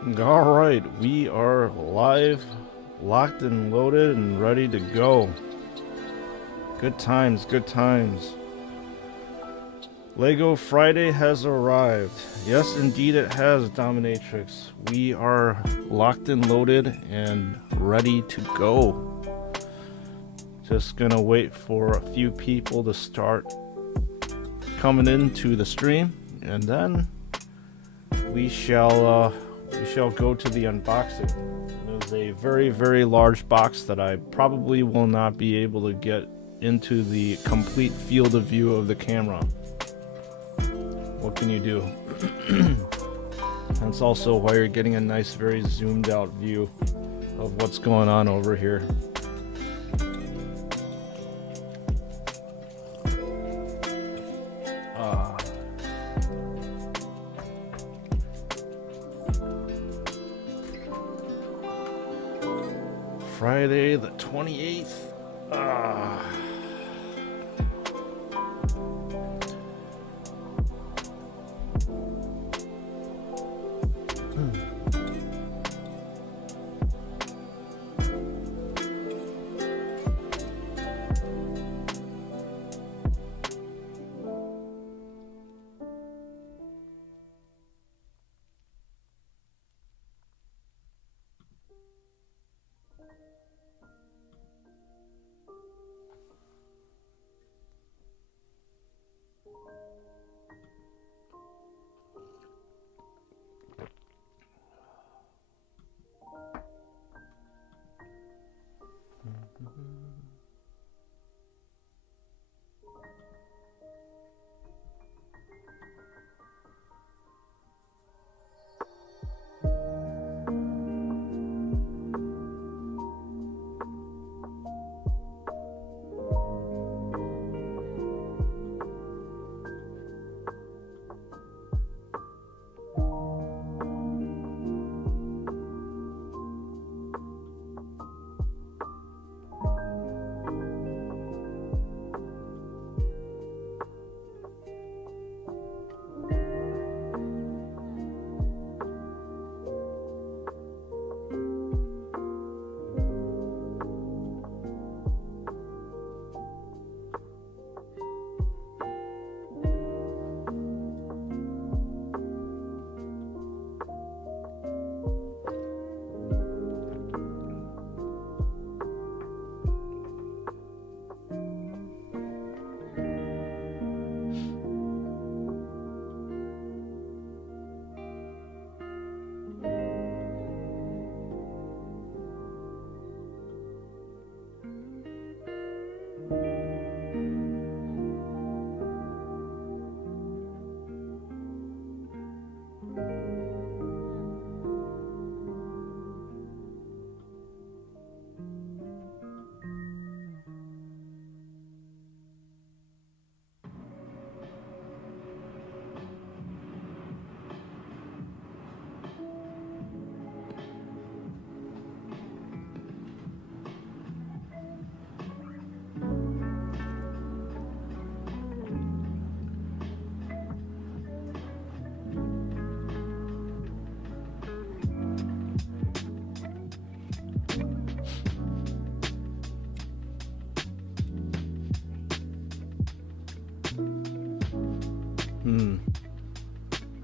All right, we are live, locked and loaded, and ready to go. Good times, good times. Lego Friday has arrived. Yes, indeed it has, Dominatrix. We are locked and loaded and ready to go. Just gonna wait for a few people to start coming into the stream, and then we shall go to the unboxing. It is a very, very large box that I probably will not be able to get into the complete field of view of the camera. What can you do? That's also why you're getting a nice, very zoomed out view of what's going on over here. Friday the 28th.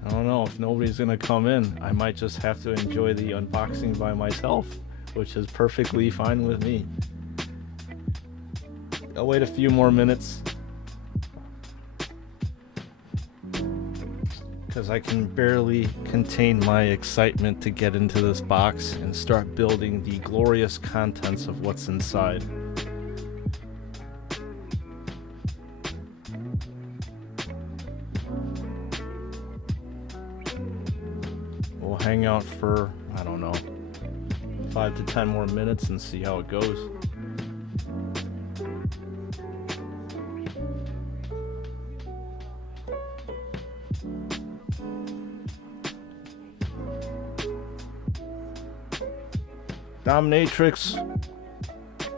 I don't know, if nobody's gonna come in, I might just have to enjoy the unboxing by myself, which is perfectly fine with me. I'll wait a few more minutes because I can barely contain my excitement to get into this box and start building the glorious contents of what's inside. We'll hang out for, I don't know, 5 to 10 more minutes and see how it goes. Dominatrix,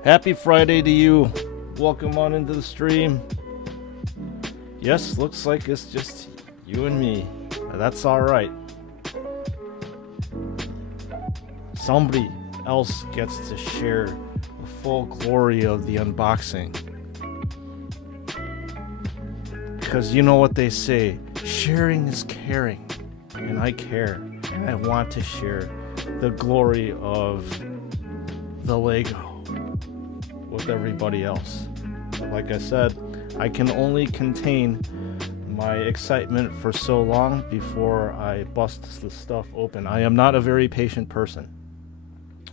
happy Friday to you. Welcome on into the stream. Yes, looks like it's just you and me. That's all right. somebody else gets to share the full glory of the unboxing. Because you know what they say, sharing is caring, and I care, and I want to share the glory of the Lego with everybody else. Like I said, I can only contain my excitement for so long before I bust the stuff open. I am not a very patient person,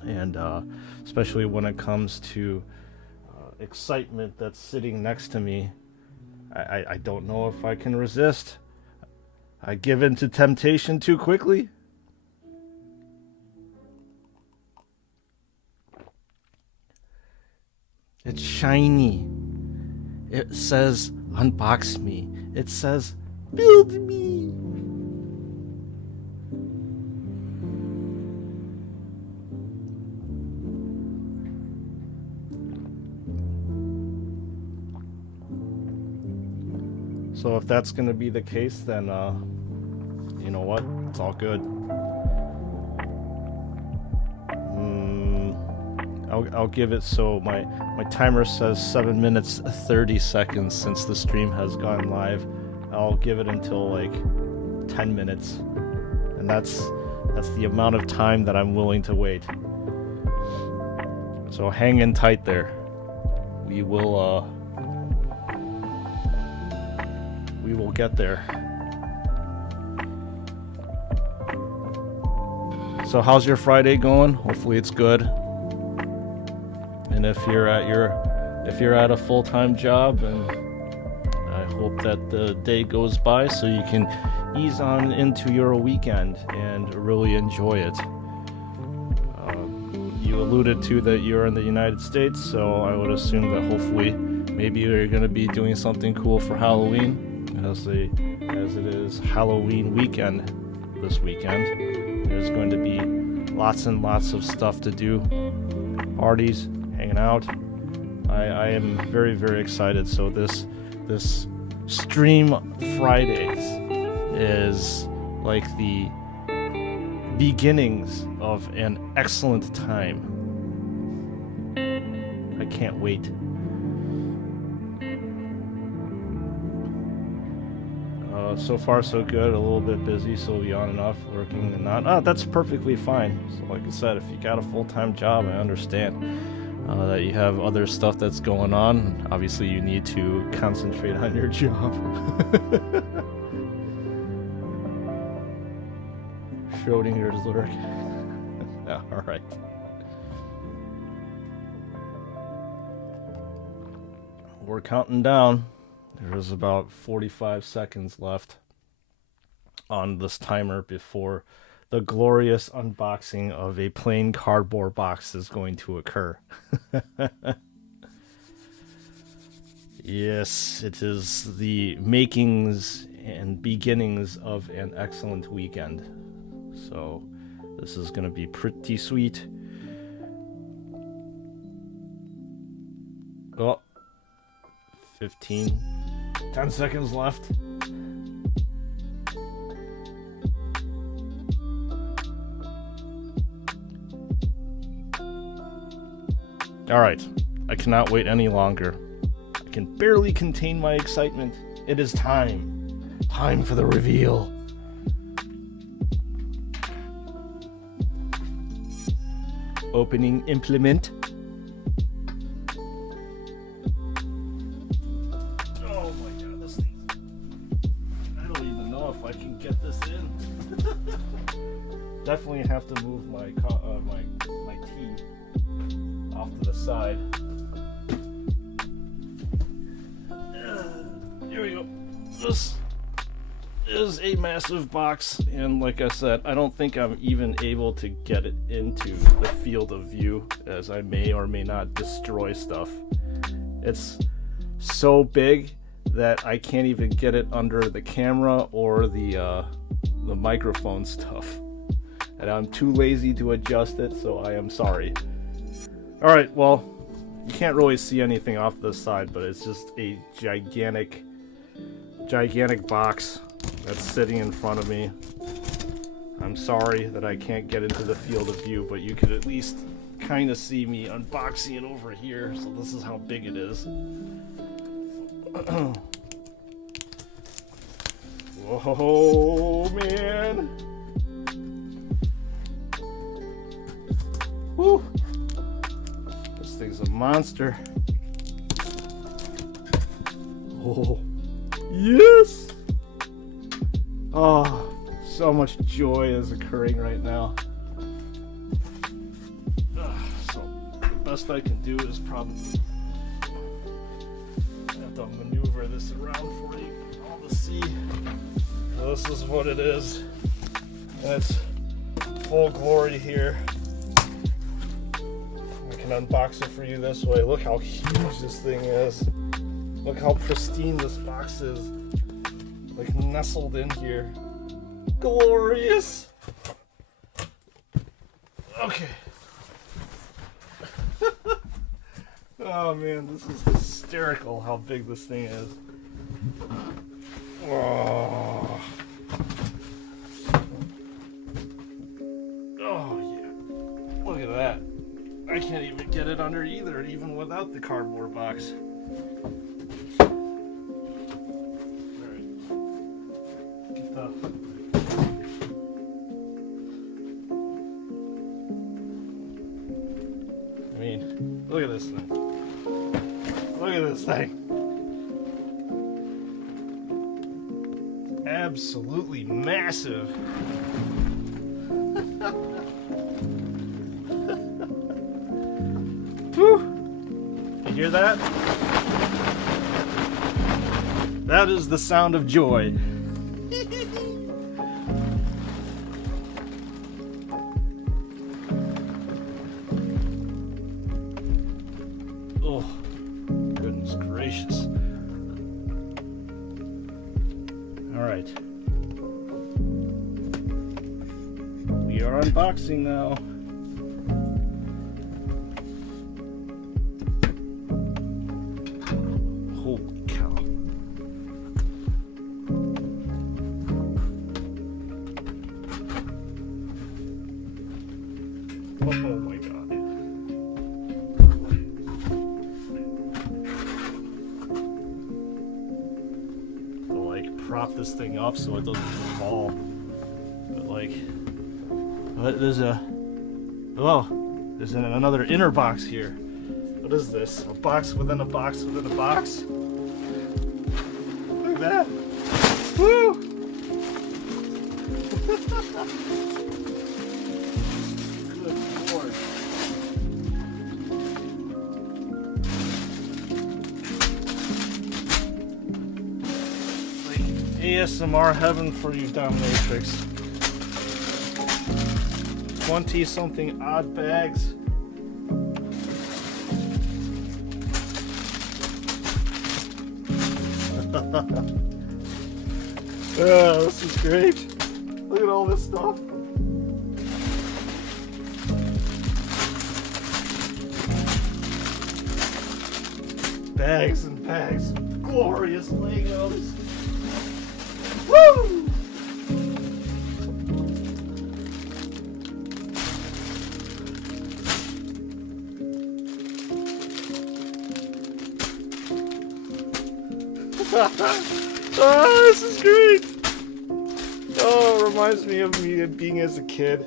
and especially when it comes to excitement that's sitting next to me, I don't know if I can resist. I give in to temptation too quickly. It's shiny. It says unbox me. It says build me. So if that's going to be the case, then you know what? It's all good. I'll give it, so my timer says 7 minutes 30 seconds since the stream has gone live. I'll give it until like 10 minutes, and that's the amount of time that I'm willing to wait. So hang in tight there. We will get there. So how's your Friday going? Hopefully it's good. And if you're at a full-time job, and I hope that the day goes by so you can ease on into your weekend and really enjoy it. You alluded to that you're in the United States, so I would assume that hopefully maybe you're going to be doing something cool for Halloween, as it is Halloween weekend this weekend. There's going to be lots and lots of stuff to do, parties, hanging out. I am very, very excited. So this stream Fridays is like the beginnings of an excellent time. I can't wait. So far so good. A little bit busy, so on and off, working and not. That's perfectly fine. So like I said, if you got a full-time job, I understand that you have other stuff that's going on. Obviously you need to concentrate on your job. Schrodinger's lyric. Yeah, alright. We're counting down. There's about 45 seconds left on this timer before the glorious unboxing of a plain cardboard box is going to occur. Yes, it is the makings and beginnings of an excellent weekend. So this is going to be pretty sweet. Oh, 10 seconds left. Alright, I cannot wait any longer. I can barely contain my excitement. It is time. Time for the reveal. Opening implement. Oh my god, this thing. I don't even know if I can get this in. Definitely have to move my tea off to the side. Here we go. This is a massive box, and like I said, I don't think I'm even able to get it into the field of view, as I may or may not destroy stuff. It's so big that I can't even get it under the camera or the microphone stuff, and I'm too lazy to adjust it, so I am sorry. Alright, well, you can't really see anything off this side, but it's just a gigantic box that's sitting in front of me. I'm sorry that I can't get into the field of view, but you could at least kind of see me unboxing it over here. So this is how big it is. Whoa, man. Woo. This thing's a monster. Oh, yes. Oh, so much joy is occurring right now. So the best I can do is probably have to maneuver this around for you all to see. This is what it is. And it's full glory here. I can unbox it for you this way. Look how huge this thing is. Look how pristine this box is. Like nestled in here. Glorious! Okay. Oh man, this is hysterical how big this thing is. Oh. Oh yeah. Look at that. I can't even get it under either, even without the cardboard box. I mean, look at this thing. Look at this thing. Absolutely massive. Whew. You hear that? That is the sound of joy. Oh, goodness gracious. All right. We are unboxing now. Holy cow. Oh my god. Prop this thing up so it doesn't fall. But like, there's another inner box here. What is this? A box within a box within a box? Look at that. Woo! Good Lord. ASMR heaven for you, dominatrix. 20 something odd bags. This is great. Look at all this stuff. Bags and bags of glorious Legos. Woo! Oh, this is great. Oh, it reminds me of me being as a kid.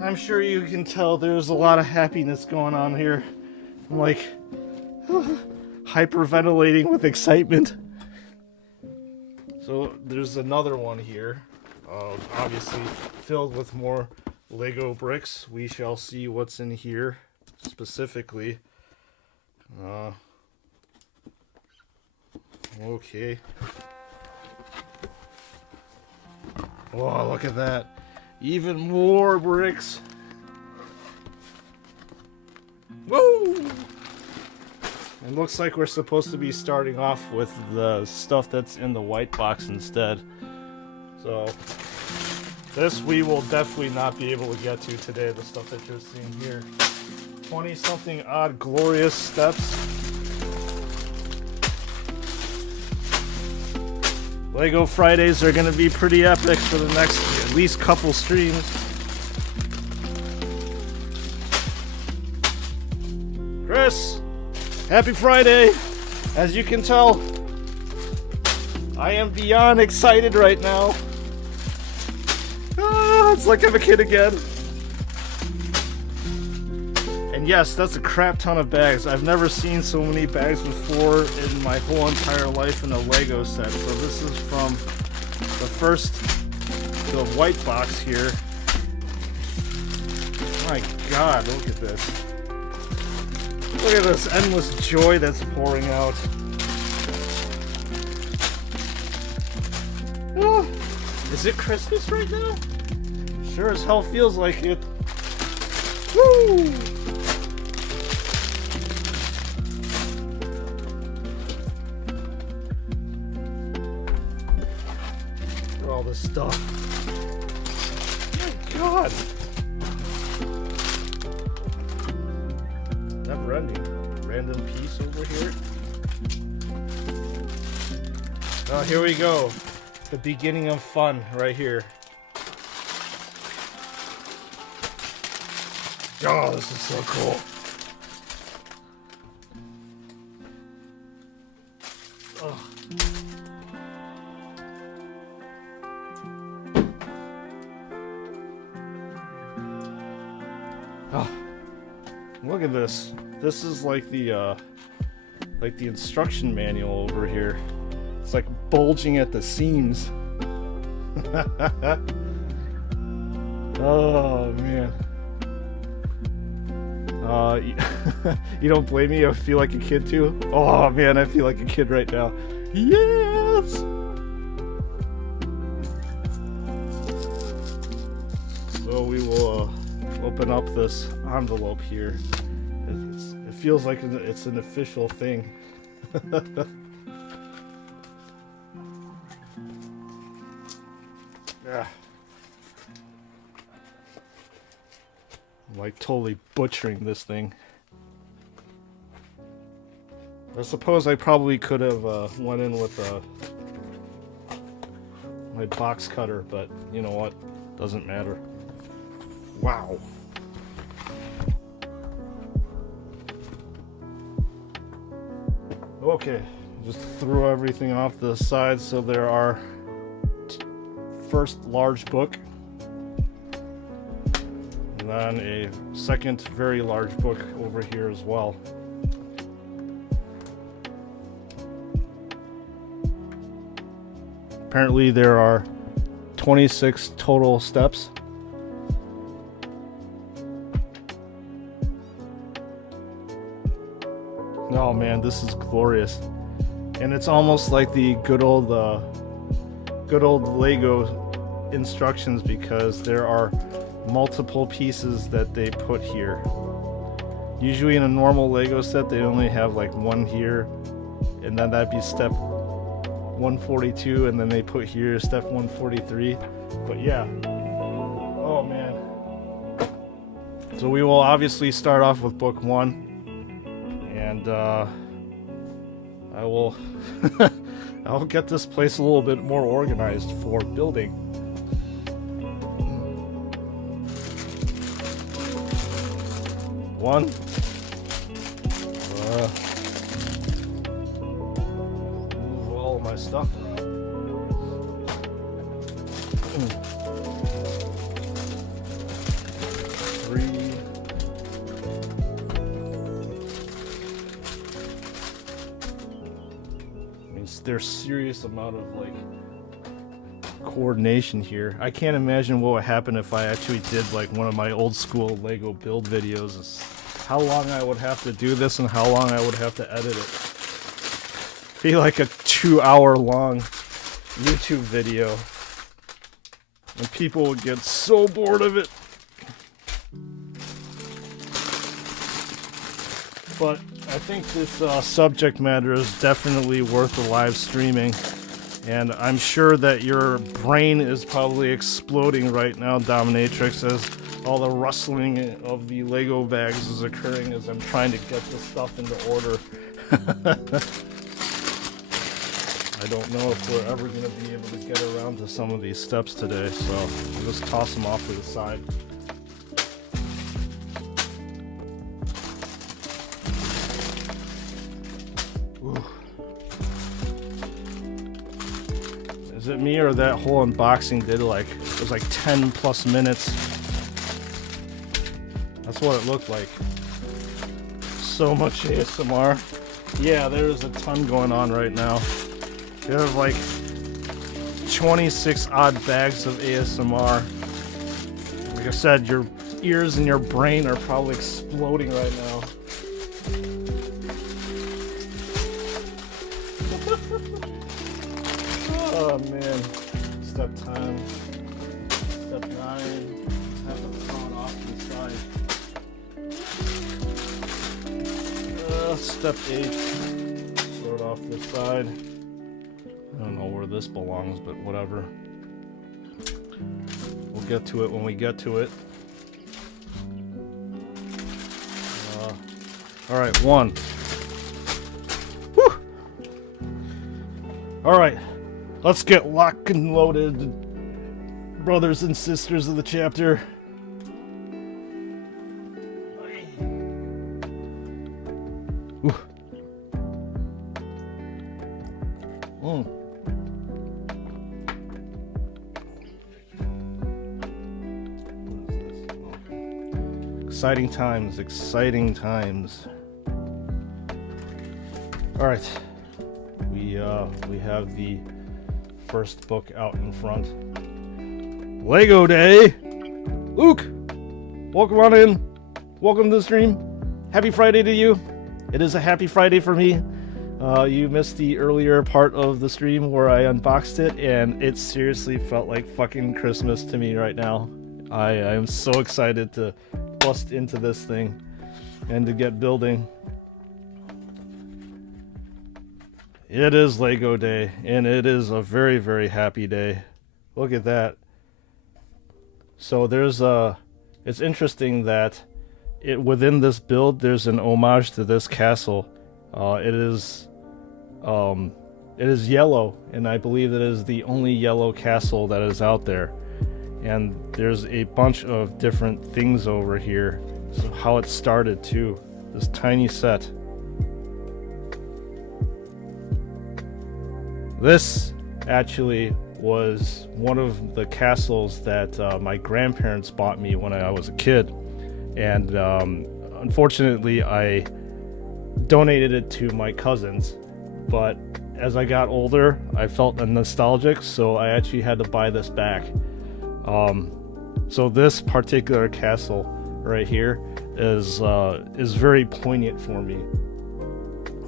I'm sure you can tell there's a lot of happiness going on here. I'm like hyperventilating with excitement. So there's another one here, obviously filled with more Lego bricks. We shall see what's in here specifically. Okay. Oh, look at that. Even more bricks. Woo! It looks like we're supposed to be starting off with the stuff that's in the white box instead. So, This we will definitely not be able to get to today, the stuff that you're seeing here. 20 something odd glorious steps. Lego Fridays are gonna be pretty epic for the next at least couple streams. Chris, happy Friday! As you can tell, I am beyond excited right now. Ah, it's like I'm a kid again. And yes, that's a crap ton of bags. I've never seen so many bags before in my whole entire life in a Lego set. So this is from the white box here. My God, look at this. Look at this endless joy that's pouring out. Oh, is it Christmas right now? Sure as hell feels like it. Woo! Look at all this stuff. Oh my God. Never ending. Random piece over here. Oh, here we go. The beginning of fun right here. Oh, this is so cool. Oh. Oh. Look at this. This is like the instruction manual over here. It's like bulging at the seams. Oh man. You don't blame me? I feel like a kid too. Oh man, I feel like a kid right now. Yes. So we will open up this envelope here. It feels like it's an official thing. Yeah. I'm like totally butchering this thing. I suppose I probably could have went in with my box cutter, but you know what? Doesn't matter. Wow. Okay, just threw everything off the side, so there are first large book, and then a second very large book over here as well. Apparently there are 26 total steps. Oh man, this is glorious. And it's almost like the good old Lego instructions, because there are multiple pieces that they put here. Usually in a normal Lego set they only have like one here, and then that'd be step 142, and then they put here step 143. But yeah, oh man. So we will obviously start off with book 1, and I will I'll get this place a little bit more organized for building. One. Move all of my stuff. Three. There's serious amount of like coordination here. I can't imagine what would happen if I actually did like one of my old school Lego build videos. How long I would have to do this and how long I would have to edit it. Be like a 2-hour long YouTube video, and people would get so bored of it. But I think this subject matter is definitely worth the live streaming. And I'm sure that your brain is probably exploding right now, Dominatrix, as all the rustling of the Lego bags is occurring as I'm trying to get the stuff into order. I don't know if we're ever going to be able to get around to some of these steps today, so I'll just toss them off to the side. Ooh. Is it me or that whole unboxing did like, it was like 10 plus minutes? That's what it looked like. So much ASMR. Yeah, there's a ton going on right now. You have like 26 odd bags of ASMR. Like I said, your ears and your brain are probably exploding right now. Oh man. Step 10. Step 9. Have them thrown off to the side. Step 8. Throw it off to the side. I don't know where this belongs, but whatever. We'll get to it when we get to it. Alright, 1. Whew! Alright, let's get locked and loaded, brothers and sisters of the chapter. Ooh. Exciting times, exciting times. All right, we have the first book out in front. Lego Day. Luke, welcome on in. Welcome to the stream. Happy Friday to you. It is a happy Friday for me. You missed the earlier part of the stream where I unboxed it, and it seriously felt like fucking Christmas to me right now. I am so excited to bust into this thing and to get building. It is Lego Day, and it is a very, very happy day. Look at that. So there's it's interesting that within this build there's an homage to this castle. It is yellow, and I believe it is the only yellow castle that is out there. And there's a bunch of different things over here. So how it started too. This tiny set. This actually was one of the castles that my grandparents bought me when I was a kid. And unfortunately I donated it to my cousins. But as I got older, I felt nostalgic, so I actually had to buy this back. So this particular castle right here is very poignant for me.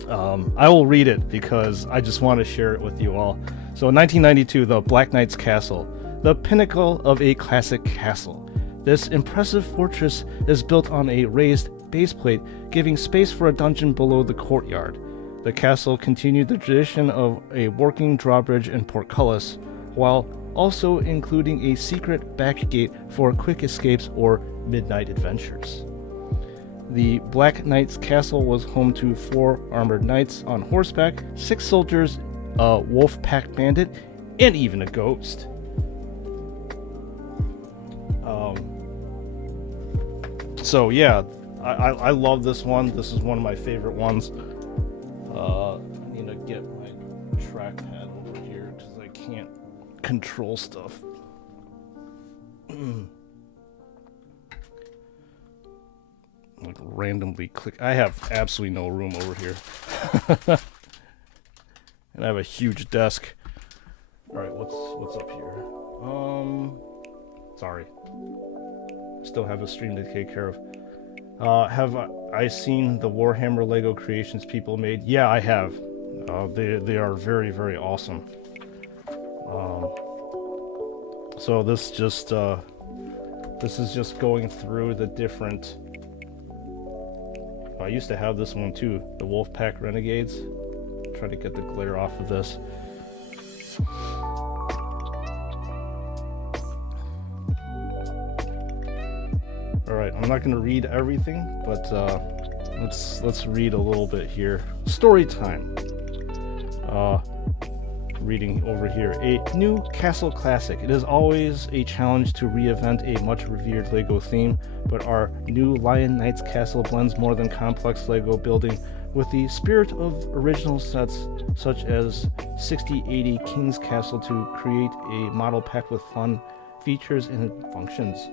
I will read it because I just want to share it with you all. So in 1992, the Black Knight's Castle, the pinnacle of a classic castle. This impressive fortress is built on a raised baseplate, giving space for a dungeon below the courtyard. The castle continued the tradition of a working drawbridge and portcullis, while also including a secret back gate for quick escapes or midnight adventures. The Black Knight's Castle was home to 4 armored knights on horseback, 6 soldiers, a wolf pack bandit, and even a ghost. So yeah, I love this one. This is one of my favorite ones. I need to get my trackpad over here because I can't control stuff. Like randomly click. I have absolutely no room over here. And I have a huge desk. Alright, what's up here? Sorry. Still have a stream to take care of. Have I seen the Warhammer Lego creations people made? Yeah, I have. They are very, very awesome. So this is just going through the different. I used to have this one too, the Wolfpack Renegades. Try to get the glare off of this. All right, I'm not going to read everything, but let's read a little bit here. Story time. Reading over here. A new castle classic. It is always a challenge to reinvent a much revered LEGO theme, but our new Lion Knight's castle blends more than complex LEGO building with the spirit of original sets such as 6080 King's Castle to create a model packed with fun features and functions.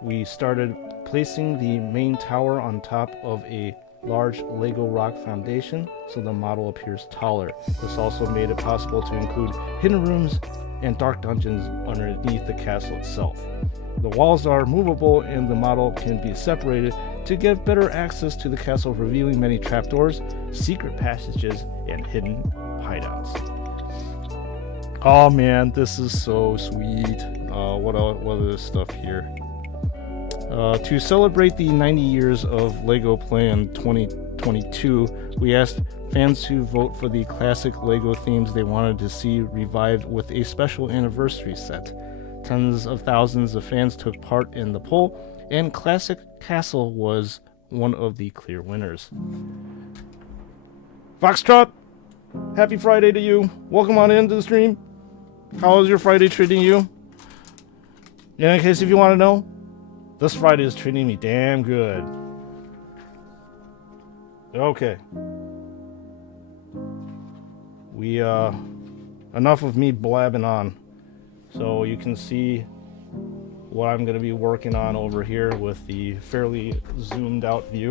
We started placing the main tower on top of a large Lego rock foundation so the model appears taller. This also made it possible to include hidden rooms and dark dungeons underneath the castle itself. The walls are movable and the model can be separated to give better access to the castle, revealing many trapdoors, secret passages, and hidden hideouts. Oh man, this is so sweet. What other stuff here? To celebrate the 90 years of LEGO Play in 2022, we asked fans to vote for the classic LEGO themes they wanted to see revived with a special anniversary set. Tens of thousands of fans took part in the poll, and Classic Castle was one of the clear winners. Foxtrot, happy Friday to you. Welcome on into the stream. How is your Friday treating you? In case if you want to know, this Friday is treating me damn good. Okay. Enough of me blabbing on. So you can see what I'm going to be working on over here with the fairly zoomed out view.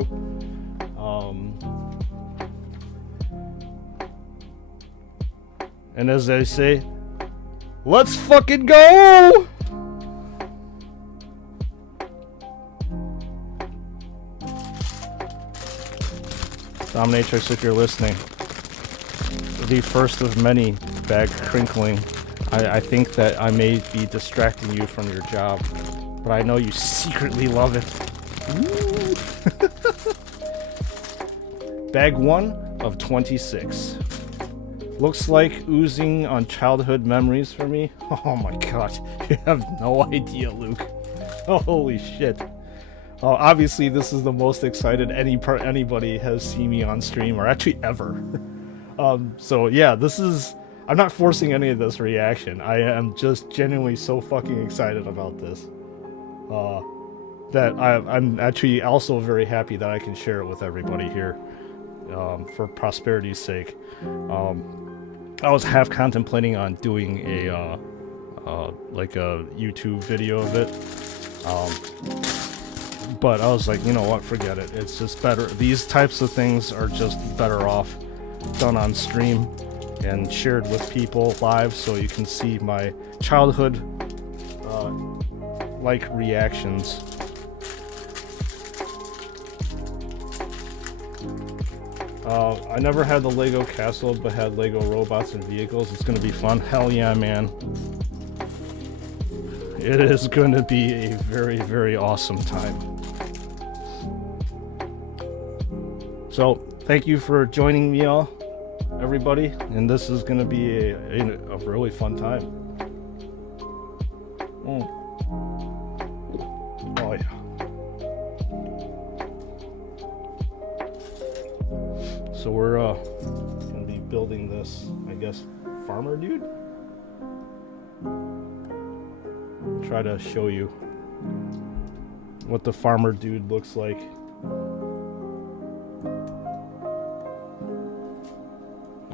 And as they say, let's fucking go! Dominatrix, if you're listening, the first of many bag crinkling. I think that I may be distracting you from your job, but I know you secretly love it. Bag 1 of 26. Looks like oozing on childhood memories for me. Oh my god, you have no idea, Luke. Holy shit. Obviously, this is the most excited anybody has seen me on stream, or actually ever. So yeah, this is... I'm not forcing any of this reaction. I am just genuinely so fucking excited about this. That I'm actually also very happy that I can share it with everybody here. For prosperity's sake. I was half contemplating on doing a like a YouTube video of it. But I was like, you know what, forget it. It's just better. These types of things are just better off done on stream and shared with people live, so you can see my childhood like reactions. I never had the Lego castle, but had Lego robots and vehicles. It's gonna be fun. Hell yeah, man. It is gonna be a very, very awesome time. So, thank you for joining me all, everybody, and this is gonna be a really fun time. Oh yeah. So we're gonna be building this, I guess, farmer dude. Try to show you what the farmer dude looks like.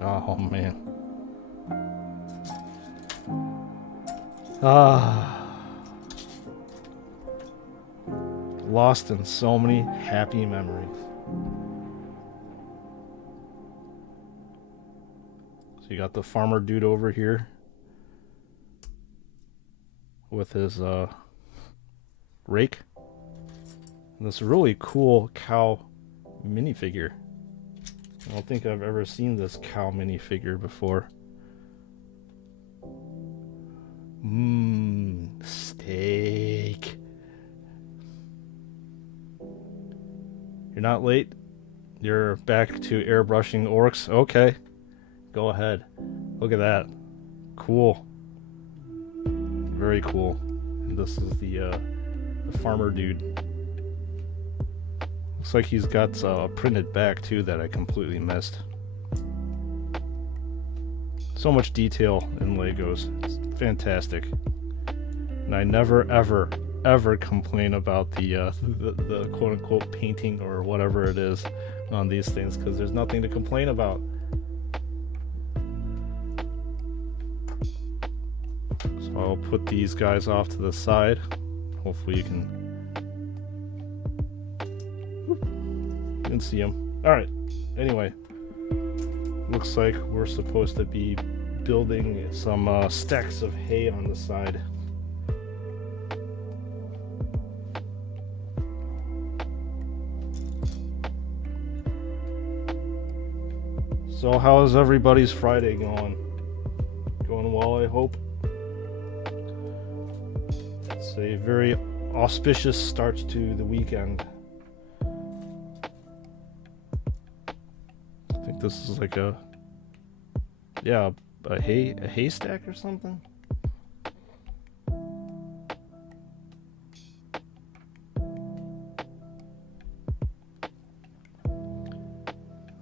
Oh man. Lost in so many happy memories. So you got the farmer dude over here with his rake. And this really cool cow minifigure. I don't think I've ever seen this cow minifigure before. Steak. You're not late? You're back to airbrushing orcs? Okay. Go ahead. Look at that. Cool. Very cool. And this is the farmer dude. Looks like he's got a printed back too that I completely missed. So much detail in Legos. It's fantastic. And I never ever complain about the quote-unquote painting or whatever it is on these things, because there's nothing to complain about. So I'll put these guys off to the side. Hopefully you can see them. Alright, anyway, looks like we're supposed to be building some stacks of hay on the side. So how's everybody's Friday going? Going well, I hope. It's a very auspicious start to the weekend. I think this is like a haystack or something.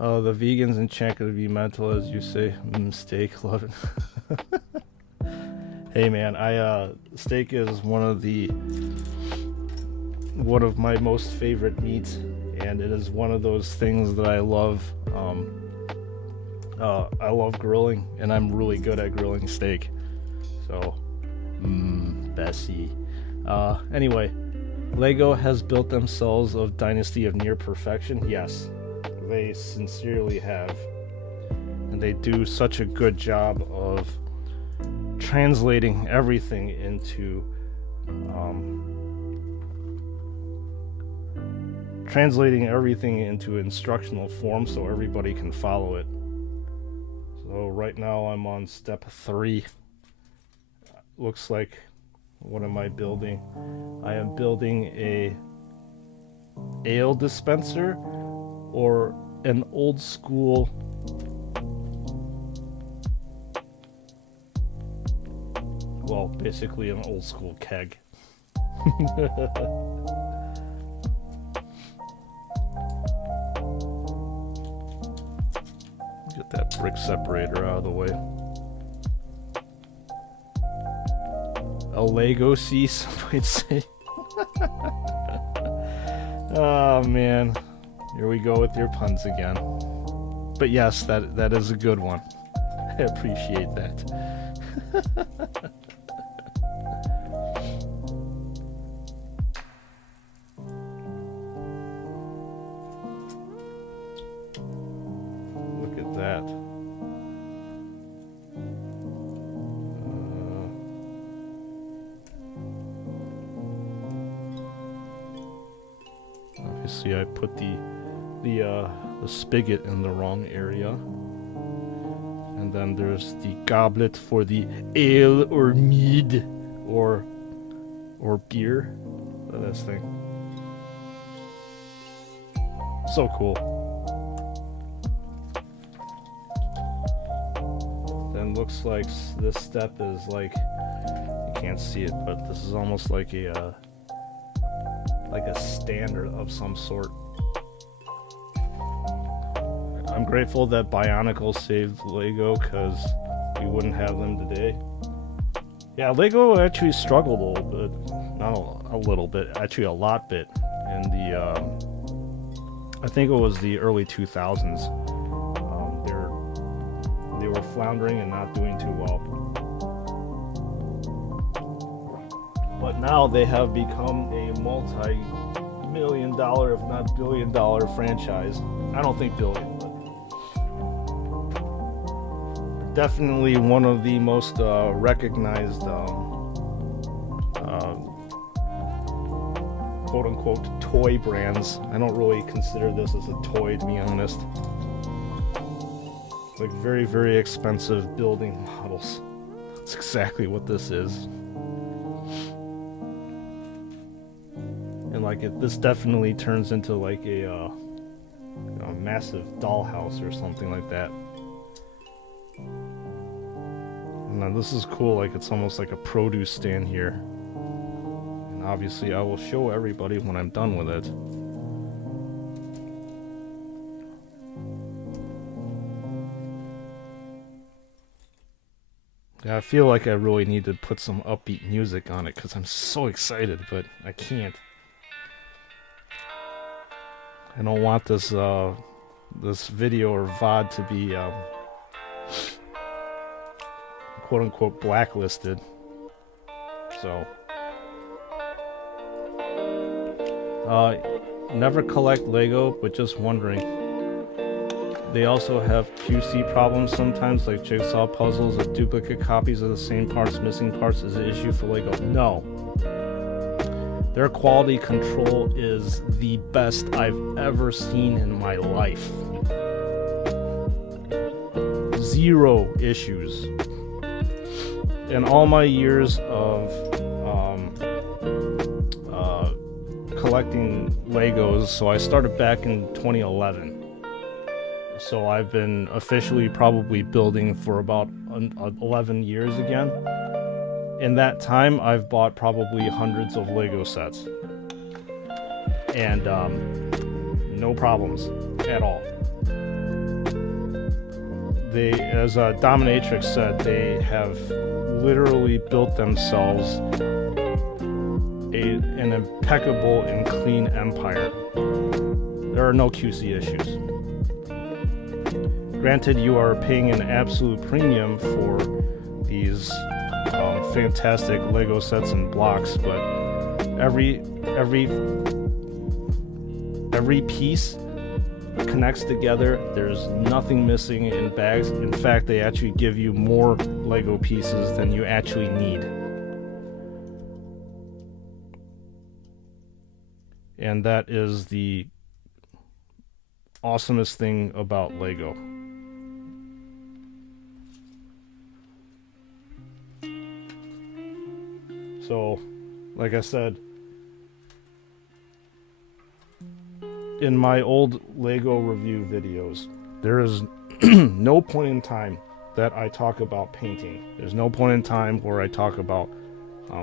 Oh, the vegans in chat could be mental, as you say. Steak, love it. Hey man, steak is one of my most favorite meats, and it is one of those things that I love. I love grilling, and I'm really good at grilling steak. So, Bessie. Anyway, Lego has built themselves a dynasty of near perfection. Yes, they sincerely have, and they do such a good job of translating everything into instructional form so everybody can follow it. So right now I'm on step 3. Looks like, what am I building? I am building a ale dispenser, or an old school basically an old school keg. Get that brick separator out of the way. A Lego C, some might say. Oh man, here we go with your puns again. But yes, that is a good one. I appreciate that. Look at that. Obviously, I put the spigot in the wrong area. And then there's the goblet for the ale or mead or beer. Look at this thing. So cool. Then looks like this step is like, you can't see it, but this is almost like a standard of some sort. I'm grateful that Bionicle saved Lego, because we wouldn't have them today. Yeah, Lego actually struggled a little bit. Not a little bit, actually a lot bit. In the, I think it was the early 2000s. They were floundering and not doing too well. But now they have become a multi-million-dollar, if not billion-dollar franchise. I don't think billion, but definitely one of the most recognized quote-unquote toy brands. I don't really consider this as a toy, to be honest. It's like very, very expensive building models. That's exactly what this is. And like this definitely turns into like a massive dollhouse or something like that. And then this is cool, like it's almost like a produce stand here. And and obviously I will show everybody when I'm done with it. Yeah, I feel like I really need to put some upbeat music on it because I'm so excited, but I can't. I don't want this this video or VOD to be quote unquote blacklisted. So never collect Lego, but just wondering. They also have QC problems sometimes, like jigsaw puzzles or duplicate copies of the same parts, missing parts is an issue for Lego. No. Their quality control is the best I've ever seen in my life. Zero issues. In all my years of collecting Legos, so I started back in 2011. So I've been officially probably building for about 11 years again. In that time, I've bought probably hundreds of Lego sets. And no problems at all. They, as Dominatrix said, they have literally built themselves an impeccable and clean empire. There are no QC issues. Granted, you are paying an absolute premium for these fantastic Lego sets and blocks, but every piece connects together. There's nothing missing in bags. In fact, they actually give you more Lego pieces than you actually need. And that is the awesomest thing about Lego. So, like I said, in my old Lego review videos, there is no point in time that I talk about painting. There's no point in time where I talk about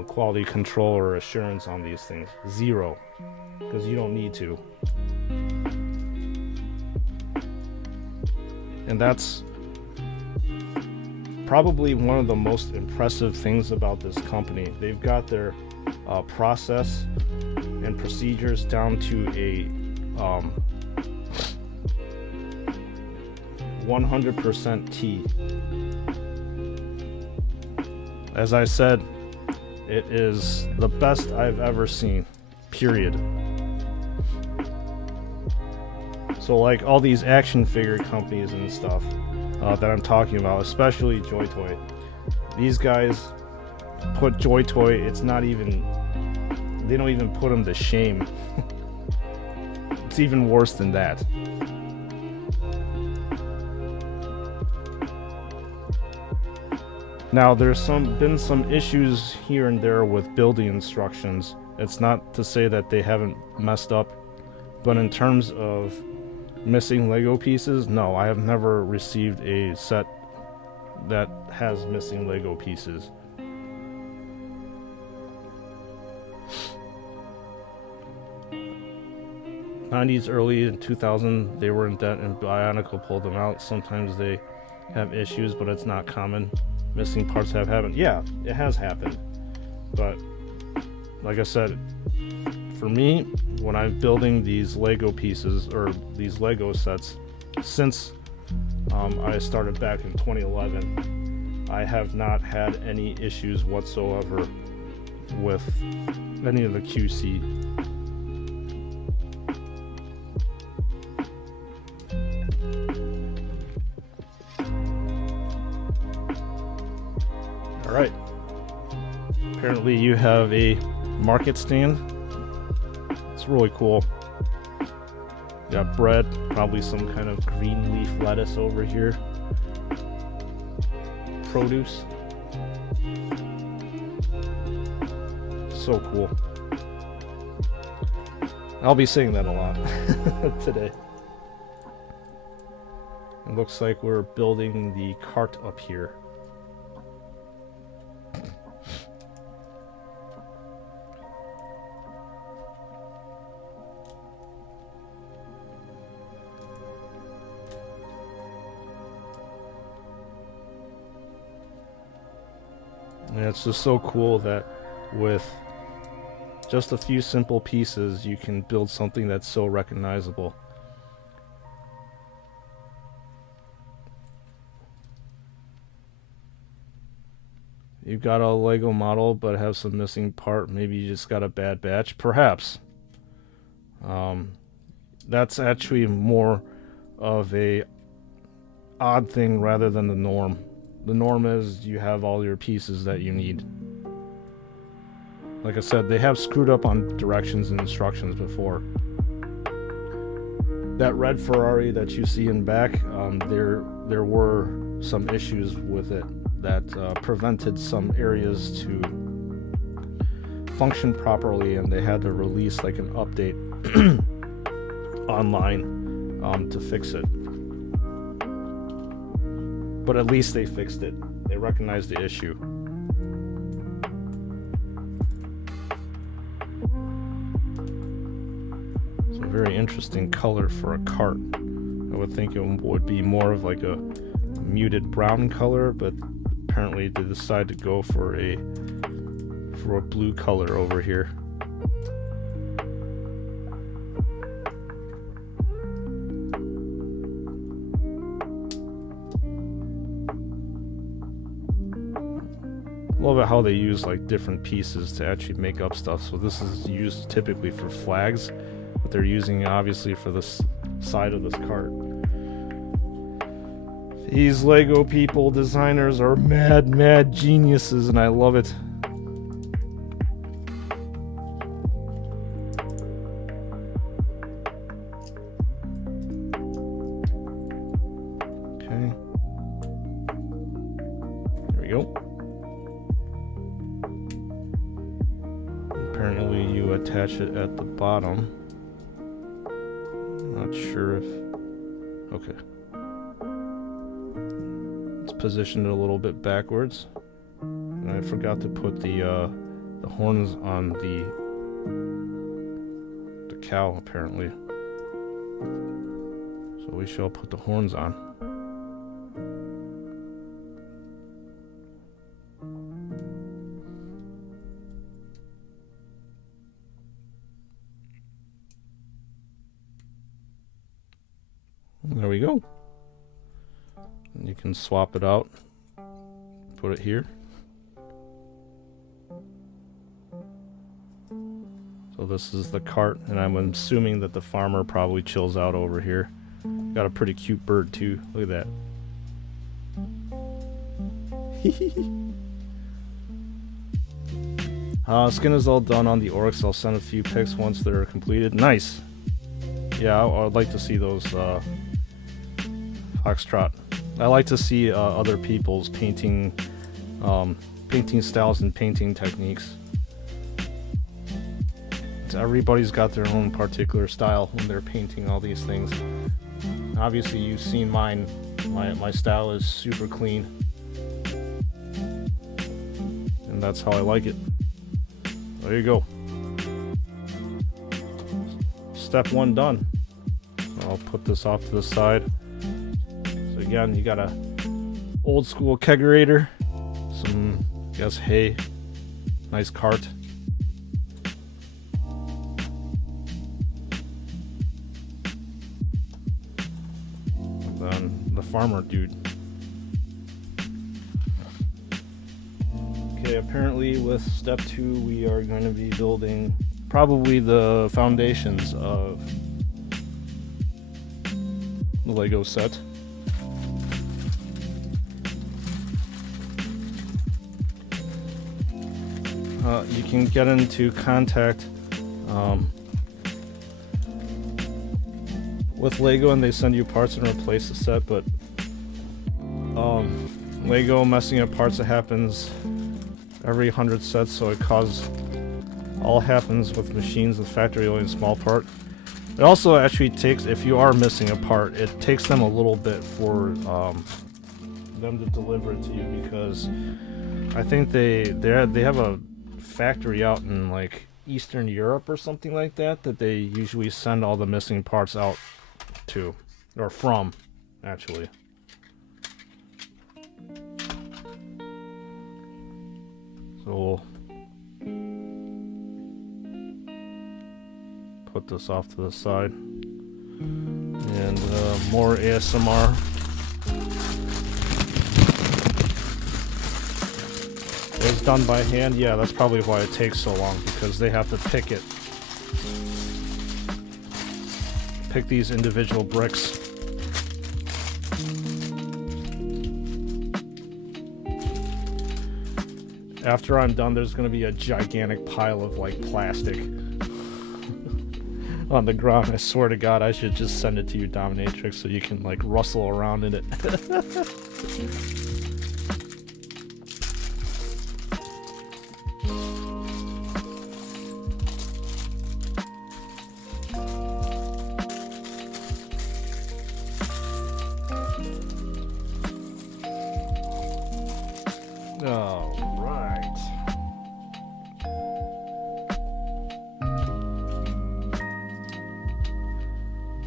quality control or assurance on these things. Zero. Because you don't need to. And that's probably one of the most impressive things about this company. They've got their process and procedures down to a 100% T. As I said, it is the best I've ever seen, period. So like all these action figure companies and stuff that I'm talking about, especially Joy Toy, these guys put Joy Toy, it's not even, they don't even put them to shame. It's even worse than that. Now there's been some issues here and there with building instructions. It's not to say that they haven't messed up, but in terms of missing Lego pieces, no, I have never received a set that has missing Lego pieces. '90s, early in 2000, they were in debt and Bionicle pulled them out. Sometimes they have issues, but it's not common. Missing parts have happened. Yeah, it has happened. But like I said, for me, when I'm building these Lego pieces or these Lego sets, since I started back in 2011, I have not had any issues whatsoever with any of the QC. Alright. Apparently you have a market stand. It's really cool. You got bread, probably some kind of green leaf lettuce over here. Produce. So cool. I'll be saying that a lot today. It looks like we're building the cart up here. it's just so cool that with just a few simple pieces you can build something that's so recognizable. You've got a Lego model but have some missing part. Maybe you just got a bad batch. Perhaps. That's actually more of a odd thing rather than the norm. The norm is you have all your pieces that you need. Like I said, they have screwed up on directions and instructions before. That red Ferrari that you see in back, there were some issues with it that prevented some areas to function properly, and they had to release like an update online to fix it. But at least they fixed it. They recognized the issue. It's a very interesting color for a cart. I would think it would be more of like a muted brown color, but apparently they decided to go for a blue color over here. Love it how they use like different pieces to actually make up stuff. So this is used typically for flags, but they're using it obviously for this side of this cart. These Lego people, designers, are mad geniuses, and I love it. Okay. There we go. Apparently you attach it at the bottom. Not sure if... Okay. It's positioned a little bit backwards. And I forgot to put the horns on the cow, apparently. So we shall put the horns on. There we go. And you can swap it out, put it here. So this is the cart, and I'm assuming that the farmer probably chills out over here. Got a pretty cute bird too. Look at that. Skin is all done on the orcs. I'll send a few pics once they're completed. Nice. Yeah, I'd like to see those Foxtrot. I like to see other people's painting styles and painting techniques. Everybody's got their own particular style when they're painting all these things. Obviously, you've seen mine. My style is super clean, and that's how I like it. There you go. Step one done. I'll put this off to the side. So again, you got a old school kegerator, some, I guess, hay, nice cart. And then the farmer dude. Okay, apparently with step 2 we are going to be building probably the foundations of the Lego set. You can get into contact with Lego and they send you parts and replace the set, but Lego messing up parts, it happens every 100 sets, so it all happens with machines. The factory only a small part. It also actually takes, if you are missing a part, it takes them a little bit for them to deliver it to you, because I think they have a factory out in like Eastern Europe or something like that they usually send all the missing parts out to, or from, actually. So we'll put this off to the side. And more ASMR. It was done by hand. Yeah, that's probably why it takes so long, because they have to pick it. Pick these individual bricks. After I'm done, there's going to be a gigantic pile of like plastic on the ground. I swear to God, I should just send it to you, Dominatrix, so you can like rustle around in it.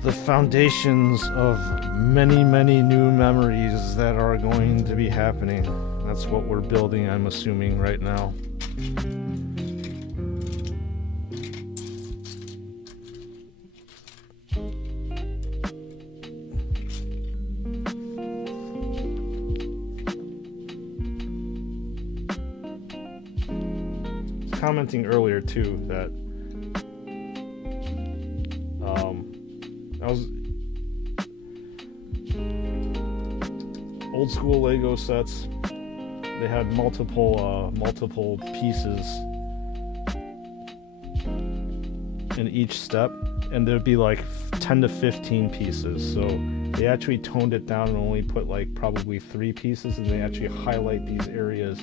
The foundations of many, many new memories that are going to be happening. That's what we're building, I'm assuming, right now. I was commenting earlier too that old school Lego sets. They had multiple pieces in each step, and there'd be like 10 to 15 pieces. So they actually toned it down and only put like probably 3 pieces, and they actually highlight these areas.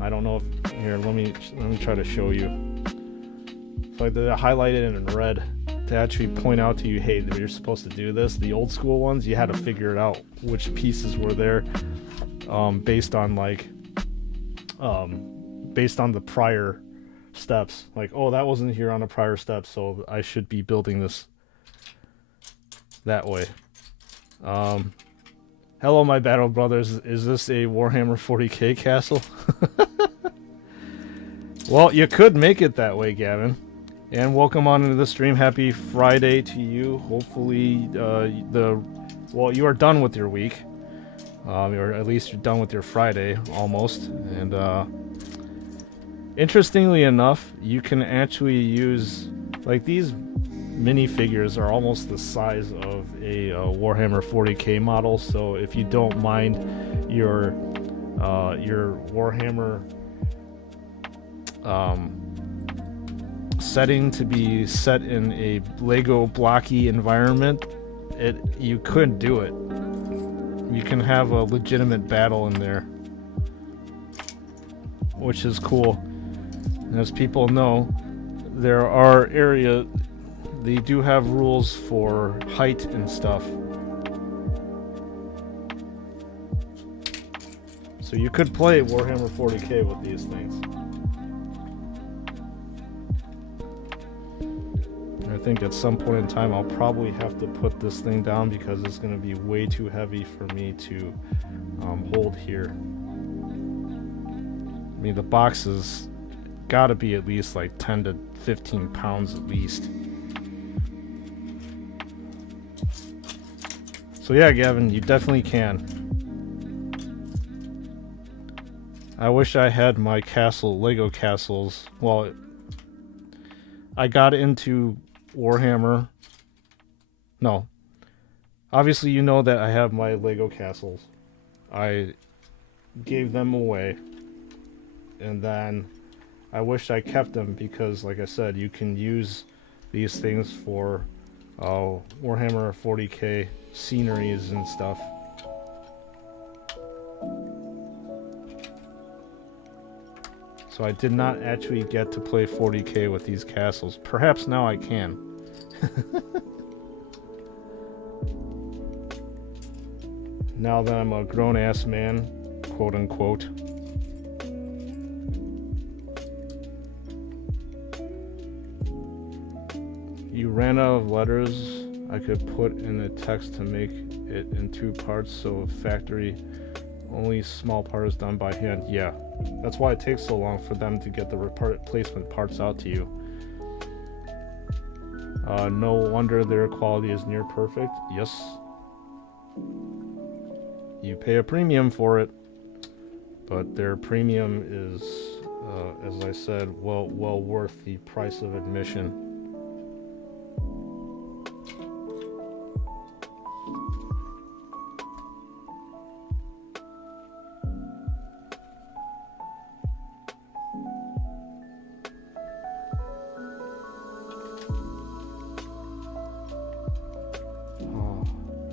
I don't know if here. Let me try to show you. So they highlight it in red to actually point out to you, hey, you're supposed to do this. The old school ones, you had to figure it out which pieces were there, based on like based on the prior steps. Like, oh, that wasn't here on a prior step, so I should be building this that way. Hello, my battle brothers. Is this a Warhammer 40k castle? Well, you could make it that way, Gavin. And welcome on into the stream. Happy Friday to you. Hopefully, well, you are done with your week. Or at least you're done with your Friday, almost. And interestingly enough, you can actually use, like, these minifigures are almost the size of a Warhammer 40k model. So if you don't mind your Warhammer setting to be set in a Lego blocky environment, you could do it. You can have a legitimate battle in there, which is cool. And as people know, there are they do have rules for height and stuff. So you could play Warhammer 40k with these things. I think at some point in time I'll probably have to put this thing down because it's going to be way too heavy for me to hold here. I mean, the box has got to be at least like 10 to 15 pounds at least. So yeah, Gavin, you definitely can. I wish I had my Lego castles. Well, I got into Warhammer. No. Obviously, you know that I have my Lego castles. I gave them away. And then I wish I kept them because, like I said, you can use these things for Warhammer 40k sceneries and stuff. So I did not actually get to play 40k with these castles. Perhaps now I can. Now that I'm a grown-ass man, quote unquote. You ran out of letters I could put in a text to make it in 2 parts, so factory only small part is done by hand. Yeah. That's why it takes so long for them to get the replacement parts out to you. No wonder their quality is near perfect. Yes. You pay a premium for it, but their premium is, as I said, well worth the price of admission.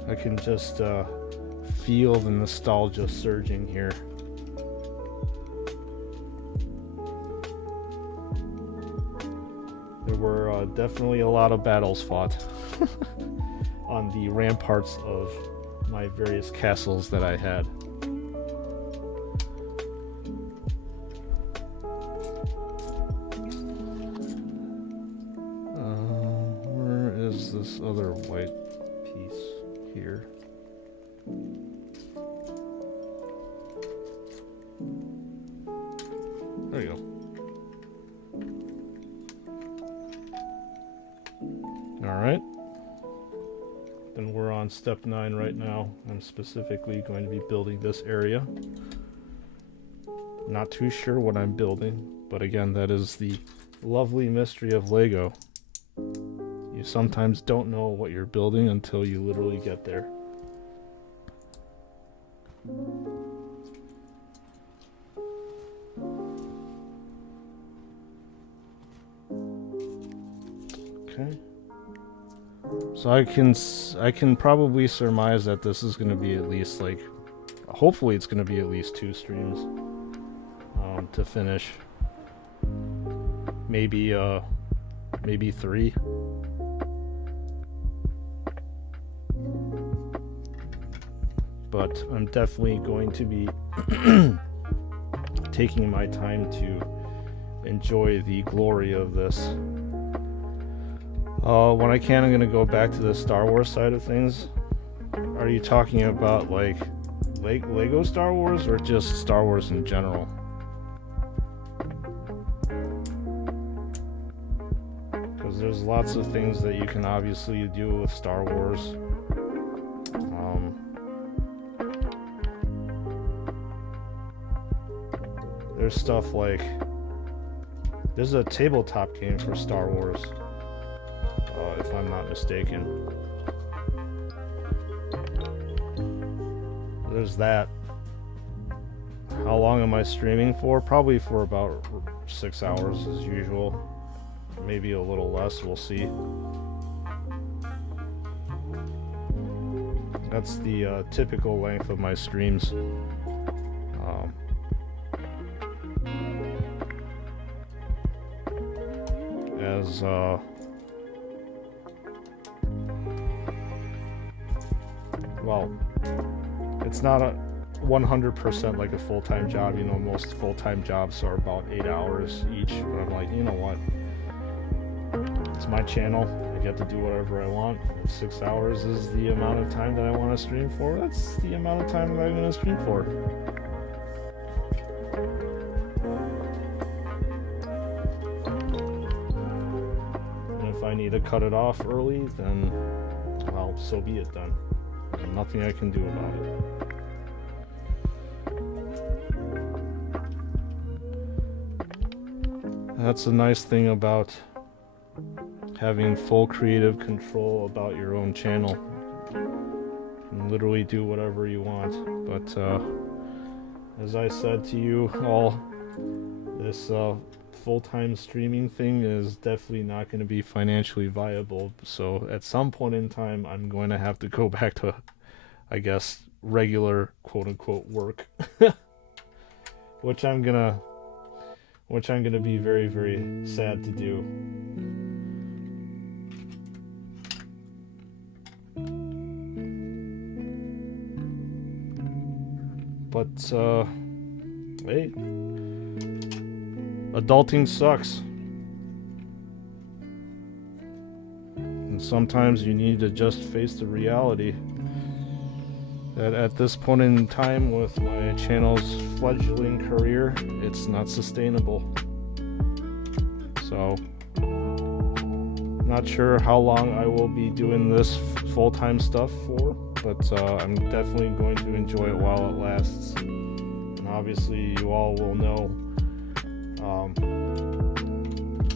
I can just feel the nostalgia surging here. There were definitely a lot of battles fought on the ramparts of my various castles that I had. Where is this other white piece? Here. There you go. Alright. Then we're on step 9 right now. I'm specifically going to be building this area. Not too sure what I'm building, but again, that is the lovely mystery of Lego. You sometimes don't know what you're building until you literally get there. Okay. So I can probably surmise that this is going to be at least like, hopefully it's going to be at least 2 streams to finish. Maybe 3. But I'm definitely going to be taking my time to enjoy the glory of this. When I can, I'm going to go back to the Star Wars side of things. Are you talking about like Lego Star Wars or just Star Wars in general? Because there's lots of things that you can obviously do with Star Wars. There's stuff like, there's a tabletop game for Star Wars, if I'm not mistaken. There's that. How long am I streaming for? Probably for about 6 hours as usual. Maybe a little less, we'll see. That's the typical length of my streams. Well, it's not a 100% like a full-time job. You know, most full-time jobs are about 8 hours each. But I'm like, you know what? It's my channel. I get to do whatever I want. If 6 hours is the amount of time that I want to stream for, that's the amount of time that I'm going to stream for. And if I need to cut it off early, then, well, so be it then. There's nothing I can do about it. That's the nice thing about having full creative control about your own channel. You can literally do whatever you want. But as I said to you all, this full-time streaming thing is definitely not going to be financially viable. So at some point in time, I'm going to have to go back to, I guess, regular quote-unquote work, which I'm gonna be very, very sad to do. But hey, adulting sucks. And sometimes you need to just face the reality that at this point in time with my channel's fledgling career, it's not sustainable. So, not sure how long I will be doing this full-time stuff for, but I'm definitely going to enjoy it while it lasts. And obviously you all will know,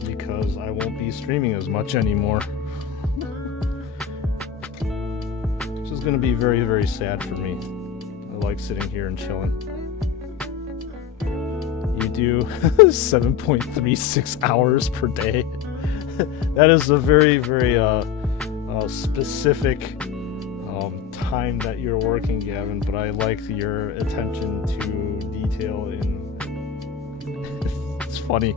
because I won't be streaming as much anymore. Which is going to be very, very sad for me. I like sitting here and chilling. You do 7.36 hours per day. That is a very, very specific time that you're working, Gavin, but I like your attention to detail in it's funny.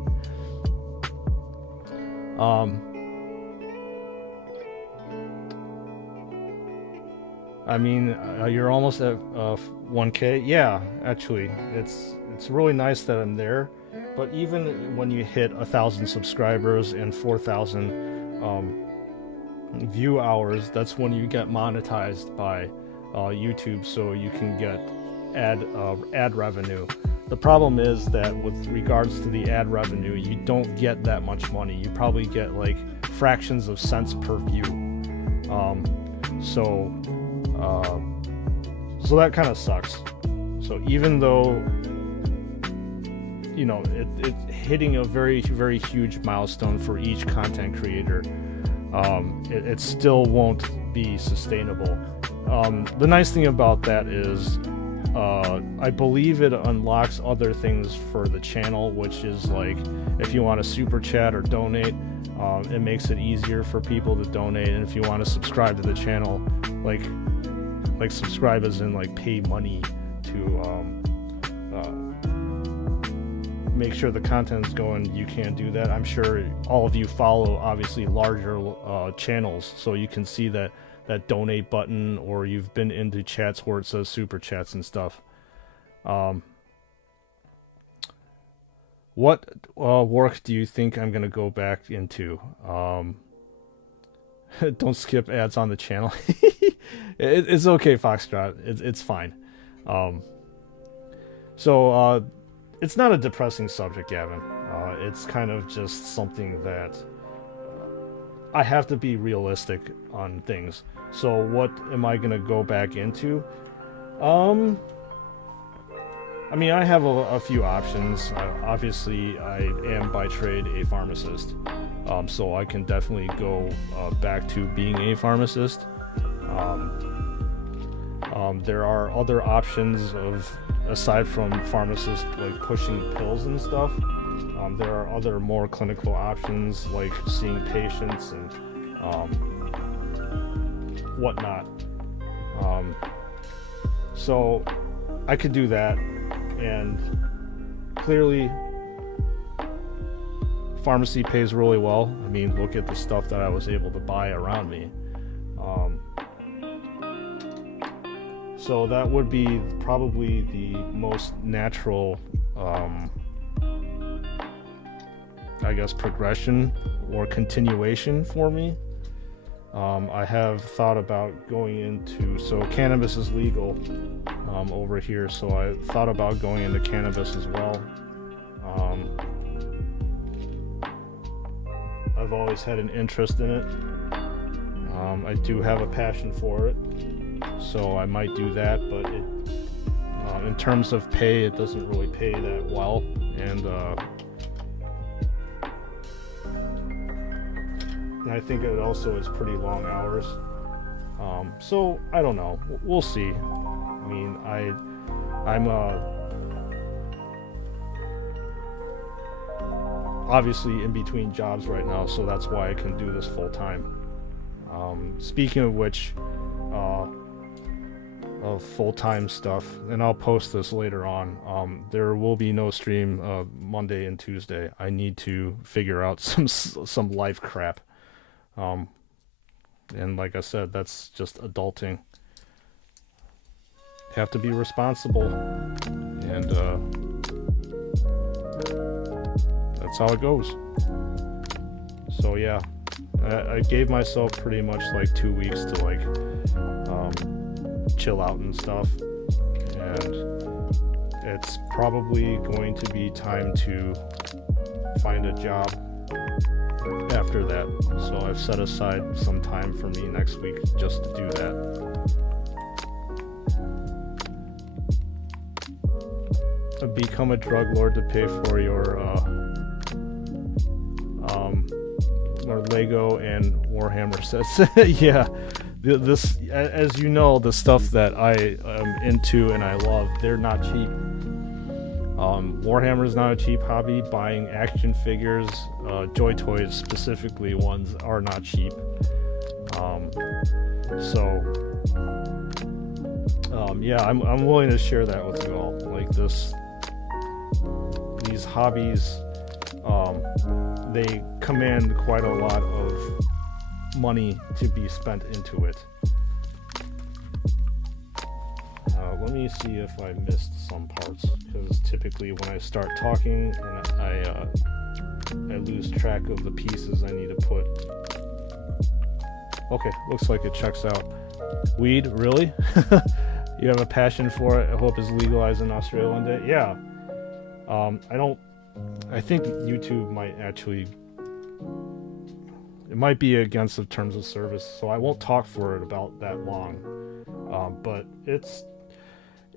I mean, you're almost at 1K. Yeah, actually, it's really nice that I'm there. But even when you hit 1,000 subscribers and 4,000 view hours, that's when you get monetized by YouTube, so you can get ad revenue. The problem is that with regards to the ad revenue, you don't get that much money. You probably get like fractions of cents per view. So that kind of sucks. So even though, you know, it's hitting a very, very huge milestone for each content creator, it still won't be sustainable. The nice thing about that is, I believe it unlocks other things for the channel, which is like if you want to super chat or donate, it makes it easier for people to donate. And if you want to subscribe to the channel, like subscribe as in like pay money to make sure the content's going, you can't do that. I'm sure all of you follow obviously larger channels, so you can see that donate button, or you've been into chats where it says super chats and stuff. What work do you think I'm gonna go back into? Don't skip ads on the channel. It's okay, Foxtrot. It's fine. So it's not a depressing subject, Gavin. It's kind of just something that I have to be realistic on things. So what am I gonna go back into? I mean, I have a few options. Obviously, I am by trade a pharmacist, so I can definitely go back to being a pharmacist. There are other options aside from pharmacists, like pushing pills and stuff. There are other more clinical options, like seeing patients and whatnot. So I could do that, and clearly pharmacy pays really well. I mean, look at the stuff that I was able to buy around me. So that would be probably the most natural, I guess, progression or continuation for me. I have thought about going into, so cannabis is legal over here, so I thought about going into cannabis as well. I've always had an interest in it. I do have a passion for it, so I might do that, but in terms of pay, it doesn't really pay that well, and I think it also is pretty long hours. So I don't know. We'll see. I mean, I'm obviously in between jobs right now, so that's why I can do this full time. Speaking of which, of full-time stuff, and I'll post this later on, there will be no stream Monday and Tuesday. I need to figure out some life crap, and like I said, that's just adulting. Have to be responsible, and that's how it goes. So yeah, I gave myself pretty much like 2 weeks to like chill out and stuff. And it's probably going to be time to find a job after that. So I've set aside some time for me next week just to do that. Become a drug lord to pay for your Lego and Warhammer sets. Yeah, this, as you know, the stuff that I am into and I love, they're not cheap. Warhammer is not a cheap hobby. Buying action figures, Joy Toys specifically ones, are not cheap. Yeah, I'm willing to share that with you all. Like these hobbies, they command quite a lot of money to be spent into it. Let me see if I missed some parts, because typically when I start talking and I lose track of the pieces I need to put. Okay, looks like it checks out. Weed, really? You have a passion for it. I hope it's legalized in Australia one day. Yeah. I think YouTube might actually, it might be against the terms of service, so I won't talk for it about that long. But it's,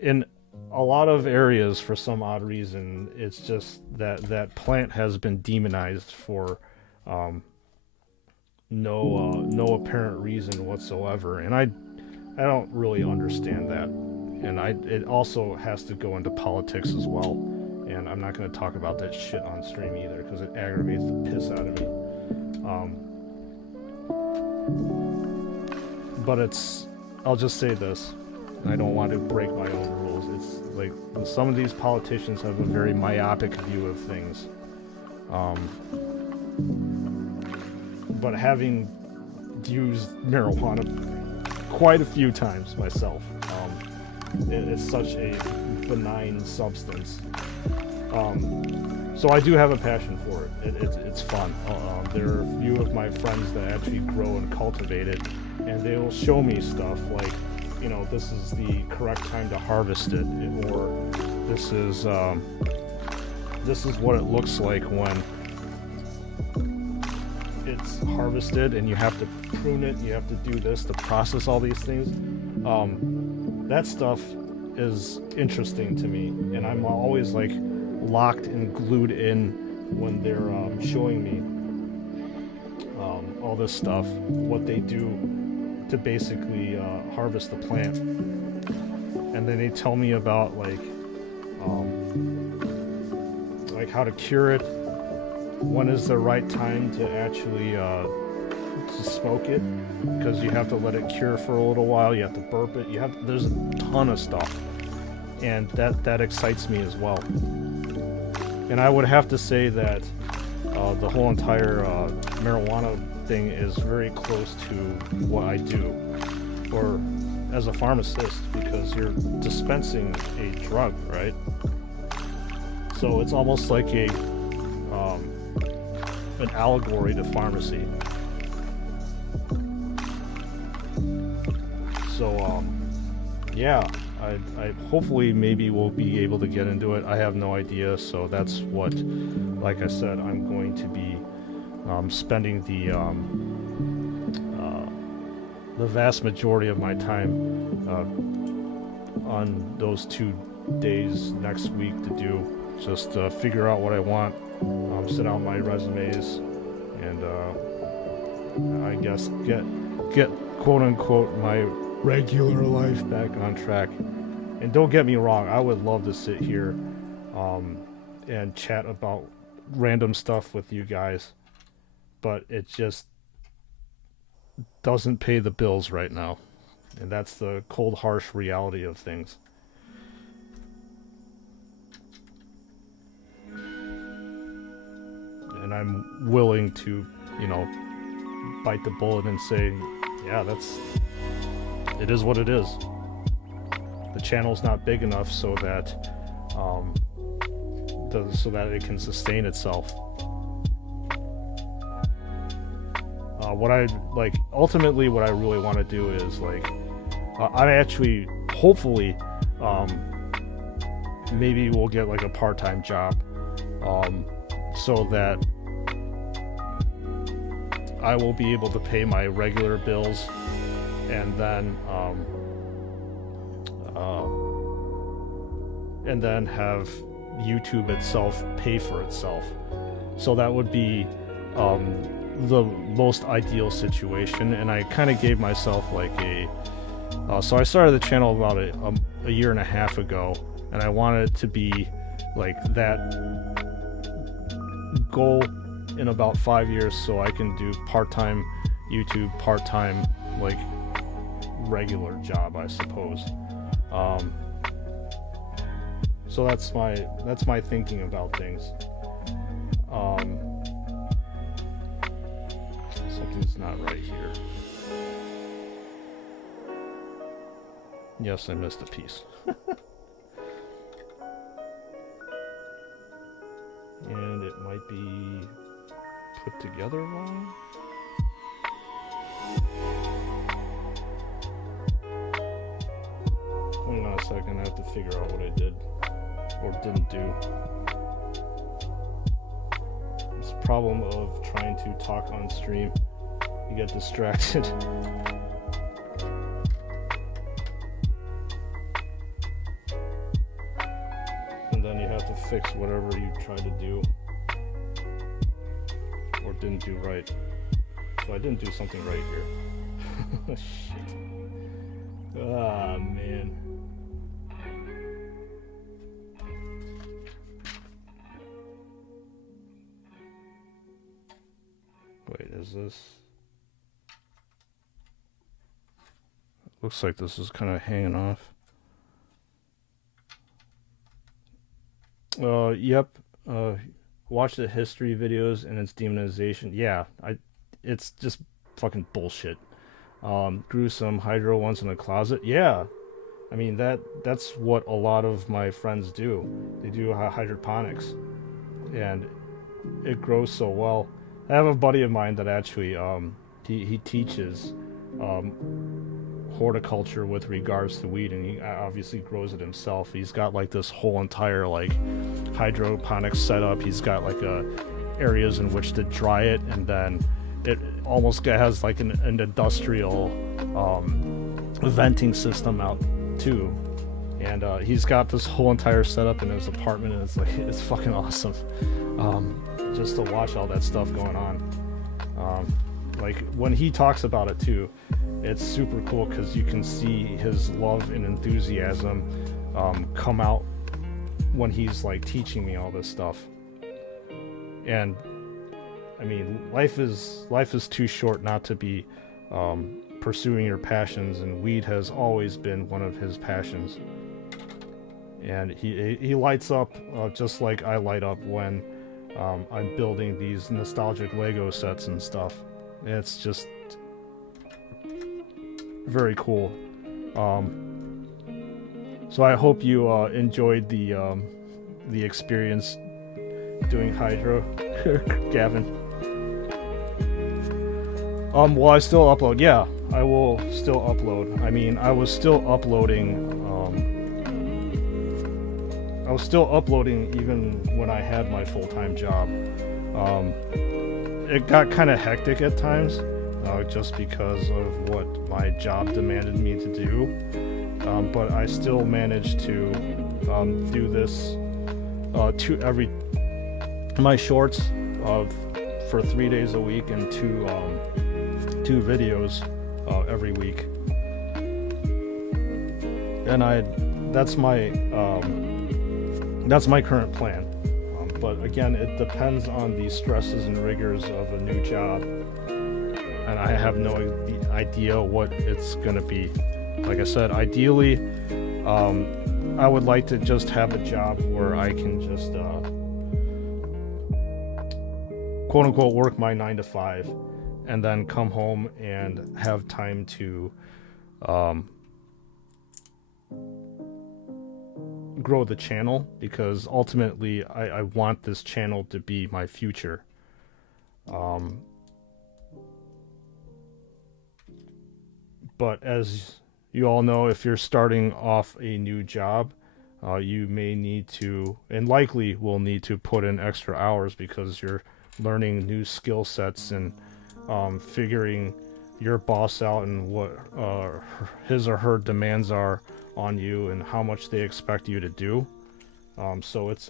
in a lot of areas, for some odd reason, it's just that plant has been demonized for no apparent reason whatsoever, and I don't really understand that. And it also has to go into politics as well, and I'm not going to talk about that shit on stream either, because it aggravates the piss out of me. But I'll just say this, I don't want to break my own rules. It's like some of these politicians have a very myopic view of things. But having used marijuana quite a few times myself, it's such a benign substance. So I do have a passion for it. It's fun. There are a few of my friends that actually grow and cultivate it, and they will show me stuff like, you know, this is the correct time to harvest it, or this is what it looks like when it's harvested, and you have to prune it, you have to do this to process all these things. That stuff is interesting to me, and I'm always like locked and glued in when they're showing me all this stuff, what they do to basically harvest the plant. And then they tell me about like how to cure it, when is the right time to actually to smoke it, because you have to let it cure for a little while, you have to burp it, there's a ton of stuff, and that excites me as well. And I would have to say that the whole entire marijuana thing is very close to what I do, or as a pharmacist, because you're dispensing a drug, right? So it's almost like an allegory to pharmacy. So yeah, I hopefully maybe we'll be able to get into it. I have no idea, so that's what, like I said, I'm going to be spending the vast majority of my time on those 2 days next week to do. Just figure out what I want, send out my resumes, and I guess get quote unquote my regular life back on track. And don't get me wrong, I would love to sit here and chat about random stuff with you guys, but it just doesn't pay the bills right now, and that's the cold, harsh reality of things. And I'm willing to, you know, bite the bullet and say, yeah, it is what it is. The channel's not big enough so that it can sustain itself. Ultimately what I really want to do is like I actually, hopefully, maybe we'll get like a part-time job, so that I will be able to pay my regular bills, and then have YouTube itself pay for itself. So that would be the most ideal situation. And I kind of gave myself like so I started the channel about a year and a half ago, and I wanted it to be like that goal in about 5 years, so I can do part-time YouTube, part-time like regular job, I suppose. So that's my thinking about things. Something's not right here. Yes, I missed a piece. And it might be put together wrong. Hang on a second, I have to figure out what I did or didn't do. It's a problem of trying to talk on stream. You get distracted. And then you have to fix whatever you try to do or didn't do right. So I didn't do something right here. Shit. Ah, man. Wait, is this... Looks like this is kind of hanging off. Yep. Watch the history videos and its demonization. Yeah, it's just fucking bullshit. Grew some hydro ones in the closet. Yeah, I mean that's what a lot of my friends do. They do hydroponics, and it grows so well. I have a buddy of mine that actually he teaches horticulture with regards to weed, and he obviously grows it himself. He's got like this whole entire like hydroponics setup. He's got like areas in which to dry it, and then it almost has like an industrial venting system out too. And he's got this whole entire setup in his apartment, and it's fucking awesome. Just to watch all that stuff going on. Like when he talks about it too, it's super cool because you can see his love and enthusiasm come out when he's like teaching me all this stuff. And I mean, life is too short not to be pursuing your passions, and weed has always been one of his passions. And he lights up just like I light up when I'm building these nostalgic Lego sets and stuff. It's just very cool. So I hope you enjoyed the experience doing hydro, Gavin. Will I still upload? Yeah, I will still upload. I mean, I was still uploading even when I had my full-time job. It got kind of hectic at times, just because of what my job demanded me to do. But I still managed to do this my shorts for 3 days a week, and two videos every week. And that's my current plan. But again, it depends on the stresses and rigors of a new job, and I have no idea what it's gonna be. Like I said, ideally, I would like to just have a job where I can just quote unquote work my 9 to 5, and then come home and have time to grow the channel, because ultimately I want this channel to be my future. But as you all know if you're starting off a new job, you may need to, and likely will need to, put in extra hours because you're learning new skill sets and figuring your boss out and what his or her demands are on you and how much they expect you to do. So it's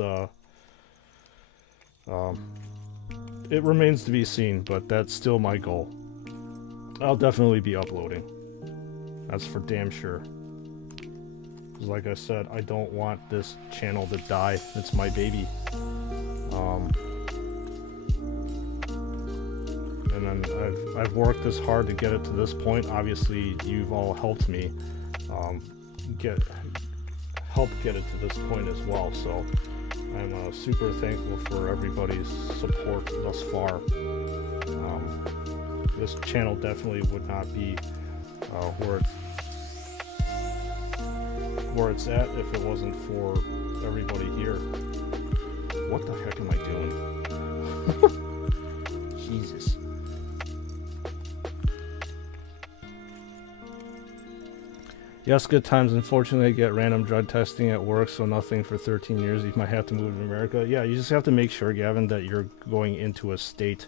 it remains to be seen, but that's still my goal. I'll definitely be uploading. That's for damn sure. Like I said, I don't want this channel to die. It's my baby. And then I've worked this hard to get it to this point. Obviously, you've all helped me help get it to this point as well. So I'm super thankful for everybody's support thus far. This channel definitely would not be where it's at if it wasn't for everybody here. What the heck am I doing? Jesus. Yes, good times. Unfortunately, I get random drug testing at work, so nothing for 13 years. You might have to move to America. Yeah, you just have to make sure, Gavin, that you're going into a state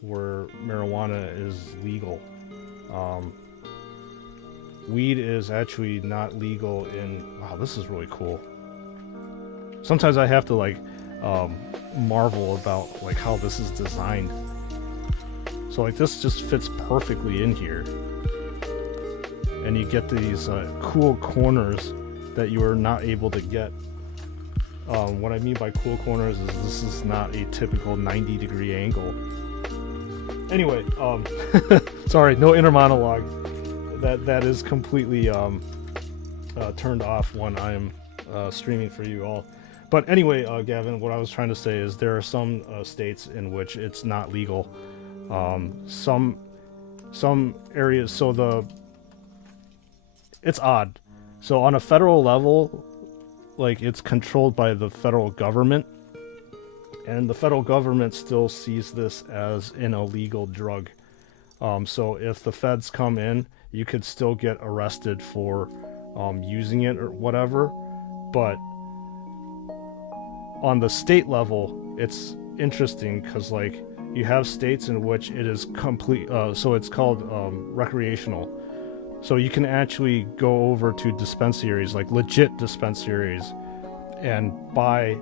where marijuana is legal. Weed is actually not legal in... Wow, this is really cool. Sometimes I have to, like, marvel about, like, how this is designed. So, like, this just fits perfectly in here. And you get these cool corners that you are not able to get. What I mean by cool corners is this is not a typical 90-degree angle. Anyway, sorry, no inner monologue. That is completely turned off when I'm streaming for you all. But anyway, Gavin, what I was trying to say is there are some states in which it's not legal. Some areas, so it's odd. So on a federal level, like, it's controlled by the federal government, and the federal government still sees this as an illegal drug. So if the feds come in, you could still get arrested for using it or whatever. But on the state level, it's interesting because, like, you have states in which it is complete. So it's called recreational. So you can actually go over to dispensaries, like legit dispensaries, and buy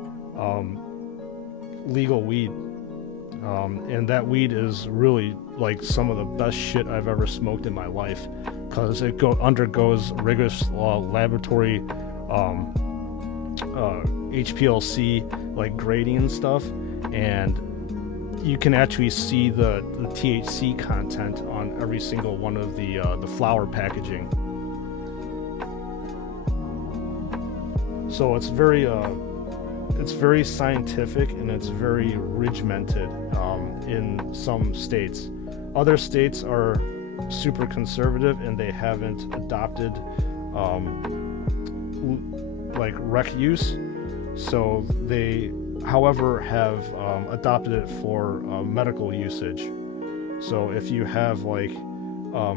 legal weed. And that weed is really, like, some of the best shit I've ever smoked in my life, because it undergoes rigorous laboratory HPLC, like, grading and stuff, and you can actually see the THC content on every single one of the flower packaging. So it's very scientific, and it's very regimented in some states. Other states are super conservative, and they haven't adopted like rec use. So they, however, have adopted it for medical usage. So if you have, like,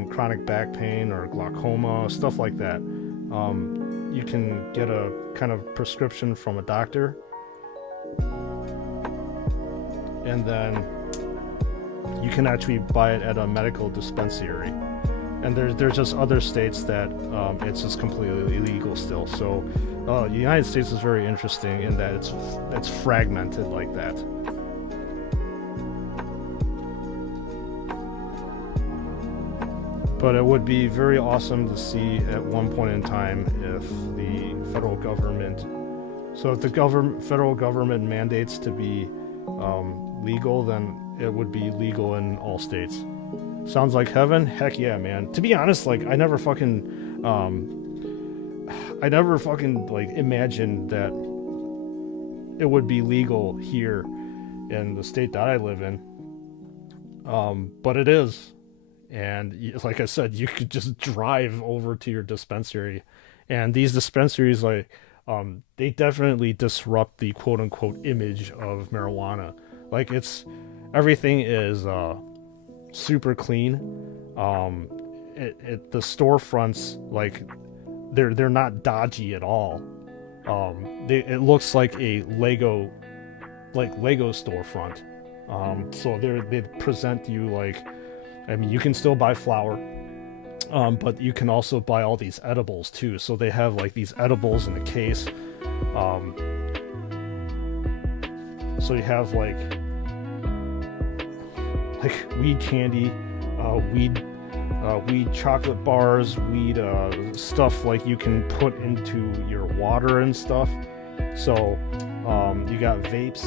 chronic back pain or glaucoma, stuff like that, you can get a kind of prescription from a doctor, and then you can actually buy it at a medical dispensary. And there's just other states that it's just completely illegal still. So the United States is very interesting in that it's fragmented like that. But it would be very awesome to see at one point in time if the federal government, so if the federal government mandates to be legal, then it would be legal in all states. Sounds like heaven? Heck yeah, man. To be honest, like, I never fucking like imagined that it would be legal here in the state that I live in. But it is. And like I said, you could just drive over to your dispensary, and these dispensaries, like, they definitely disrupt the quote-unquote image of marijuana. Like, everything is super clean. the storefronts, like they're not dodgy at all. It looks like a Lego storefront. So they present you like, I mean, you can still buy flour, but you can also buy all these edibles too. So they have like these edibles in a case. So you have like weed candy, weed chocolate bars, weed stuff like you can put into your water and stuff. So you got vapes.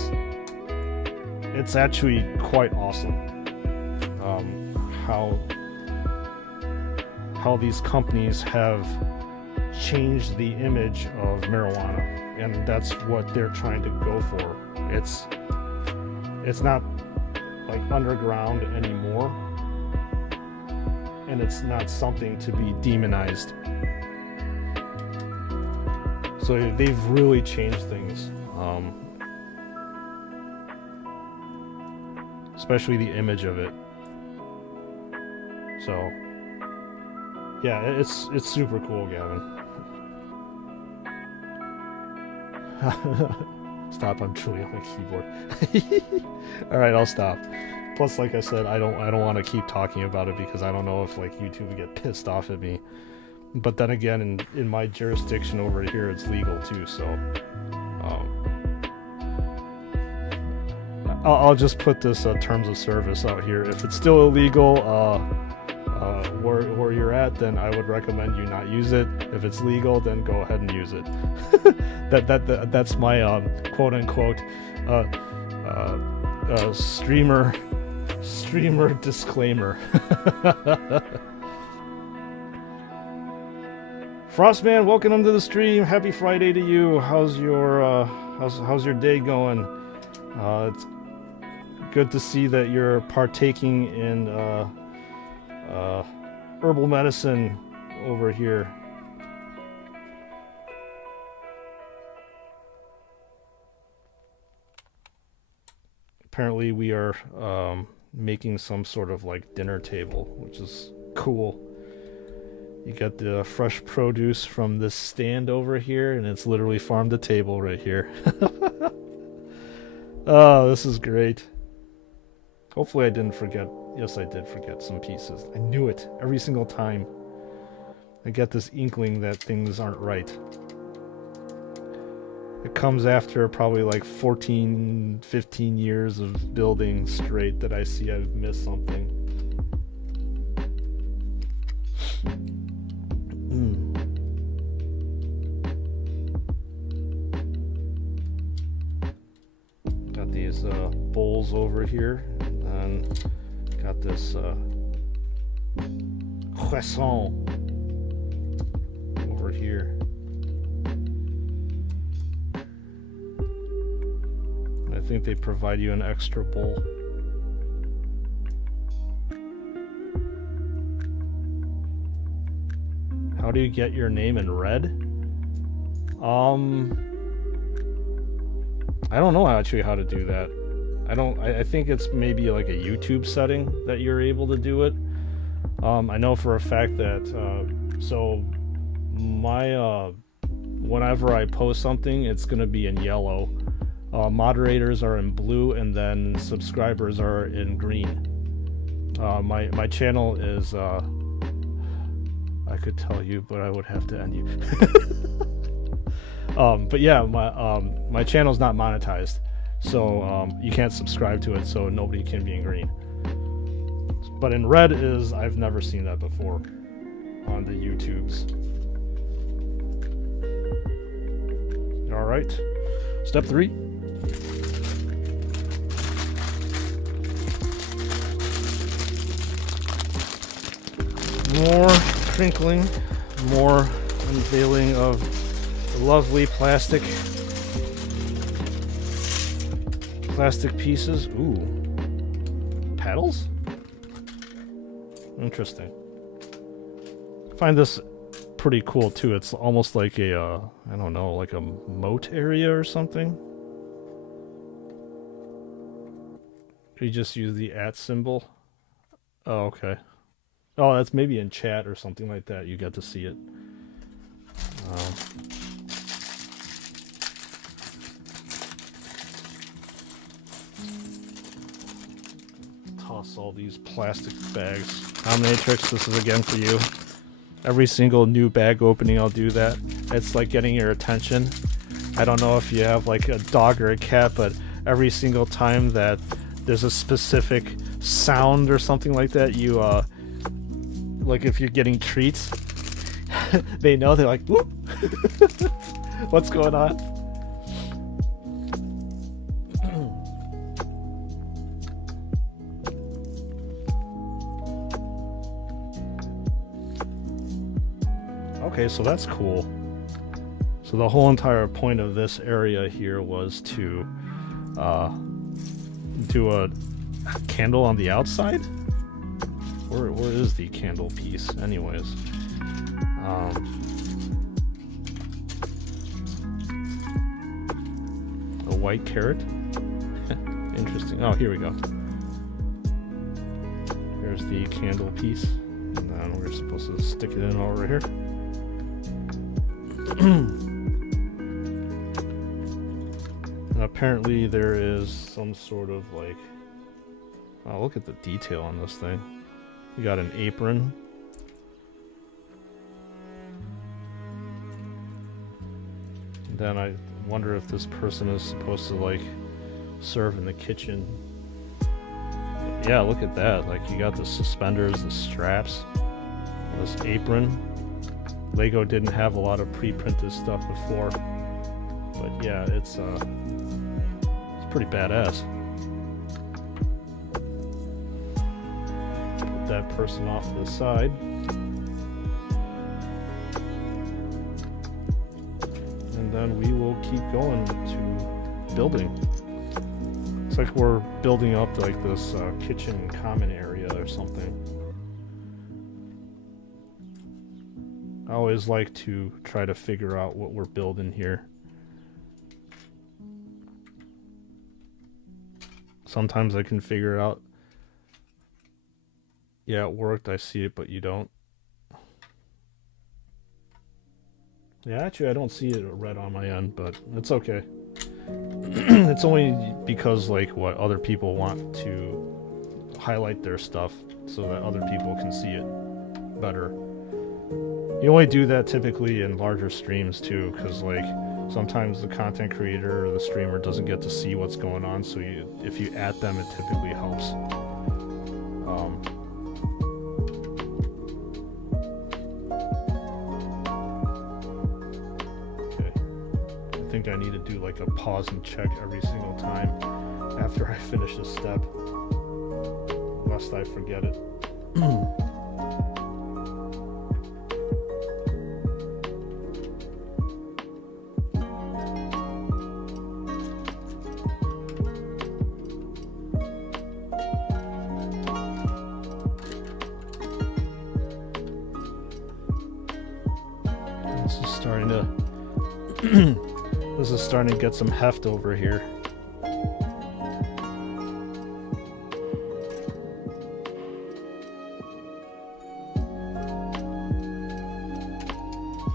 It's actually quite awesome how these companies have changed the image of marijuana, and that's what they're trying to go for. It's not like underground anymore, and it's not something to be demonized. So they've really changed things, especially the image of it. So yeah, it's super cool, Gavin. Stop, I'm truly on my keyboard. Alright, I'll stop. Plus, like I said, I don't want to keep talking about it because I don't know if like YouTube would get pissed off at me. But then again, in my jurisdiction over here, it's legal too, so I'll just put this terms of service out here. If it's still illegal where you're at, then I would recommend you not use it. If it's legal, then go ahead and use it. That's my quote unquote streamer disclaimer. Frostman, welcome to the stream. Happy Friday to you. How's your day going? It's good to see that you're partaking in herbal medicine over here. Apparently we are making some sort of like dinner table, which is cool. You got the fresh produce from this stand over here, and it's literally farm to table right here. Oh, this is great. Hopefully I didn't forget. Yes, I did forget some pieces. I knew it every single time. I get this inkling that things aren't right. It comes after probably like 14, 15 years of building straight that I see I've missed something. Got these bowls over here, and got this croissant over here. I think they provide you an extra bowl. How do you get your name in red? I don't know actually how to do that. I think it's maybe like a YouTube setting that you're able to do it. I know for a fact that so my whenever I post something, it's gonna be in yellow. Moderators are in blue, and then subscribers are in green. My channel is I could tell you, but I would have to end you. But yeah, my channel's not monetized, so you can't subscribe to it, so nobody can be in green. But in red is, I've never seen that before on the YouTubes. All right, step 3. More crinkling, more unveiling of lovely plastic pieces. Ooh, paddles? Interesting. I find this pretty cool too. It's almost like a I don't know, like a moat area or something. You just use the @ symbol. Oh, okay. Oh, that's maybe in chat or something like that. You get to see it. Toss all these plastic bags. Dominatrix, this is again for you. Every single new bag opening, I'll do that. It's like getting your attention. I don't know if you have like a dog or a cat, but every single time that there's a specific sound or something like that, you like if you're getting treats, they know, they're like, whoop. What's going on? Okay, so that's cool. So the whole entire point of this area here was to do a candle on the outside? Where is the candle piece anyways? A white carrot? Interesting. Oh, here we go. Here's the candle piece. And then we're supposed to stick it in over here. And apparently there is some sort of like... Oh, look at the detail on this thing. You got an apron. And then I wonder if this person is supposed to like serve in the kitchen. But yeah, look at that. Like you got the suspenders, the straps, this apron. Lego didn't have a lot of pre-printed stuff before. But yeah, it's pretty badass. That person off to the side. And then we will keep going to building. It's like we're building up like this kitchen common area or something. I always like to try to figure out what we're building here. Sometimes I can figure it out. Yeah, it worked. I see it, but you don't. Yeah, actually, I don't see it red on my end, but it's okay. It's only because, like, what other people want to highlight their stuff so that other people can see it better. You only do that typically in larger streams, too, because, like, sometimes the content creator or the streamer doesn't get to see what's going on, so if you add them, it typically helps. I think I need to do like a pause and check every single time after I finish a step, lest I forget it. This is starting to this is starting to get some heft over here.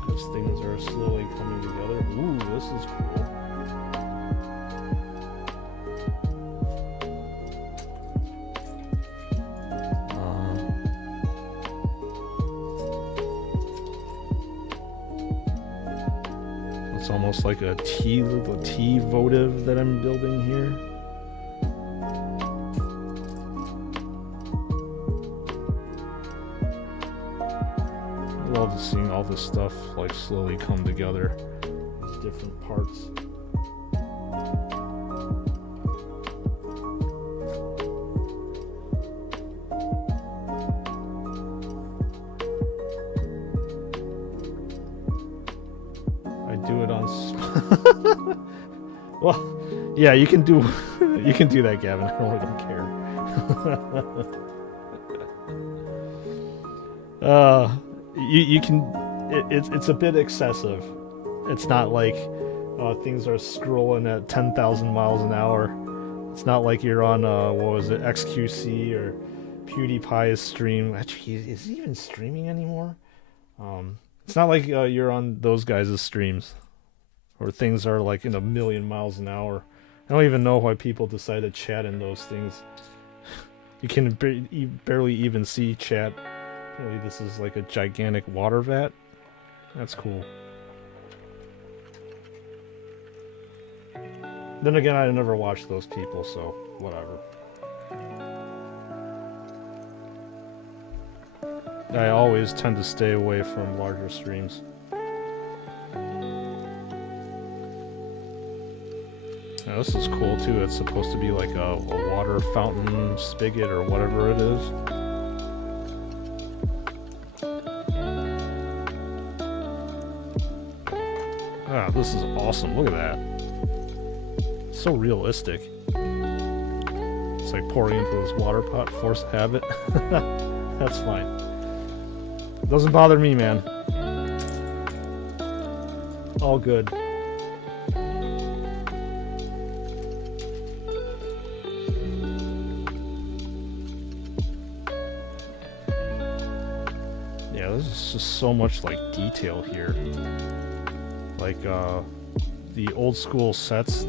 As things are slowly coming together. Ooh, this is cool. It's almost like a T votive that I'm building here. I love seeing all this stuff like slowly come together. These different parts. Well, yeah, you can do that, Gavin. I really don't care. You can. It's a bit excessive. It's not like things are scrolling at 10,000 miles an hour. It's not like you're on what was it, XQC or PewDiePie's stream. Actually, is he even streaming anymore? It's not like you're on those guys' streams where things are like in a million miles an hour. I don't even know why people decide to chat in those things. You can barely even see chat. Really, this is like a gigantic water vat. That's cool. Then again, I never watched those people, so whatever. I always tend to stay away from larger streams. Now, this is cool too. It's supposed to be like a water fountain spigot or whatever it is. Ah, this is awesome. Look at that. It's so realistic. It's like pouring into this water pot, force habit. That's fine. Doesn't bother me, man. All good. Yeah, there's just so much like detail here. Like the old school sets,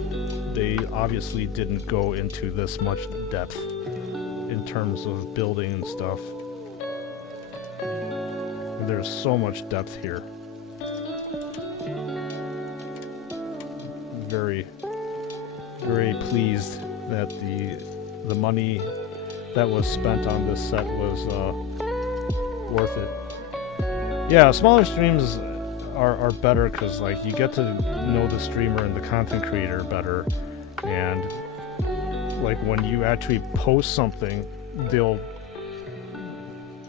they obviously didn't go into this much depth in terms of building and stuff. There's so much depth here. Very, very pleased that the money that was spent on this set was worth it. Yeah, smaller streams are better because like you get to know the streamer and the content creator better, and like when you actually post something, they'll,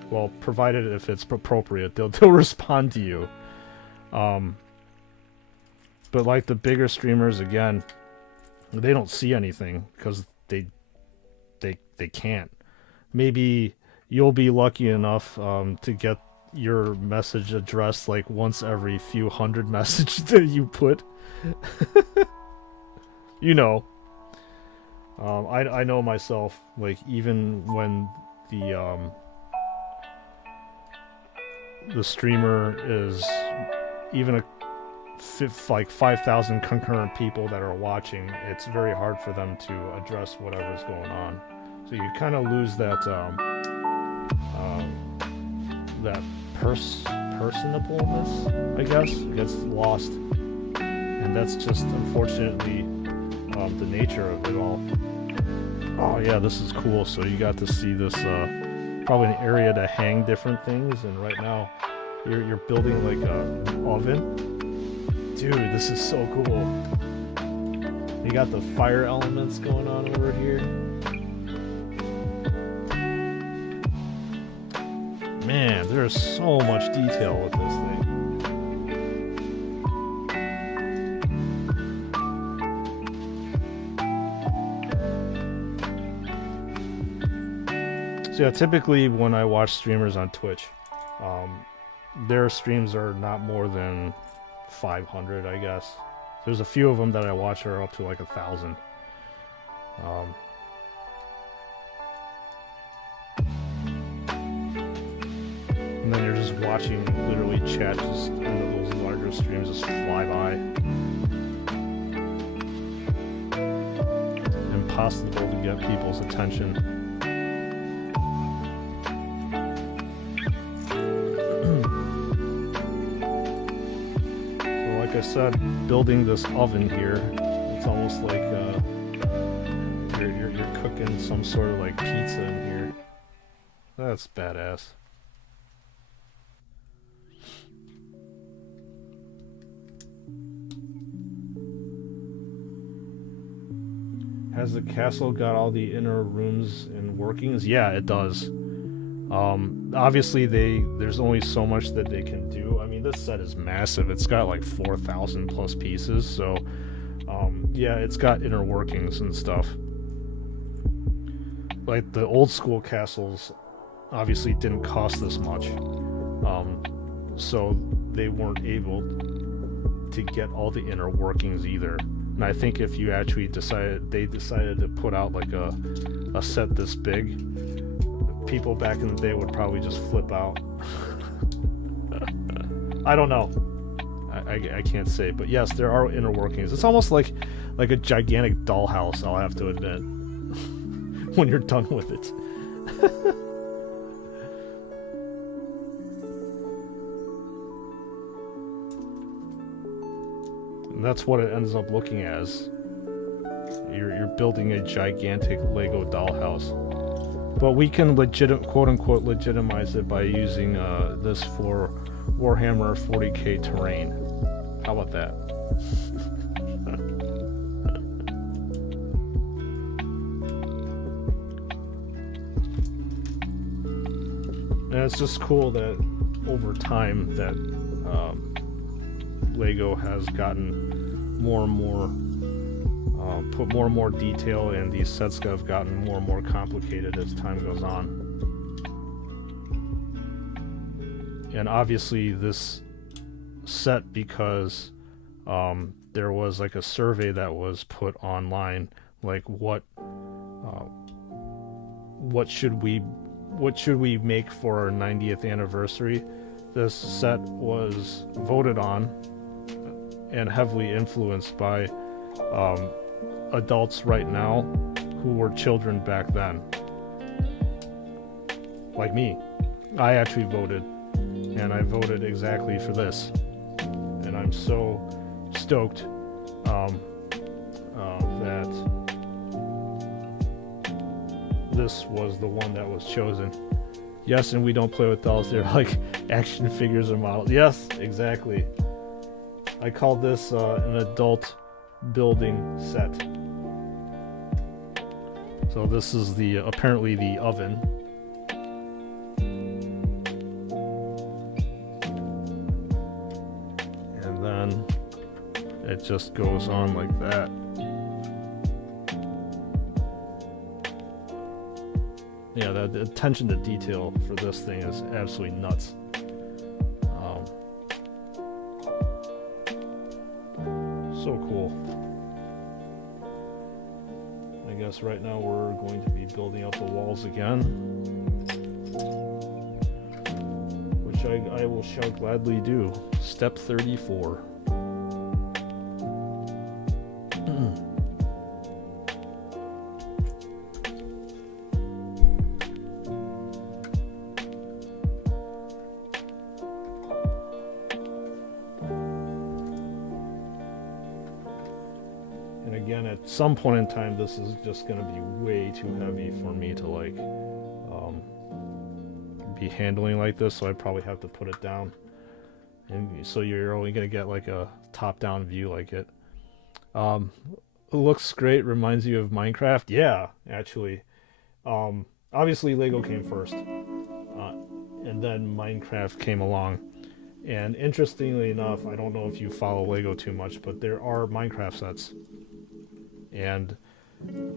well, provided if it's appropriate, they'll respond to you. But like the bigger streamers, again, they don't see anything because they can't. Maybe you'll be lucky enough to get your message addressed like once every few hundred messages that you put. You know. I know myself, like even when the streamer is even like 5,000 concurrent people that are watching, it's very hard for them to address whatever's going on. So you kind of lose that that personableness, I guess. It gets lost, and that's just unfortunately the nature of it all. Oh yeah, this is cool. So you got to see this probably an area to hang different things, and right now you're building like an oven. Dude, this is so cool. You got the fire elements going on over here. Man, there's so much detail with this thing. So yeah, typically when I watch streamers on Twitch, their streams are not more than 500, I guess. There's a few of them that I watch that are up to like 1,000. And then you're just watching literally chat just under those larger streams just fly by. Impossible to get people's attention. So like I said, building this oven here, it's almost like you're cooking some sort of like pizza in here. That's badass. Has the castle got all the inner rooms and workings? Yeah, it does. Obviously, there's only so much that they can do. I mean, this set is massive. It's got like 4,000 plus pieces, so yeah, it's got inner workings and stuff. Like the old school castles obviously didn't cost this much, so they weren't able to get all the inner workings either. And I think if you actually decided to put out like a set this big, people back in the day would probably just flip out. I don't know. I can't say, but yes, there are inner workings. It's almost like a gigantic dollhouse, I'll have to admit, when you're done with it. And that's what it ends up looking as. You're building a gigantic Lego dollhouse. But we can quote-unquote legitimize it by using this for Warhammer 40k terrain. How about that? And it's just cool that over time that Lego has gotten more and more, put more and more detail, and these sets have gotten more and more complicated as time goes on. And obviously this set, because there was like a survey that was put online, like what should we make for our 90th anniversary. This set was voted on and heavily influenced by adults right now who were children back then, like me. I actually voted, and I voted exactly for this, and I'm so stoked that this was the one that was chosen. Yes, and we don't play with dolls. They're like action figures or models. Yes, exactly. I call this an adult building set. So this is the apparently the oven. And then it just goes on like that. Yeah, the attention to detail for this thing is absolutely nuts. So cool. I guess right now we're going to be building up the walls again, which I shall gladly do. Step 34. Again, at some point in time, this is just going to be way too heavy for me to like be handling like this, so I probably have to put it down, and so you're only going to get like a top-down view like it. It looks great. Reminds you of Minecraft. Yeah, actually. Obviously Lego came first, and then Minecraft came along. And interestingly enough, I don't know if you follow Lego too much, but there are Minecraft sets. And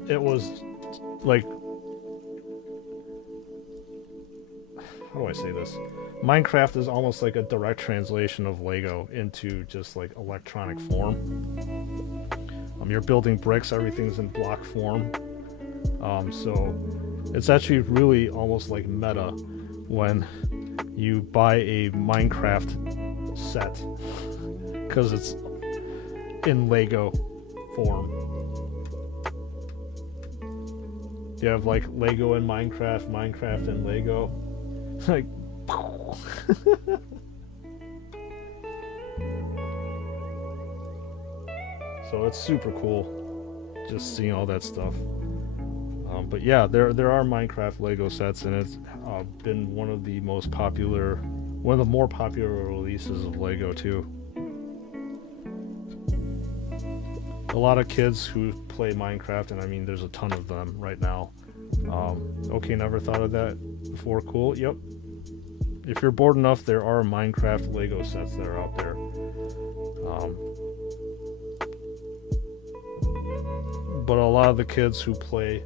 it was like, how do I say this? Minecraft is almost like a direct translation of Lego into just like electronic form. You're building bricks, everything's in block form. So it's actually really almost like meta when you buy a Minecraft set, because it's in Lego form. You have like Lego and Minecraft, Minecraft and Lego. Like, so it's super cool just seeing all that stuff. But yeah, there are Minecraft Lego sets, and it's been one of the more popular releases of Lego too. A lot of kids who play Minecraft, and I mean there's a ton of them right now. Okay, never thought of that before. Cool. Yep. If you're bored enough, there are Minecraft Lego sets that are out there. But a lot of the kids who play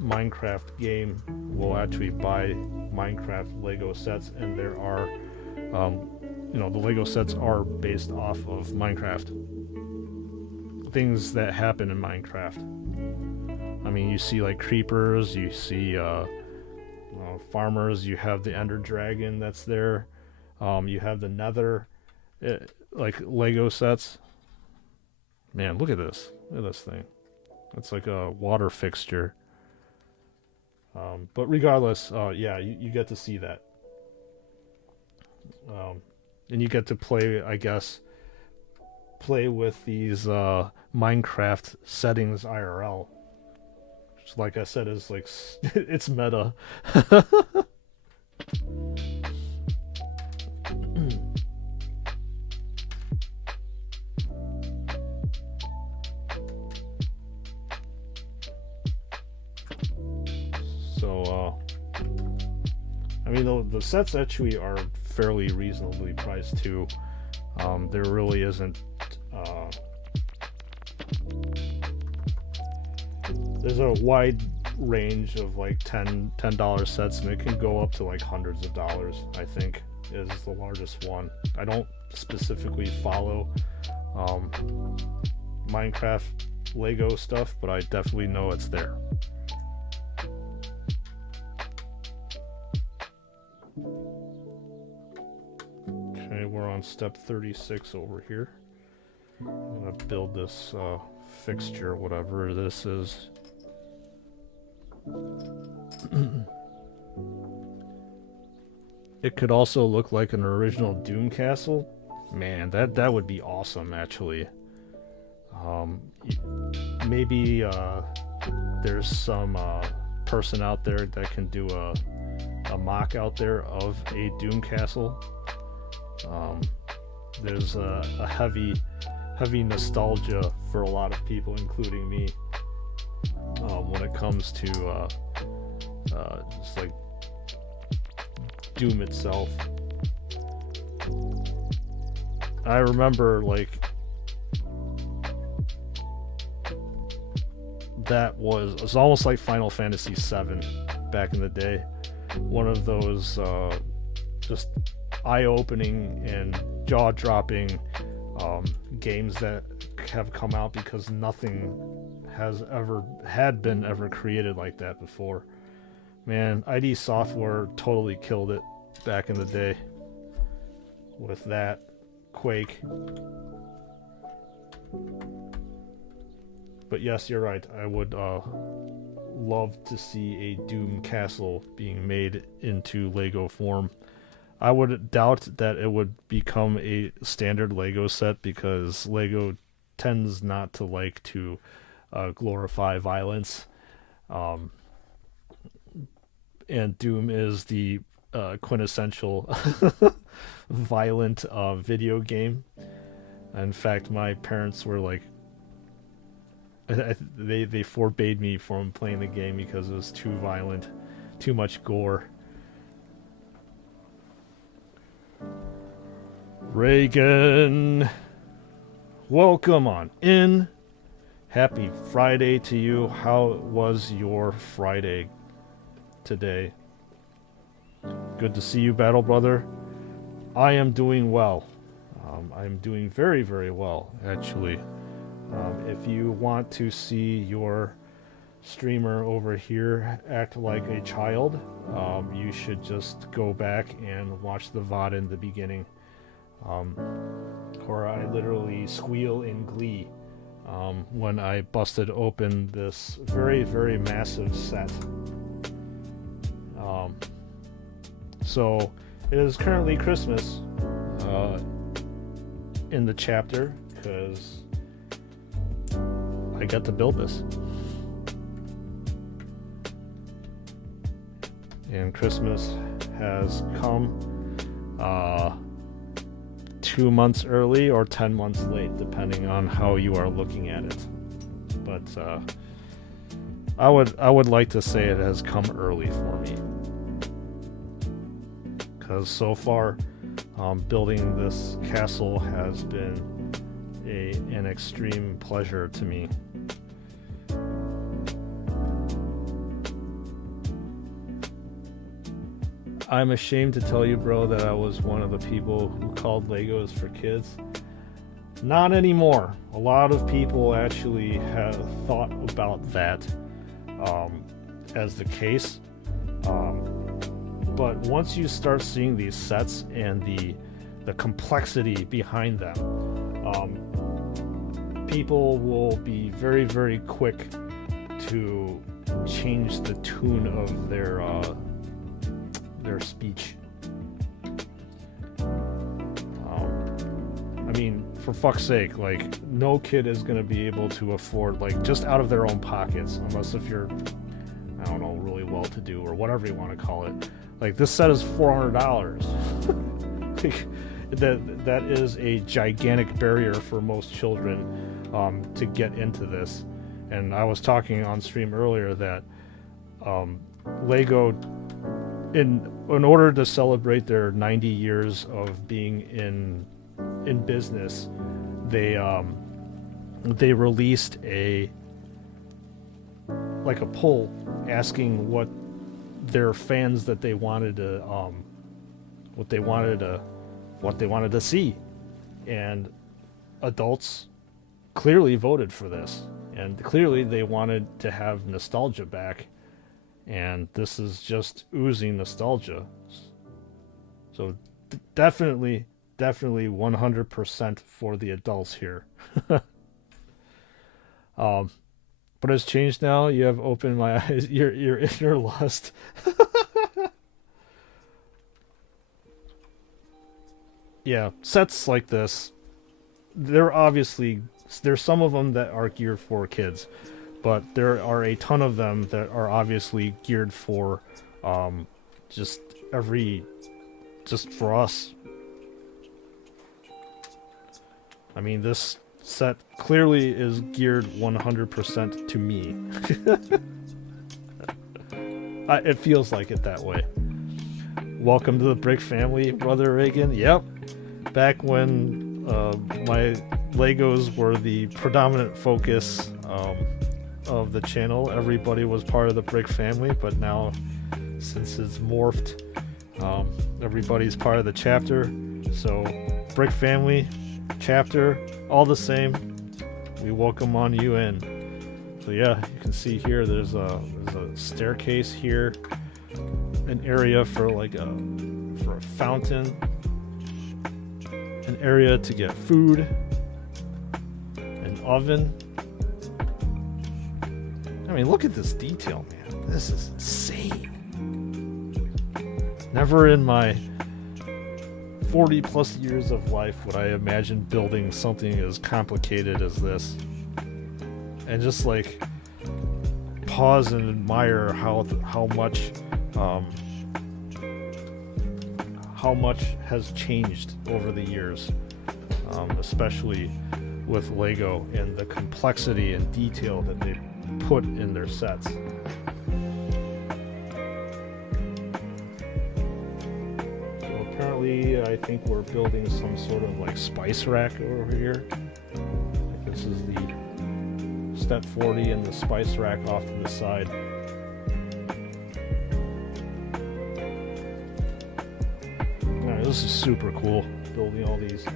Minecraft game will actually buy Minecraft Lego sets, and there are, the Lego sets are based off of Minecraft. Things that happen in Minecraft. I mean, you see like creepers, you see farmers. You have the Ender Dragon that's there. You have the Nether, like Lego sets. Man, look at this. Look at this thing. It's like a water fixture. But regardless, yeah, you get to see that. And you get to play, I guess, play with these Minecraft settings IRL. Which, like I said, is like, it's meta. So, I mean, the sets actually are fairly reasonably priced too. There really isn't. There's a wide range of like $10 sets, and it can go up to like hundreds of dollars. I think is the largest one. I don't specifically follow Minecraft Lego stuff, but I definitely know it's there. Okay, we're on step 36 over here. I'm gonna build this fixture, whatever this is. It could also look like an original Doom castle. Man, that would be awesome, actually. Maybe there's some person out there that can do a mock out there of a Doom castle. There's a heavy nostalgia for a lot of people, including me, when it comes to just like Doom itself. I remember like it was almost like Final Fantasy VII back in the day. One of those just eye-opening and jaw-dropping games that have come out, because nothing had been ever created like that before. Man, ID Software totally killed it back in the day with that. Quake. But yes, you're right. I would love to see a Doom castle being made into Lego form. I would doubt that it would become a standard Lego set, because Lego tends not to like to glorify violence. And Doom is the quintessential violent video game. In fact, my parents were like, they forbade me from playing the game because it was too violent, too much gore. Reagan, welcome on in. Happy Friday to you. How was your Friday today? Good to see you, Battle Brother. I am doing well. I'm doing very, very well, actually. If you want to see your streamer over here act like a child, you should just go back and watch the VOD in the beginning, where I literally squeal in glee when I busted open this very, very massive set. So it is currently Christmas in the chapter, because I got to build this. And Christmas has come 2 months early or 10 months late, depending on how you are looking at it. But I would like to say it has come early for me, because so far building this castle has been an extreme pleasure to me. I'm ashamed to tell you, bro, that I was one of the people who called Legos for kids. Not anymore. A lot of people actually have thought about that as the case. but once you start seeing these sets and the complexity behind them, people will be very, very quick to change the tune of their speech. I mean, for fuck's sake, like, no kid is going to be able to afford, like, just out of their own pockets, unless if you're, I don't know, really well-to-do or whatever you want to call it. Like, this set is $400. Like, that is a gigantic barrier for most children to get into this. And I was talking on stream earlier that Lego, in order to celebrate their 90 years of being in business, they released a poll asking what their fans that they wanted to what they wanted to see, and adults clearly voted for this, and clearly they wanted to have nostalgia back, and this is just oozing nostalgia. So definitely 100% for the adults here. But it's changed now. You have opened my eyes. Your inner lust. Yeah, sets like this, there's some of them that are geared for kids, but there are a ton of them that are obviously geared for just for us. I mean, this set clearly is geared 100% to me. It feels like it that way. Welcome to the Brick family, Brother Reagan. Yep. Back when my Legos were the predominant focus of the channel, everybody was part of the Brick family, but now, since it's morphed, everybody's part of the chapter. So, Brick family, chapter, all the same, we welcome on you in. So yeah, you can see here there's a staircase here, an area for for a fountain, an area to get food, an oven. I mean, look at this detail, man. This is insane. Never in my 40 plus years of life would I imagine building something as complicated as this. And just like pause and admire how much has changed over the years, especially with Lego and the complexity and detail that they put in their sets. Apparently, I think we're building some sort of like spice rack over here. Like this is the step 40 and the spice rack off to the side. Alright, this is super cool. Building all these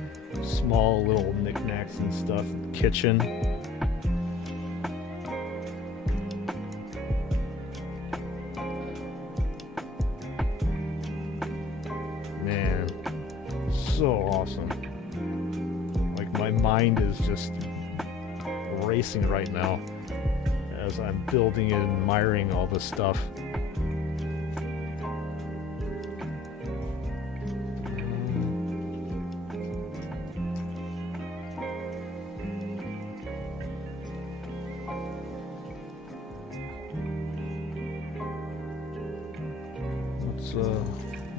small little knickknacks and stuff. Kitchen. So awesome. Like, my mind is just racing right now as I'm building and admiring all this stuff.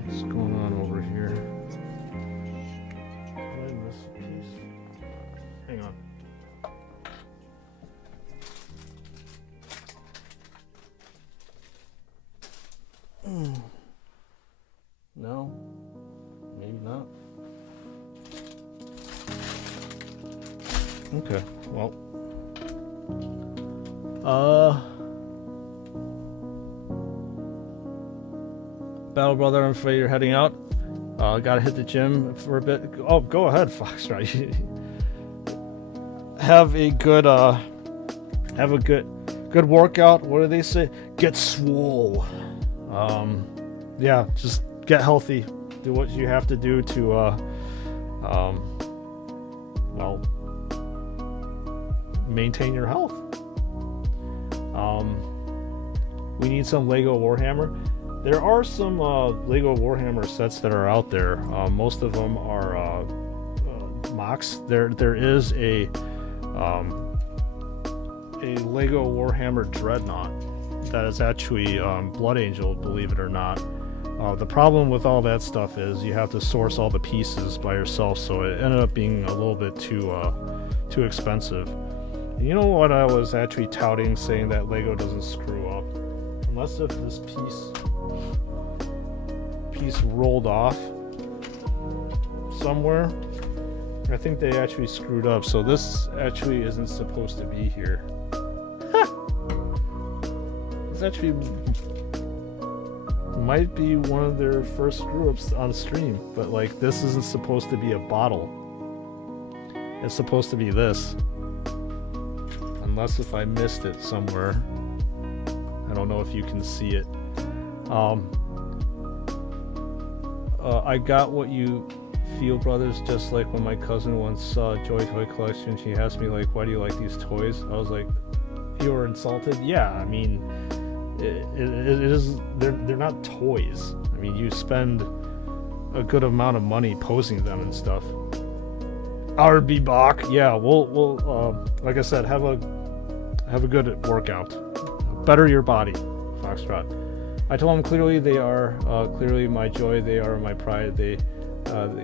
What's going on over here? Hang on. No? Maybe not. Okay, well. Battle Brother, I'm afraid you're heading out. Gotta hit the gym for a bit. Oh, go ahead, Foxtrot. Have a good workout. What do they say? Get swole. yeah, just get healthy. Do what you have to do to, well, maintain your health. We need some Lego Warhammer. There are some Lego Warhammer sets that are out there. Most of them are mocks. There is a Lego Warhammer Dreadnought that is actually Blood Angel, believe it or not. The problem with all that stuff is you have to source all the pieces by yourself, so it ended up being a little bit too expensive. And you know what I was actually touting, saying that Lego doesn't screw up, unless if this piece rolled off somewhere. I think they actually screwed up, so this actually isn't supposed to be here. This actually might be one of their first screw-ups on stream, but like, this isn't supposed to be a bottle. It's supposed to be this. Unless if I missed it somewhere. I don't know if you can see it. I got what you feel, brothers, just like when my cousin once saw a Joy Toy collection. She asked me, like, why do you like these toys? I was like, you were insulted? Yeah, I mean, it is, they're not toys. I mean, you spend a good amount of money posing them and stuff. RB Bach, yeah, we'll like I said, have a good workout. Better your body, Foxtrot. I told him clearly they are clearly my joy, they are my pride, they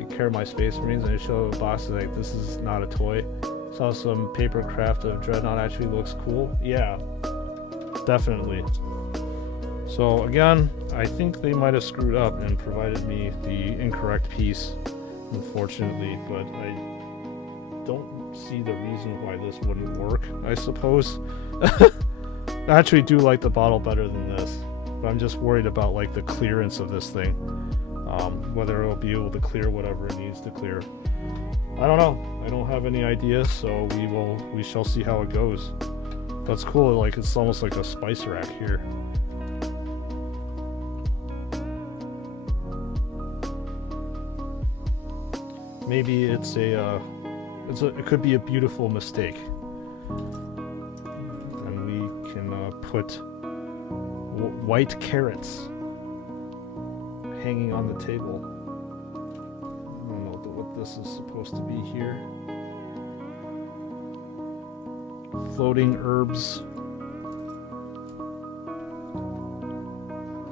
carry my Space Marines, and I show a box like, this is not a toy. Saw some paper craft of Dreadnought, actually looks cool. Yeah, definitely. So again, I think they might have screwed up and provided me the incorrect piece, unfortunately, but I don't see the reason why this wouldn't work, I suppose. I actually do like the bottle better than this, but I'm just worried about like the clearance of this thing, whether it'll be able to clear whatever it needs to clear. I don't know. I don't have any idea, so we shall see how it goes. That's cool. Like, it's almost like a spice rack here. Maybe it could be a beautiful mistake. And we can put white carrots hanging on the table. I don't know what this is supposed to be here. Floating herbs.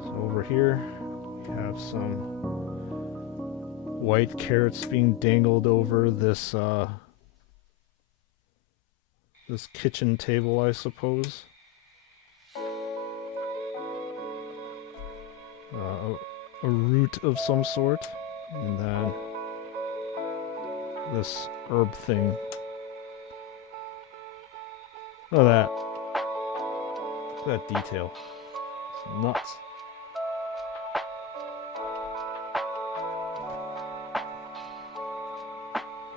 So over here we have some white carrots being dangled over this this kitchen table, I suppose. A root of some sort, and then this herb thing. Look at that. Look at that detail. It's nuts.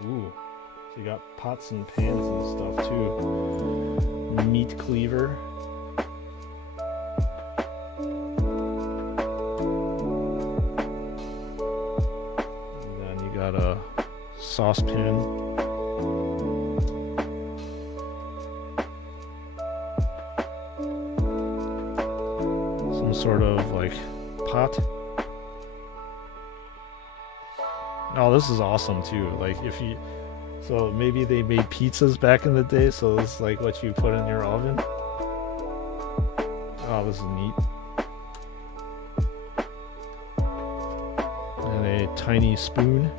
Ooh. So you got pots and pans and stuff too. Meat cleaver. And then you got a saucepan. Some sort of like pot. Oh, this is awesome too. Like, if you, so maybe they made pizzas back in the day, so it's like what you put in your oven. Oh, this is neat. And a tiny spoon.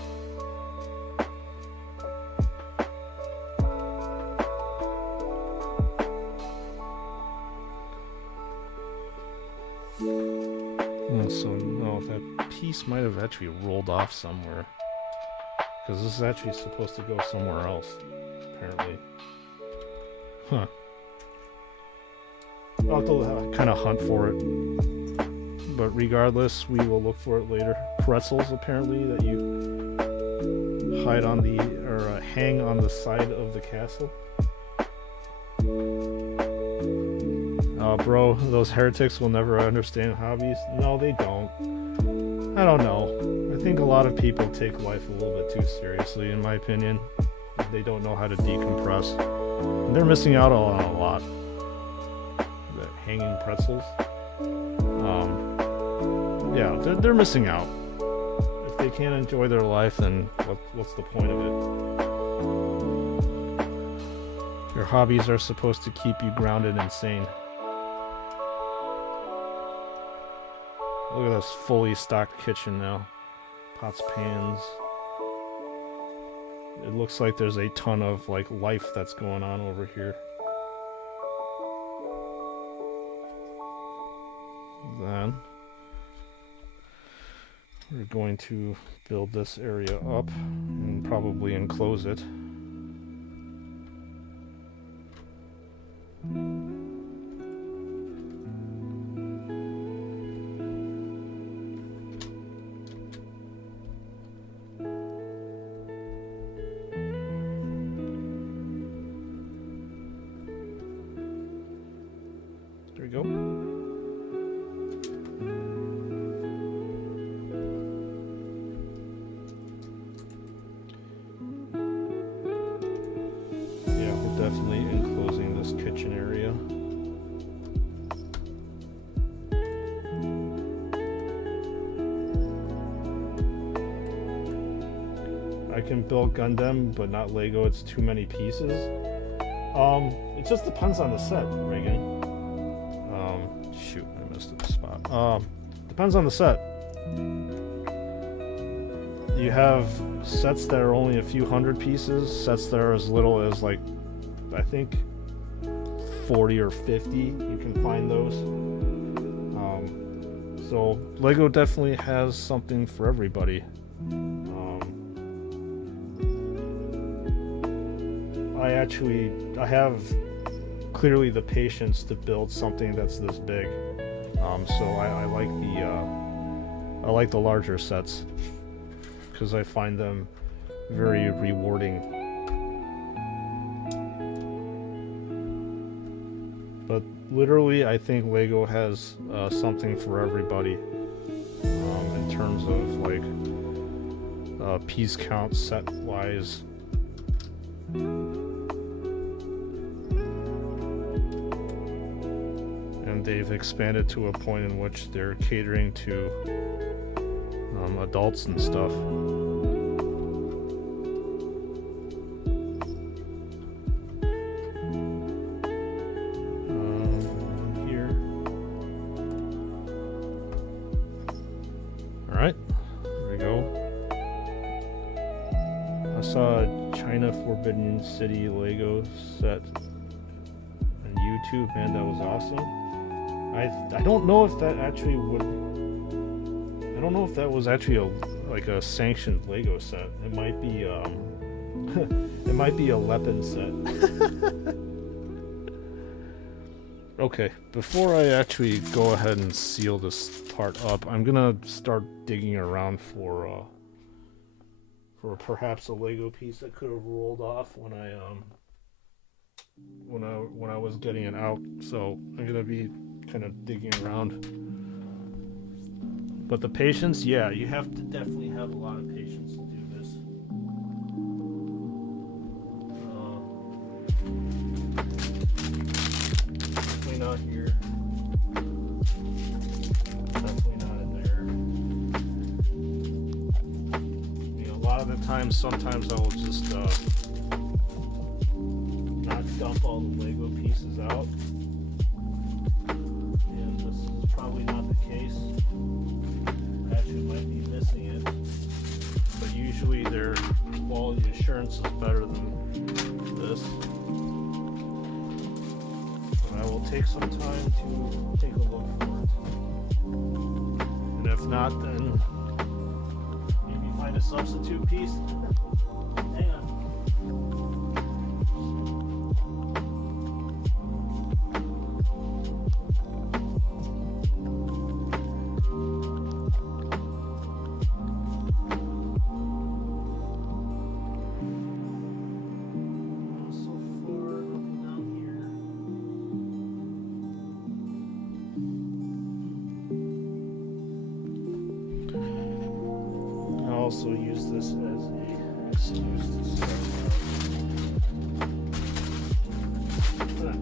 Oh, so no, that piece might have actually rolled off somewhere. Because this is actually supposed to go somewhere else, apparently. Huh. I'll have to kind of hunt for it. But regardless, we will look for it later. Pretzels, apparently, that you hide on the, or hang on the side of the castle. Bro, those heretics will never understand hobbies. No, they don't. I don't know. I think a lot of people take life a little bit too seriously, in my opinion. They don't know how to decompress. And they're missing out on a lot. The hanging pretzels. Yeah, they're missing out. If they can't enjoy their life, then what's the point of it? Your hobbies are supposed to keep you grounded and sane. Look at this fully stocked kitchen now. Pots, pans. It looks like there's a ton of like life that's going on over here. Then we're going to build this area up and probably enclose it. There we go. Definitely enclosing this kitchen area. I can build Gundam, but not Lego. It's too many pieces. It just depends on the set, Reagan. Shoot, I missed a spot. Depends on the set. You have sets that are only a few hundred pieces, sets that are as little as like I think 40 or 50. You can find those. So Lego definitely has something for everybody. I have clearly the patience to build something that's this big. So I like the larger sets because I find them very rewarding. But literally, I think Lego has something for everybody in terms of like piece count set wise. And they've expanded to a point in which they're catering to adults and stuff. Here. Alright, there we go. I saw a China Forbidden City Lego set on YouTube, man, that was awesome. I don't know if that actually would. I don't know if that was actually like a sanctioned Lego set. It might be it might be a Lepin set. Okay, before I actually go ahead and seal this part up, I'm gonna start digging around for perhaps a Lego piece that could have rolled off when I was getting it out. So I'm gonna be kind of digging around. But the patience, yeah, you have to definitely have a lot of patience to do this. Definitely not here. Definitely not in there. You know, a lot of the times, sometimes I will just not dump all the Lego pieces out. And this is probably not the case. Actually might be missing it, but usually their quality assurance is better than this. But I will take some time to take a look for it, and if not, then maybe find a substitute piece. Hang on. also use this as a excuse to stretch out.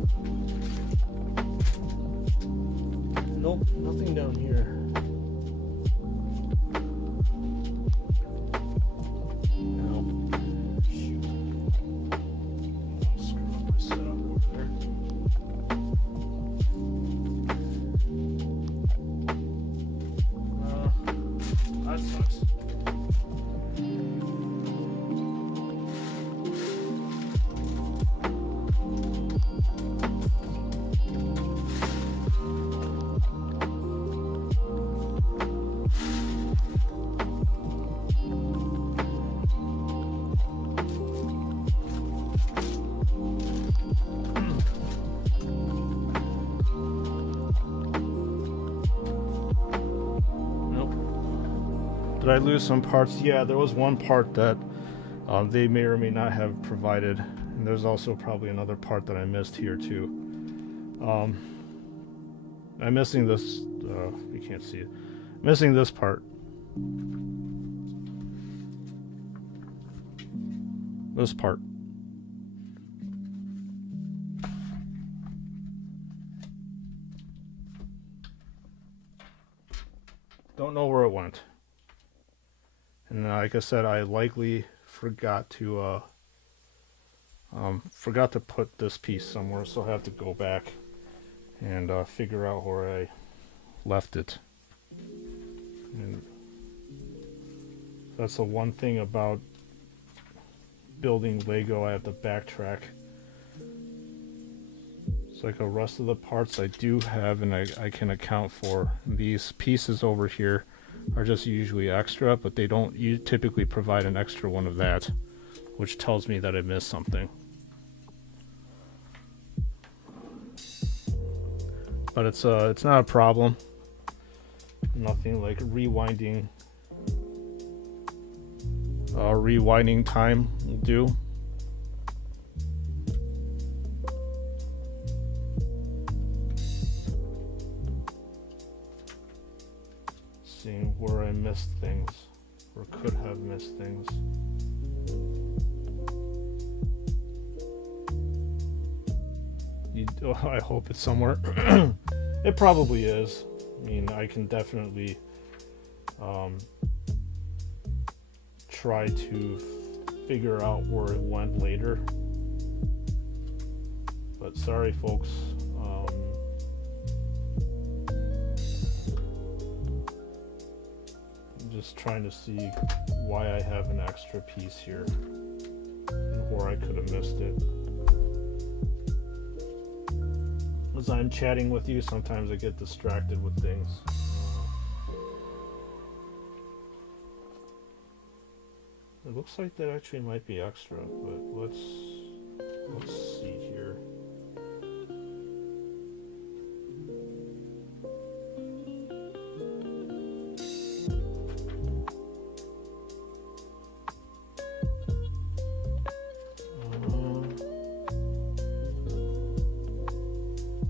Nope, nothing down here. Did I lose some parts? Yeah, there was one part that they may or may not have provided, and there's also probably another part that I missed here too. I'm missing this. You can't see it. Missing this part. This part. Don't know where it went. And like I said, I likely forgot to put this piece somewhere, so I have to go back and figure out where I left it. And that's the one thing about building Lego, I have to backtrack. It's like the rest of the parts I do have and I can account for. These pieces over here are just usually extra, but they don't typically provide an extra one of that, which tells me that I missed something. But it's not a problem. Nothing like rewinding time will do. Seeing where I missed things, or could have missed things. I hope it's somewhere. It probably is. I mean, I can definitely try to figure out where it went later. But sorry, folks. I'm just trying to see why I have an extra piece here and where I could have missed it. As I'm chatting with you, sometimes I get distracted with things. It looks like that actually might be extra, but let's see here.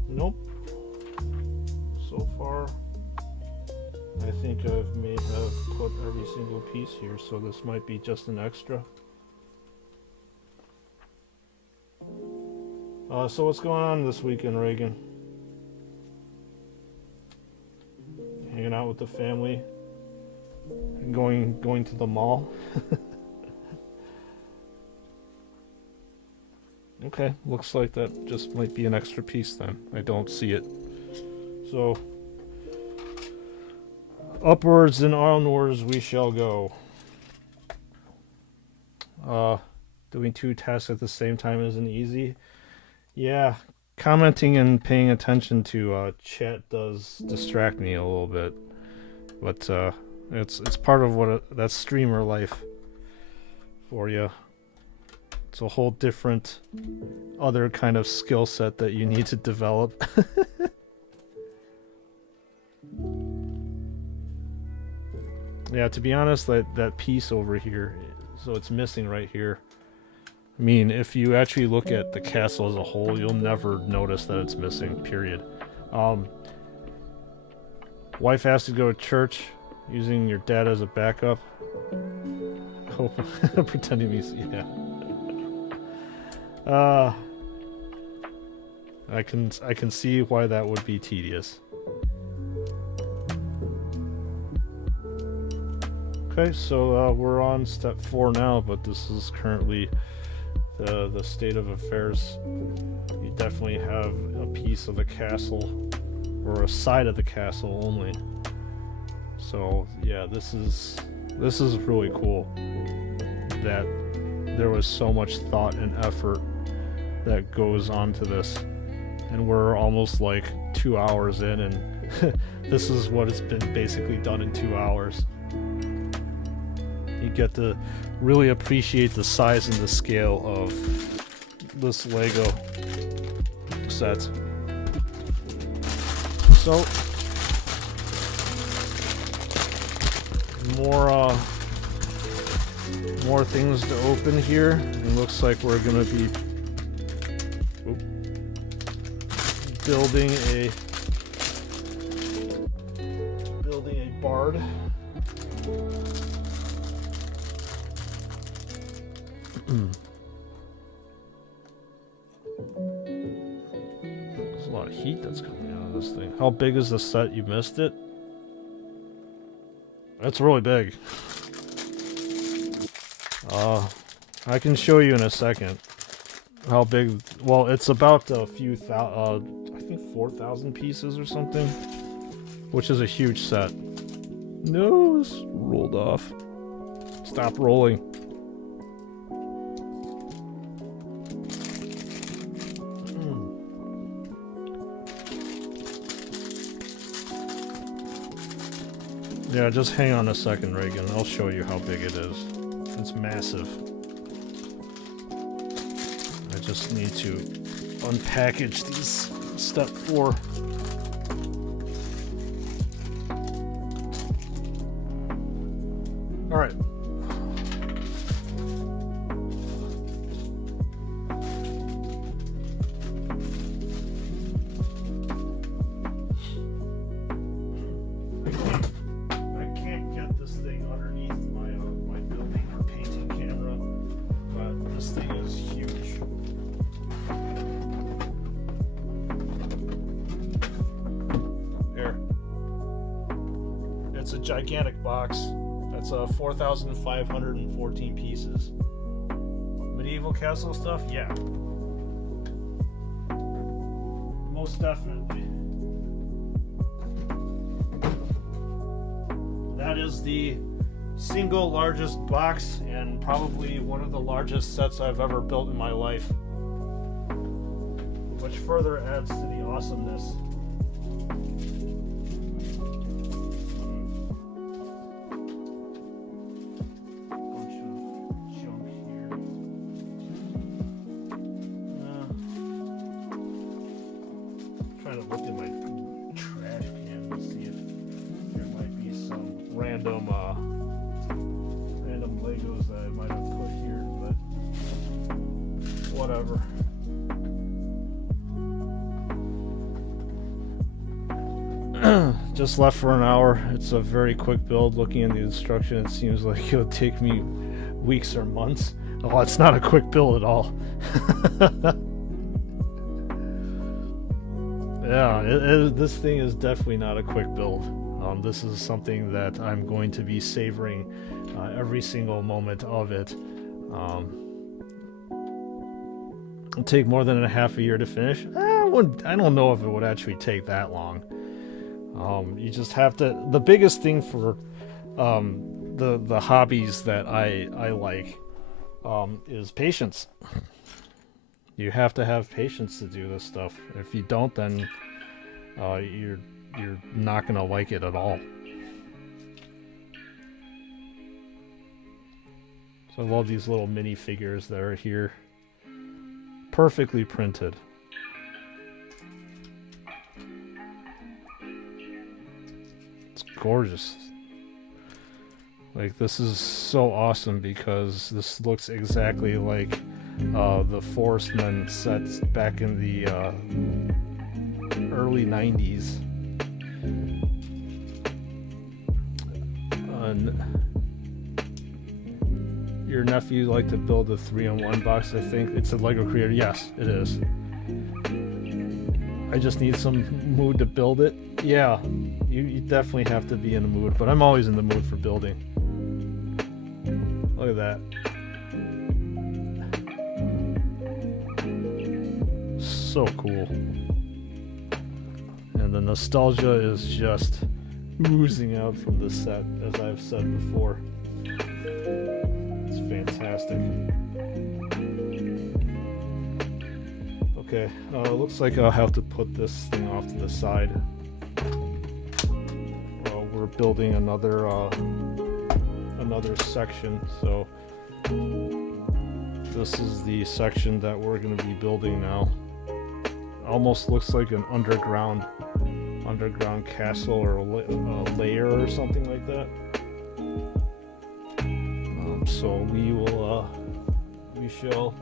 Nope. So far, I think I may have put every single piece here, so this might be just an extra. So what's going on this weekend, Reagan? Hanging out with the family? And going to the mall? Okay, looks like that just might be an extra piece then. I don't see it. So, upwards and onwards we shall go. Doing two tasks at the same time isn't easy. Yeah, commenting and paying attention to chat does distract me a little bit. But it's part of what that's streamer life for you. It's a whole different other kind of skill set that you need to develop. Yeah, to be honest, that piece over here, so it's missing right here. I mean, if you actually look at the castle as a whole, you'll never notice that it's missing, period. Wife has to go to church using your dad as a backup. hope pretending me, yeah. I can see why that would be tedious. Okay, so we're on step 4 now, but this is currently the state of affairs. You definitely have a piece of the castle, or a side of the castle only. So yeah, this is really cool that there was so much thought and effort that goes on to this, and we're almost like 2 hours in, and this is what it's been basically done in 2 hours. You get to really appreciate the size and the scale of this Lego set. So more things to open here. It looks like we're gonna be building a bard. There's a lot of heat that's coming out of this thing. How big is the set? You missed it? That's really big. I can show you in a second how big. Well, it's about a few I think 4,000 pieces or something, which is a huge set. No, it's rolled off. Stop rolling. Yeah, just hang on a second, Reagan. I'll show you how big it is. It's massive. I just need to unpackage these. Step 4. All right. It's a gigantic box. That's 4,514 pieces. Medieval castle stuff? Yeah. Most definitely. That is the single largest box and probably one of the largest sets I've ever built in my life. Which further adds to the awesomeness. Random Legos that I might have put here, but whatever. Just left for an hour. It's a very quick build. Looking at the instruction, it seems like it'll take me weeks or months. Oh, it's not a quick build at all. Yeah, this thing is definitely not a quick build. This is something that I'm going to be savoring every single moment of it. It'll take more than a half a year to finish. I don't know if it would actually take that long. You just have to. The biggest thing for the hobbies that I like is patience. You have to have patience to do this stuff. If you don't, then you're not gonna like it at all. So I love these little mini figures that are here, perfectly printed. It's gorgeous. Like, this is so awesome because this looks exactly like the Forestman sets back in the early 90s. your nephew like to build a 3-in-1 box, I think. It's a Lego creator. Yes, it is. I just need some mood to build it. Yeah, you definitely have to be in the mood, but I'm always in the mood for building. Look at that. So cool. And the nostalgia is just oozing out from the set, as I've said before. It's fantastic. Okay, looks like I'll have to put this thing off to the side. We're building another section, so this is the section that we're going to be building now. Almost looks like an underground castle or a lair or something like that. So we shall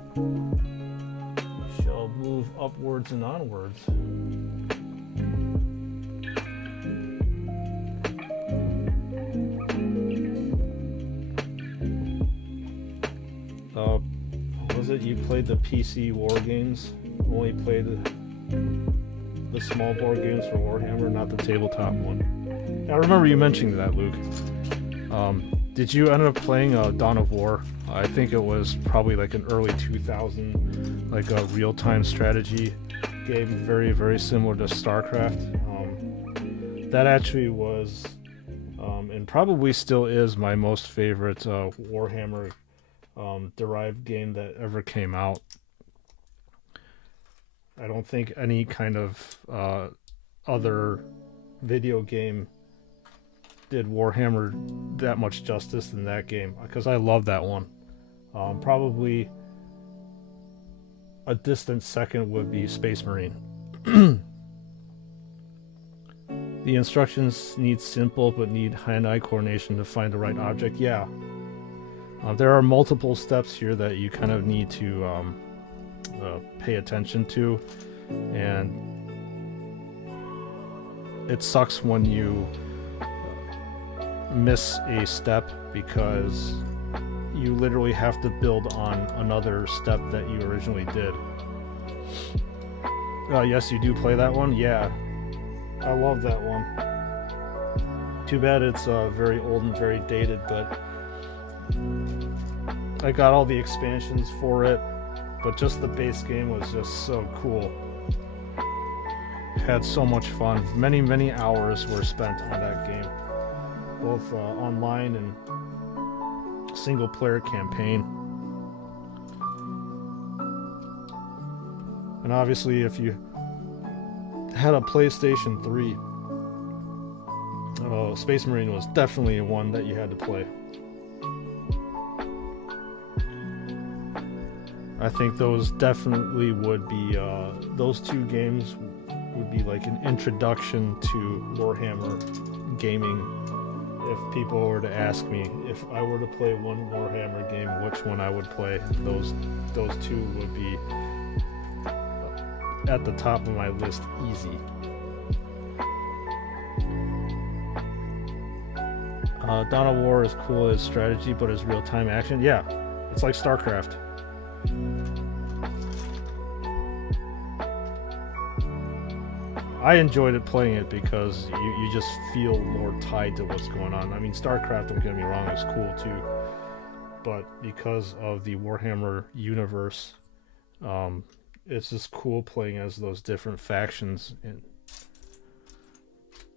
move upwards and onwards. Was it you played the PC war games? Only played the small board games for Warhammer, not the tabletop one. I remember you mentioning that, Luke. Did you end up playing Dawn of War? I think it was probably like an early 2000, like a real-time strategy game, very, very similar to StarCraft. That actually was, and probably still is, my most favorite Warhammer derived game that ever came out. I don't think any kind of other video game did Warhammer that much justice in that game, because I love that one. Probably a distant second would be Space Marine. The instructions need simple but need hand-eye coordination to find the right object. Yeah. There are multiple steps here that you kind of need to pay attention to, and it sucks when you miss a step because you literally have to build on another step that you originally did. Yes, you do play that one? Yeah. I love that one. Too bad it's very old and very dated, but I got all the expansions for it, but just the base game was just so cool. Had so much fun. Many, many hours were spent on that game, both online and single player campaign. And obviously if you had a PlayStation 3, Space Marine was definitely one that you had to play. I think those definitely would be, those two games would be like an introduction to Warhammer gaming. If people were to ask me if I were to play one Warhammer game, which one I would play, those two would be at the top of my list, easy. Dawn of War is cool as strategy, but as real-time action, yeah, it's like StarCraft. I enjoyed it playing it because you just feel more tied to what's going on. I mean, StarCraft, don't get me wrong, is cool too, but because of the Warhammer universe, it's just cool playing as those different factions, and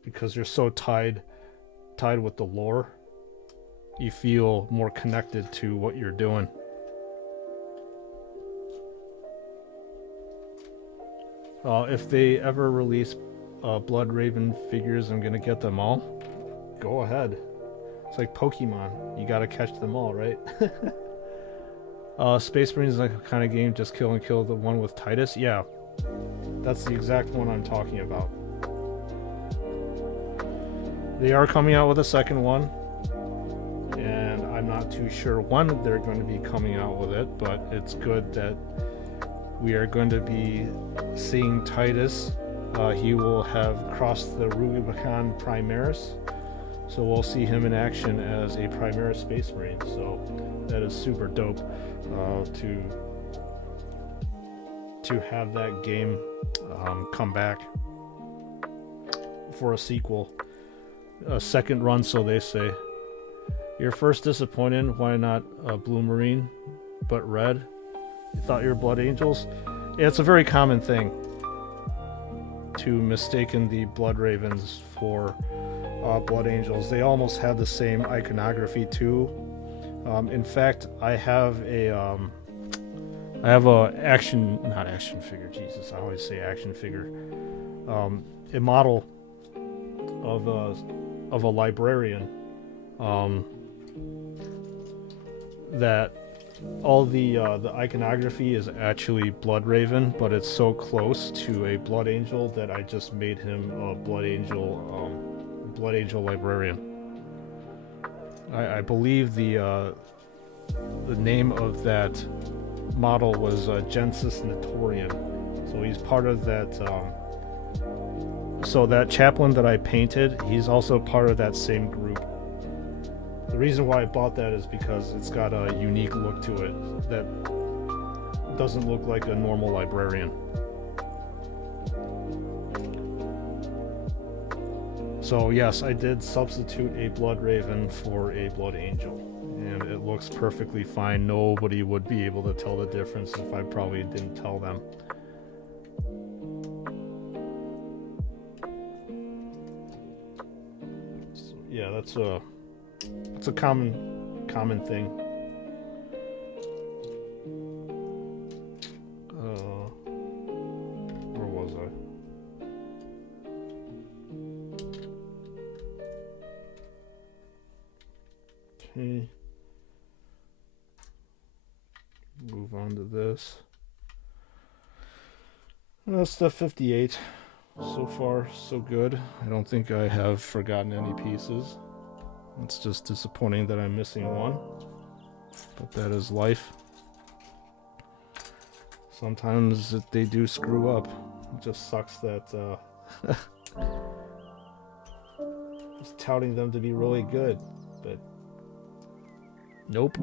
because you're so tied with the lore, you feel more connected to what you're doing. If they ever release Blood Raven figures, I'm gonna get them all. Go ahead. It's like Pokemon. You gotta catch them all, right? Space Marine is like a kind of game, just kill and kill, the one with Titus. Yeah, that's the exact one I'm talking about. They are coming out with a second one, and I'm not too sure when they're going to be coming out with it, but it's good that we are going to be seeing Titus. He will have crossed the Rubicon Primaris, So we'll see him in action as a Primaris Space Marine. So that is super dope to have that game come back for a sequel. A second run, so they say. Your first disappointed, why not Blue Marine, but red? You thought you were Blood Angels? Yeah, it's a very common thing to mistaken the Blood Ravens for Blood Angels. They almost have the same iconography too. In fact, I have a not action figure. Jesus, I always say action figure. A model of a librarian that all the iconography is actually Blood Raven, but it's so close to a Blood Angel that I just made him a Blood Angel librarian. I believe the name of that model was Gensis Notorian. So he's part of that. So that chaplain that I painted, he's also part of that same group. The reason why I bought that is because it's got a unique look to it that doesn't look like a normal librarian. So yes, I did substitute a Blood Raven for a Blood Angel, and it looks perfectly fine. Nobody would be able to tell the difference if I probably didn't tell them. So, yeah, that's a common thing. Where was I? Okay. Move on to this. Stuff 58. So far, so good. I don't think I have forgotten any pieces. It's just disappointing that I'm missing one. But that is life. Sometimes they do screw up. It just sucks that just touting them to be really good, but nope.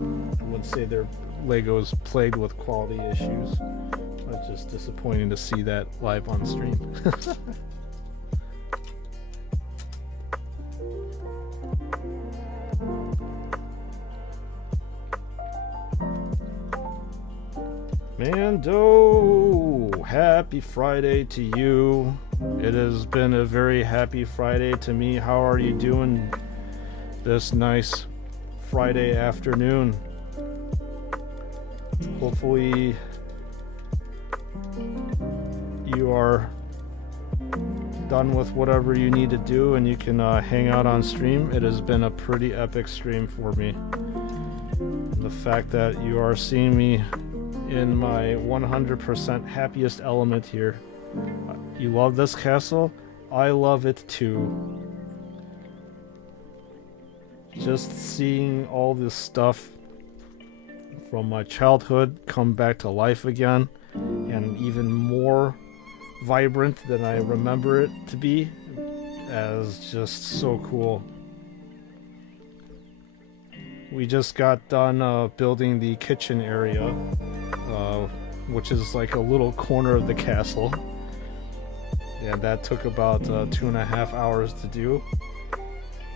I wouldn't say their Legos plagued with quality issues. It's just disappointing to see that live on stream. Mando, happy Friday to you. It has been a very happy Friday to me. How are you doing this nice Friday afternoon? Hopefully you are done with whatever you need to do and you can hang out on stream. It has been a pretty epic stream for me. The fact that you are seeing me in my 100% happiest element here. You love this castle? I love it too. Just seeing all this stuff from my childhood come back to life again, and even more vibrant than I remember it to be, as just so cool. We just got done building the kitchen area, which is like a little corner of the castle, and that took about 2.5 hours to do.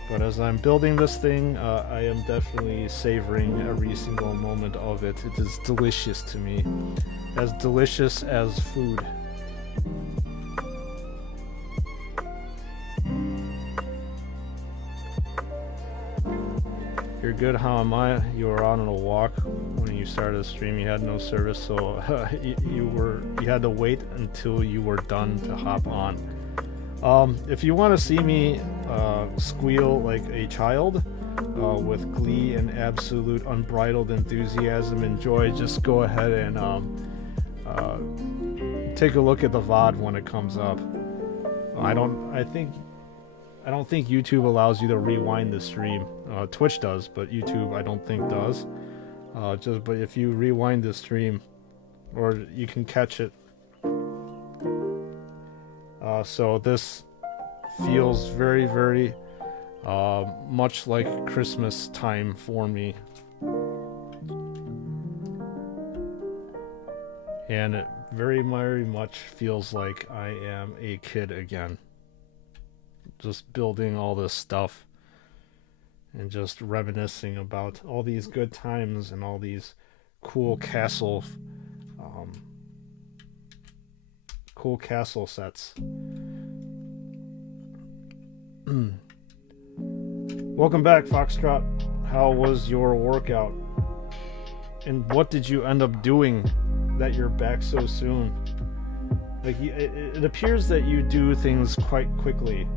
But as I'm building this thing, I am definitely savoring every single moment of it. It is delicious to me, as delicious as food. You're good, how am I? You were on a walk when you started the stream. You had no service, so you had to wait until you were done to hop on. If you want to see me squeal like a child with glee and absolute unbridled enthusiasm and joy, just go ahead and take a look at the VOD when it comes up. I don't think YouTube allows you to rewind the stream. Twitch does, but YouTube I don't think does. But if you rewind the stream, or you can catch it. So this feels very, very much like Christmas time for me. And it very, very much feels like I am a kid again. Just building all this stuff and just reminiscing about all these good times and all these cool castle sets. Welcome back, Foxtrot. How was your workout? And what did you end up doing that you're back so soon? Like, it appears that you do things quite quickly.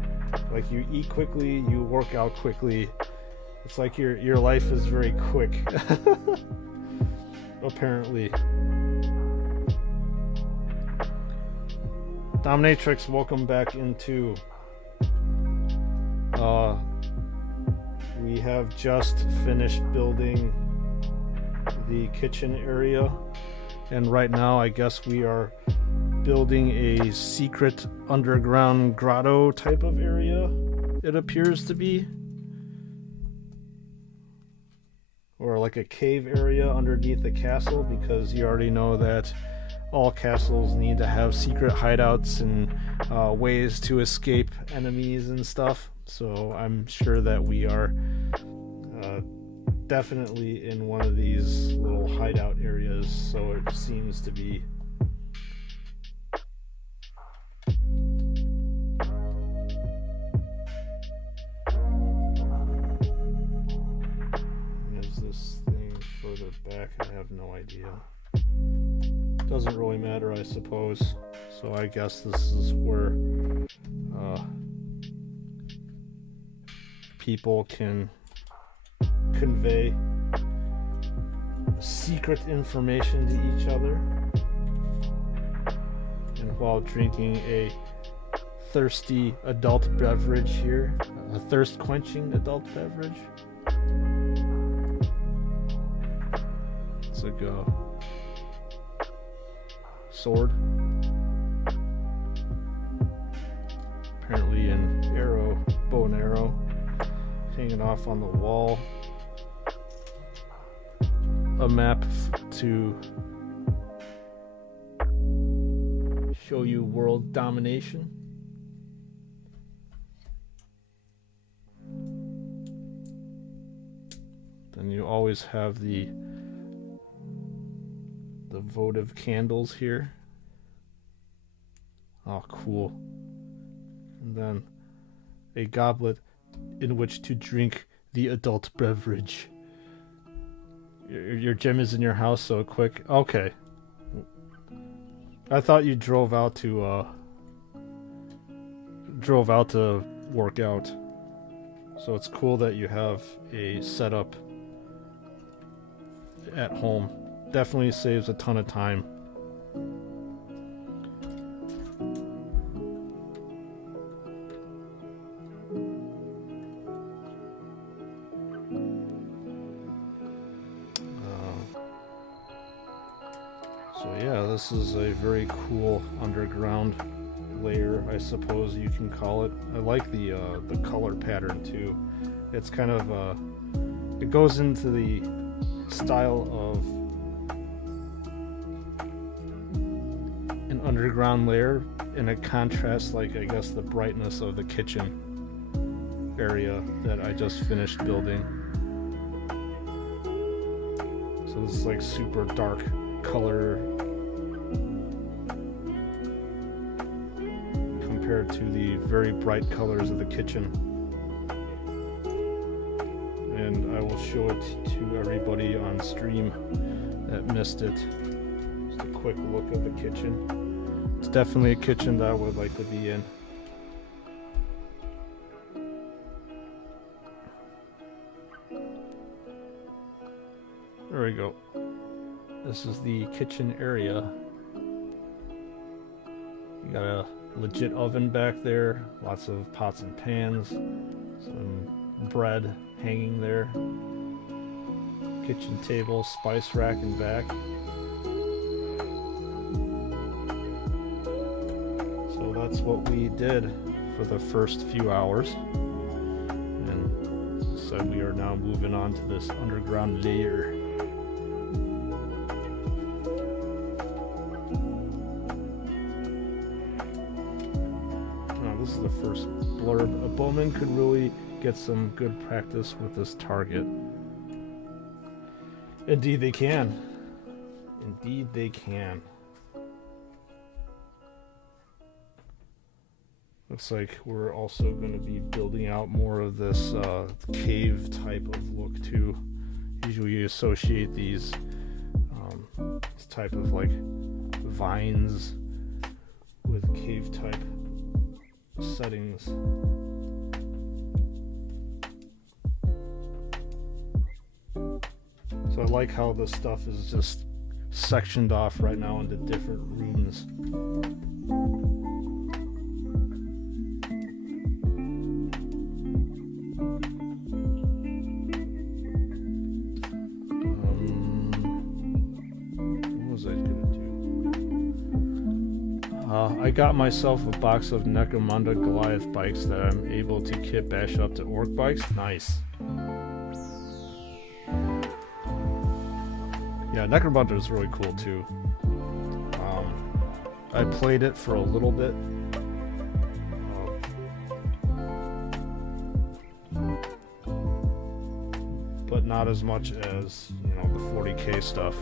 Like, you eat quickly, you work out quickly. It's like your life is very quick. Apparently. Dominatrix, welcome back into. We have just finished building the kitchen area, and right now I guess we are building a secret underground grotto type of area, it appears to be, or like a cave area underneath the castle, because you already know that all castles need to have secret hideouts and ways to escape enemies and stuff. So I'm sure that we are definitely in one of these little hideout areas, so it seems to be. Is this thing further back? I have no idea. Doesn't really matter, I suppose. So I guess this is where people can convey secret information to each other, and while drinking a thirsty adult beverage here, a thirst quenching adult beverage. It's like a sword, apparently an arrow, bow and arrow, hanging off on the wall. A map to show you world domination. Then you always have the votive candles here. Oh, cool. And then a goblet in which to drink the adult beverage. Your gym is in your house so quick. Okay. I thought you drove out to work out. So it's cool that you have a setup at home. Definitely saves a ton of time. So yeah, this is a very cool underground layer, I suppose you can call it. I like the color pattern too. It's kind of it goes into the style of an underground layer, and it contrasts, like, I guess, the brightness of the kitchen area that I just finished building. So this is like super dark color compared to the very bright colors of the kitchen. And I will show it to everybody on stream that missed it. Just a quick look of the kitchen. It's definitely a kitchen that I would like to be in. There we go. This is the kitchen area. You got a legit oven back there, lots of pots and pans, some bread hanging there, kitchen table, spice rack in back. So that's what we did for the first few hours. And as I said, we are now moving on to this underground layer. Now, this is the first blurb. A bowman could really get some good practice with this target. Indeed they can. Indeed they can. Looks like we're also going to be building out more of this cave type of look too. Usually you associate these this type of like vines with cave type settings. So I like how this stuff is just sectioned off right now into different rooms. What was I gonna do? I got myself a box of Necromunda Goliath bikes that I'm able to kit bash up to orc bikes. Nice. Yeah, Necromunda is really cool too. I played it for a little bit. But not as much as, you know, the 40k stuff.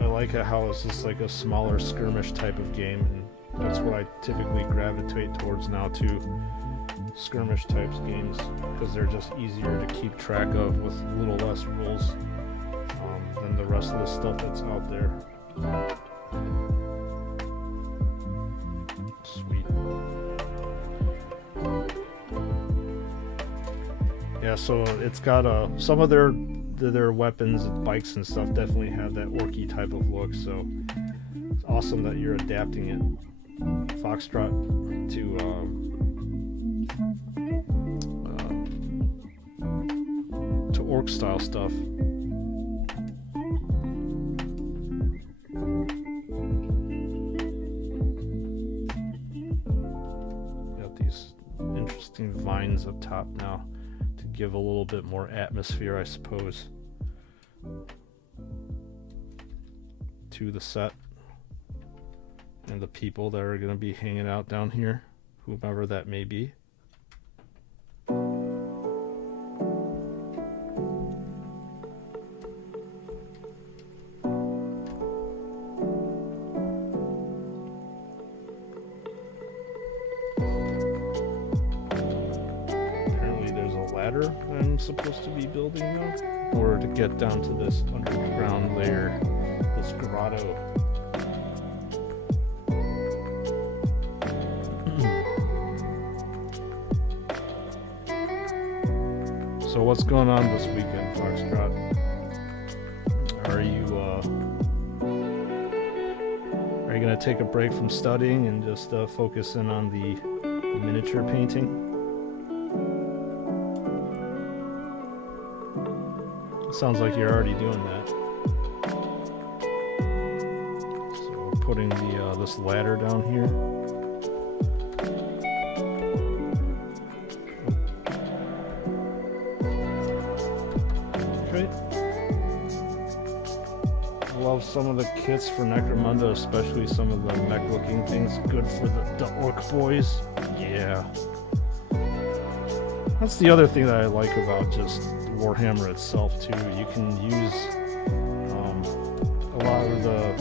I like it how it's just like a smaller skirmish type of game, and that's what I typically gravitate towards now too. Skirmish types games, because they're just easier to keep track of with a little less rules than the rest of the stuff that's out there. Sweet. Yeah, so it's got some of their weapons and bikes and stuff definitely have that orky type of look, so it's awesome that you're adapting it, Foxtrot, to orc style stuff. Got these interesting vines up top now to give a little bit more atmosphere, I suppose, to the set and the people that are going to be hanging out down here, whomever that may be. I'm supposed to be building now, in order to get down to this underground layer, this grotto. So what's going on this weekend, Foxtrot? Are you gonna take a break from studying and just focus in on the miniature painting? Sounds like you're already doing that. So putting the this ladder down here. Okay. Love some of the kits for Necromunda, especially some of the mech-looking things. Good for the orc boys. Yeah. That's the other thing that I like about just Warhammer itself too. You can use a lot of the,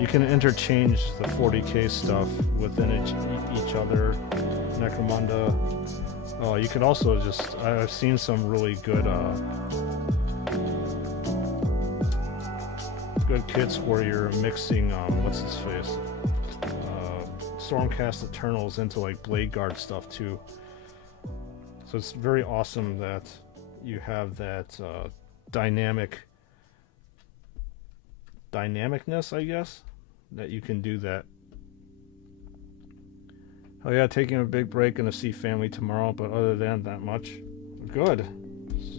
you can interchange the 40k stuff within each other. Necromunda. You could also just, I've seen some really good good kits where you're mixing what's his face, Stormcast Eternals into like Blade Guard stuff too. So it's very awesome that you have that dynamicness, I guess, that you can do that. Oh yeah, taking a big break, gonna see family tomorrow, but other than that much, good.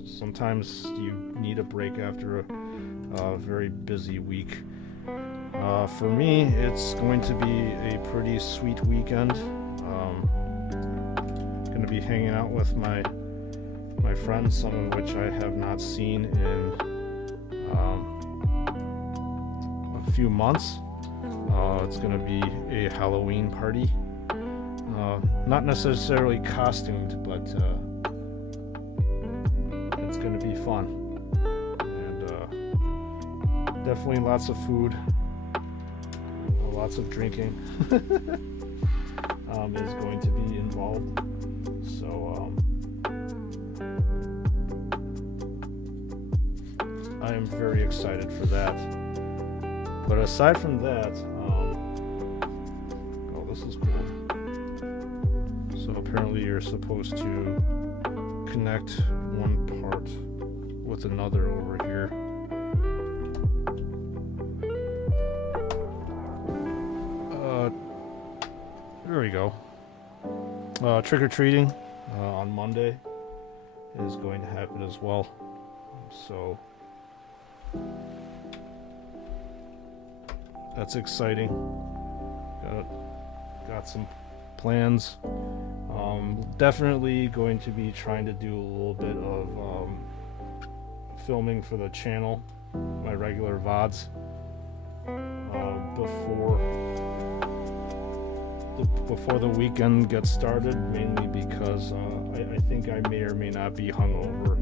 Sometimes you need a break after a very busy week. For me, it's going to be a pretty sweet weekend. Going to be hanging out with my friends, some of which I have not seen in a few months. It's going to be a Halloween party. Not necessarily costumed, but it's going to be fun. And definitely lots of food, lots of drinking is going to be involved. So I am very excited for that. But aside from that, oh, this is cool. So apparently you're supposed to connect one part with another over here. There we go. Trick-or-treating on Monday is going to happen as well. So that's exciting. Got some plans. Definitely going to be trying to do a little bit of filming for the channel, my regular VODs, before the weekend gets started, mainly because I think I may or may not be hungover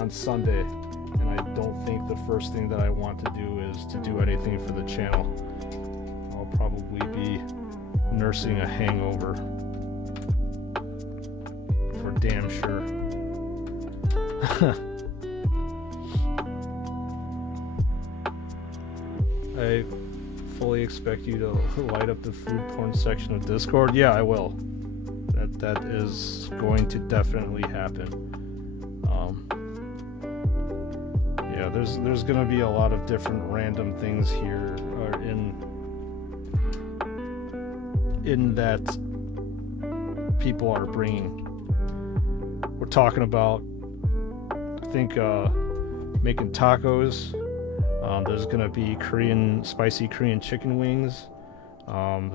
on Sunday, and I don't think the first thing that I want to do is to do anything for the channel. I'll probably be nursing a hangover for damn sure. I fully expect you to light up the food porn section of Discord. Yeah, I will. That is going to definitely happen. Yeah, there's gonna be a lot of different random things here in that people are bringing. We're talking about, I think, making tacos. There's gonna be spicy Korean chicken wings. One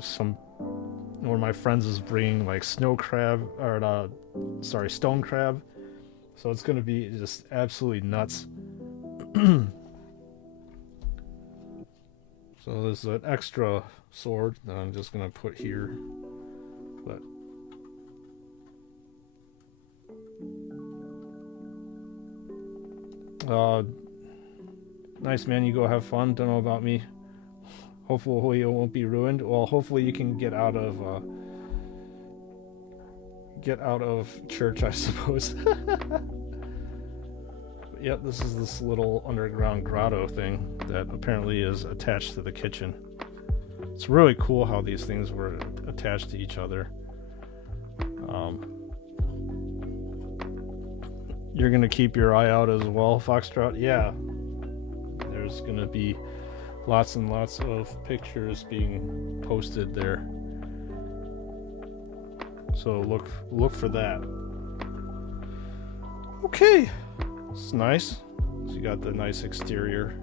of my friends is bringing like stone crab. So it's gonna be just absolutely nuts. So there's an extra sword that I'm just gonna put here, but nice, man. You go have fun. Don't know about me. Hopefully it won't be ruined. Well, hopefully you can get out of church, I suppose. Yep, this is this little underground grotto thing that apparently is attached to the kitchen. It's really cool how these things were attached to each other. You're gonna keep your eye out as well, Foxtrot? Yeah. There's gonna be lots and lots of pictures being posted there. So look for that. Okay. It's nice. So you got the nice exterior.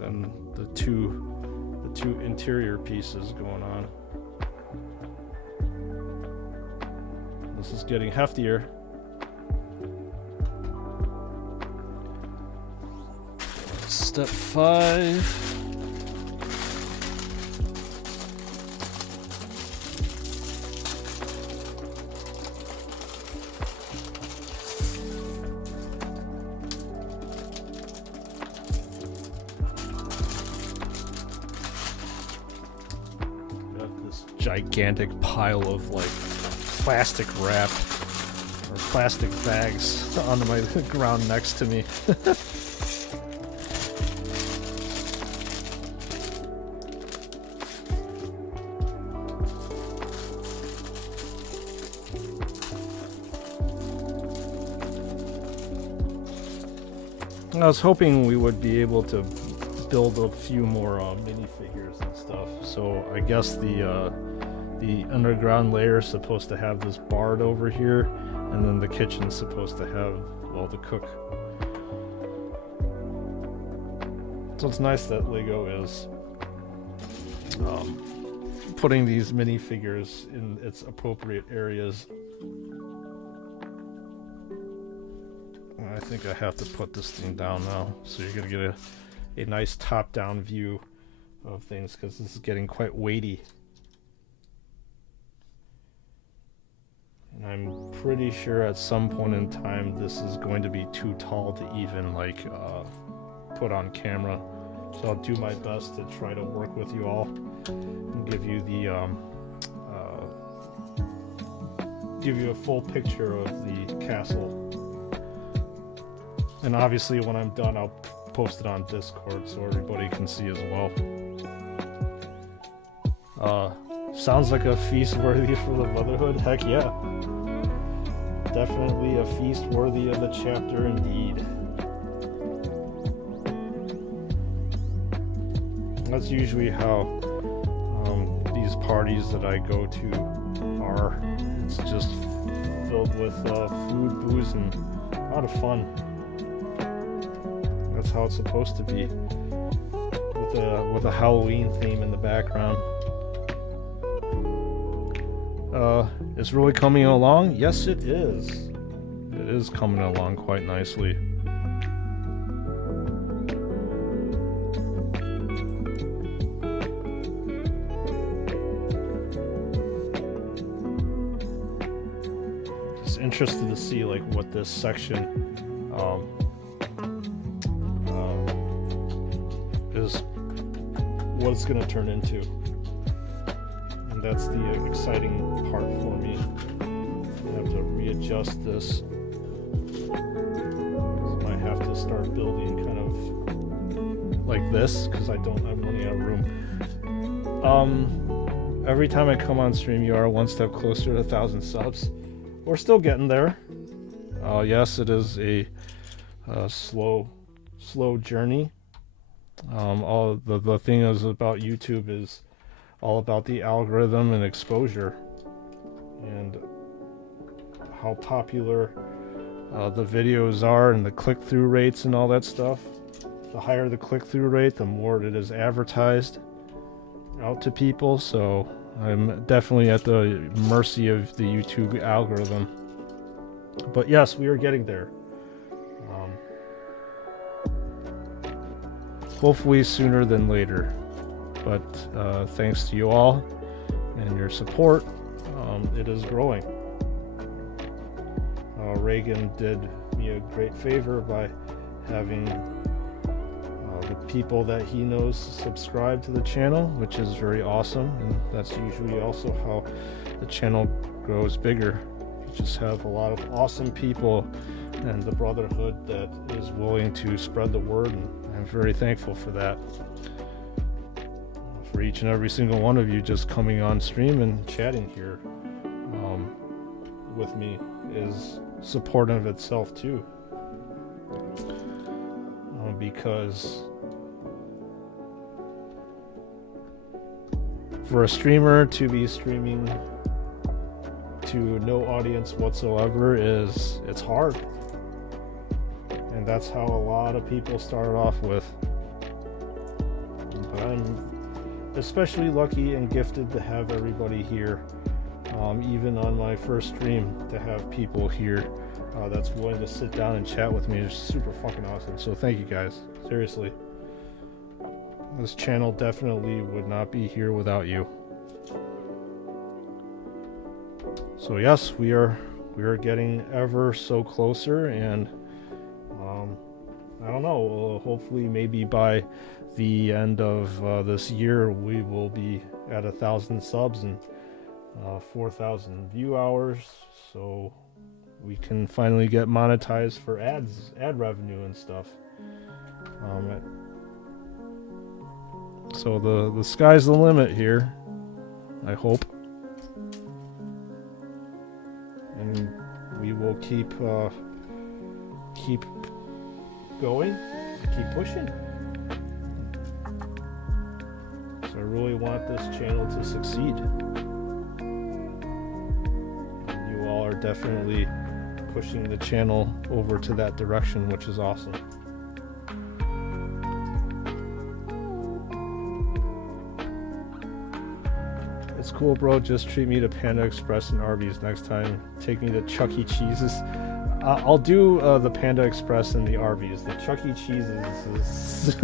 Then the two interior pieces going on. This is getting heftier. Step 5. Gigantic pile of like plastic wrap or plastic bags on my ground next to me. I was hoping we would be able to build a few more minifigures and stuff. So I guess the underground layer is supposed to have this bard over here, and then the kitchen's supposed to have, well, the So it's nice that Lego is putting these minifigures in its appropriate areas. I think I have to put this thing down now, so you're gonna get a nice top-down view of things, because this is getting quite weighty. And I'm pretty sure at some point in time this is going to be too tall to even like put on camera. So I'll do my best to try to work with you all and give you the a full picture of the castle. And obviously when I'm done, I'll post it on Discord so everybody can see as well. Sounds like a feast worthy for the Motherhood. Heck yeah. Definitely a feast worthy of the chapter indeed. That's usually how these parties that I go to are. It's just filled with food, booze, and a lot of fun. That's how it's supposed to be, with a Halloween theme in the background. It's really coming along? Yes, it is. It is coming along quite nicely. Just interested to see like what this section is, what it's going to turn into. And that's the exciting part for me. I have to readjust this. So I might have to start building kind of like this, because I'm running out of room. Every time I come on stream, you are one step closer to 1,000 subs. We're still getting there. Yes, it is a slow journey. All the thing is about YouTube is all about the algorithm and exposure, and how popular the videos are, and the click-through rates and all that stuff. The higher the click-through rate, the more it is advertised out to people. So I'm definitely at the mercy of the YouTube algorithm. But yes, we are getting there. Hopefully sooner than later. But thanks to you all and your support, it is growing. Reagan did me a great favor by having the people that he knows subscribe to the channel, which is very awesome, and that's usually also how the channel grows bigger. You just have a lot of awesome people and the brotherhood that is willing to spread the word, and I'm very thankful for that. For each and every single one of you just coming on stream and chatting here with me is supportive itself too, because for a streamer to be streaming to no audience whatsoever it's hard, and that's how a lot of people start off with. But I'm especially lucky and gifted to have everybody here, even on my first stream, to have people here that's willing to sit down and chat with me is super fucking awesome. So thank you guys, seriously. This channel definitely would not be here without you. So yes, we are getting ever so closer, and I don't know, hopefully maybe by the end of this year we will be at 1,000 subs and 4,000 view hours, so we can finally get monetized for ad revenue and stuff. So the sky's the limit here, I hope, and we will keep going, keep pushing. So I really want this channel to succeed. You all are definitely pushing the channel over to that direction, which is awesome. It's cool, bro. Just treat me to Panda Express and Arby's next time. Take me to Chuck E. Cheese's. I'll do the Panda Express and the Arby's. The Chuck E. Cheese's is...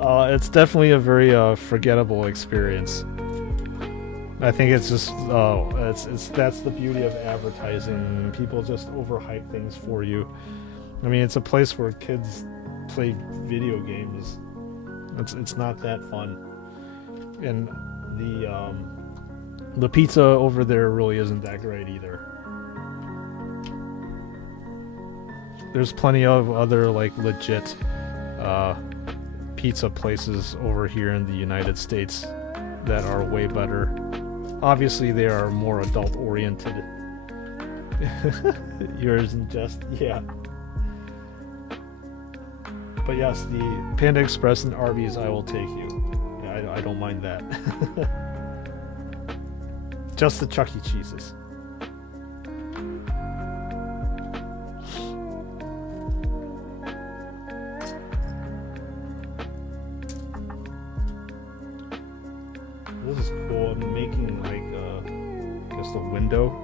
it's definitely a very forgettable experience. I think it's just that's the beauty of advertising. People just overhype things for you. I mean, it's a place where kids play video games. It's not that fun. And the pizza over there really isn't that great either. There's plenty of other like legit pizza places over here in the United States that are way better. Obviously, they are more adult oriented. Yours and just yeah. But yes, the Panda Express and Arby's, I will take you. Yeah, I don't mind that. Just the Chuck E. Cheese's. This is cool. I'm making like I guess a window.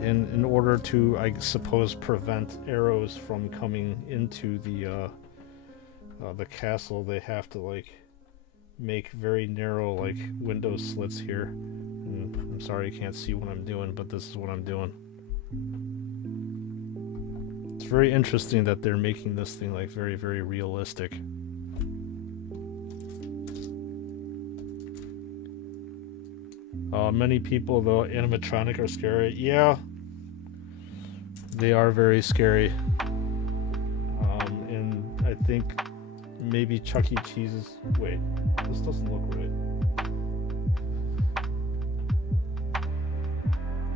In order to, I suppose, prevent arrows from coming into the castle, they have to like make very narrow like window slits here. And I'm sorry you can't see what I'm doing, but this is what I'm doing. It's very interesting that they're making this thing like very, very realistic. Many people, though, animatronic are scary. Yeah, they are very scary. And I think maybe Chuck E. Cheese's... Wait, this doesn't look right.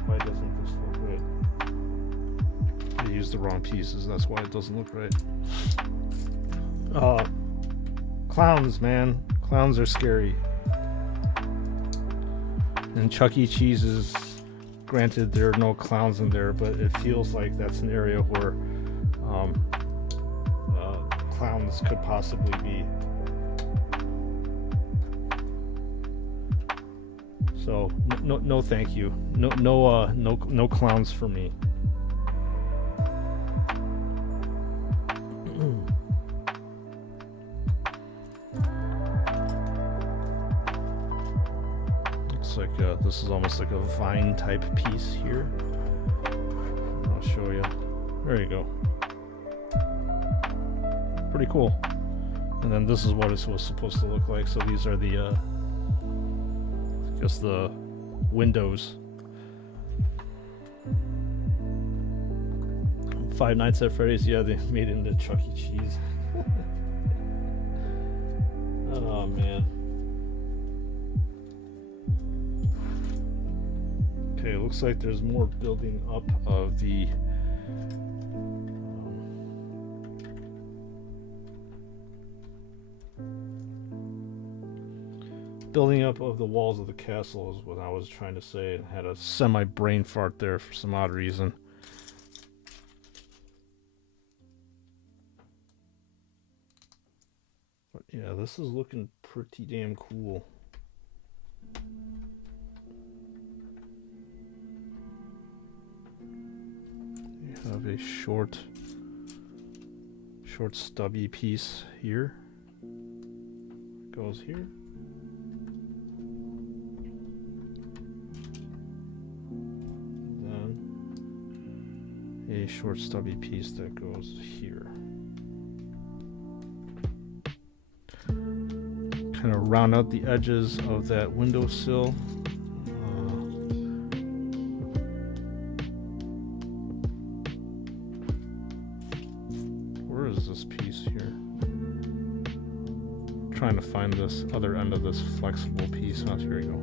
Why doesn't this look right? I used the wrong pieces, that's why it doesn't look right. Clowns, man. Clowns are scary. And Chuck E. Cheese's, granted there are no clowns in there, but it feels like that's an area where clowns could possibly be. So no thank you. No clowns for me. Like this is almost like a vine type piece here. I'll show you. There you go. Pretty cool. And then this is what it was supposed to look like. So these are the just the windows. Five Nights at Freddy's. Yeah, they made it into Chuck E. Cheese. Oh man. Okay, it looks like there's more building up of the walls of the castle is what I was trying to say. I had a semi-brain fart there for some odd reason. But yeah, this is looking pretty damn cool. Have a short stubby piece here. Goes here. Then a short stubby piece that goes here. Kind of round out the edges of that windowsill. This piece here. I'm trying to find this other end of this flexible piece. Oh, here we go.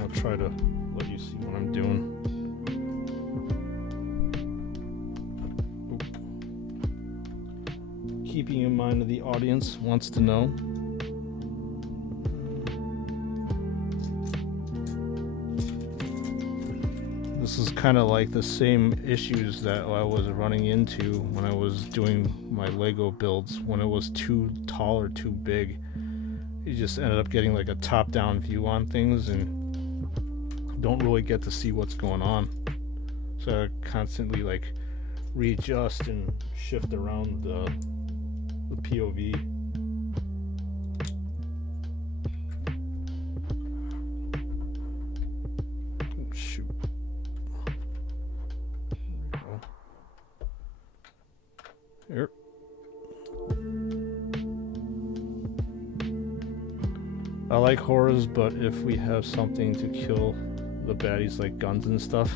I'll try to let you see what I'm doing. Oop. Keeping in mind that the audience wants to know. This is kind of like the same issues that I was running into when I was doing my Lego builds. When it was too tall or too big, you just ended up getting like a top-down view on things and don't really get to see what's going on. So I constantly like readjust and shift around the POV. Oh, shoot. Here. I like horrors, but if we have something to kill the baddies like guns and stuff,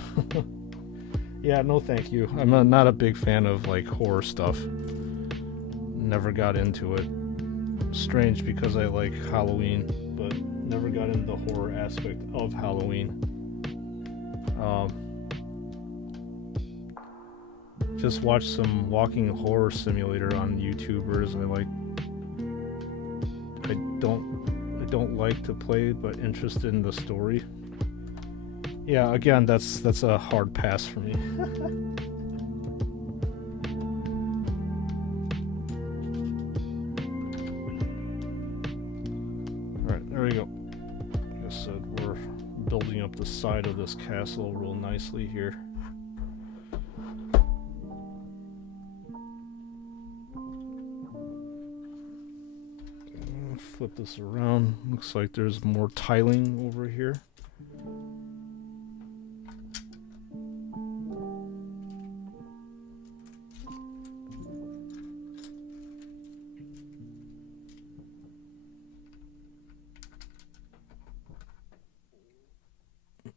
yeah, no thank you. I'm not a big fan of like horror stuff. Never got into it. Strange because I like Halloween, but never got into the horror aspect of Halloween. Just watch some walking horror simulator on YouTubers. I don't like to play, but interested in the story. Yeah, again, that's a hard pass for me. Alright, there we go. Like I said, we're building up the side of this castle real nicely here. Flip this around. Looks like there's more tiling over here.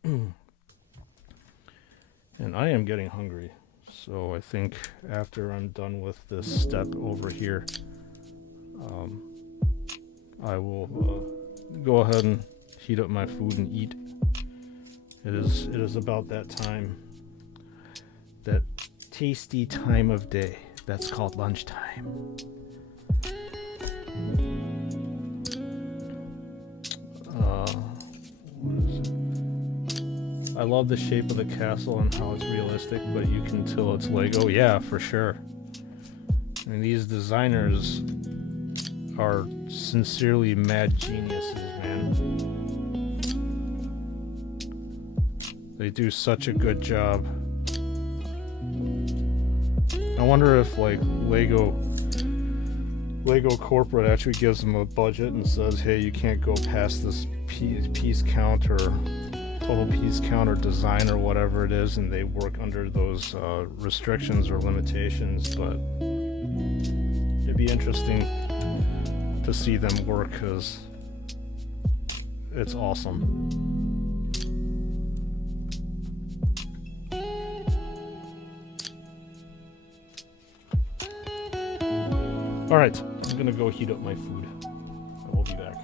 And I am getting hungry, so I think after I'm done with this step over here, I will go ahead and heat up my food and eat. It is about that time, that tasty time of day that's called lunchtime. What is it? I love the shape of the castle and how it's realistic, but you can tell it's Lego. Yeah, for sure. I mean, these designers are sincerely mad geniuses, man. They do such a good job. I wonder if like Lego corporate actually gives them a budget and says, hey, you can't go past this piece count or total piece count or design or whatever it is, and they work under those restrictions or limitations. But it'd be interesting to see them work, because it's awesome. Alright, I'm gonna go heat up my food. I will be back.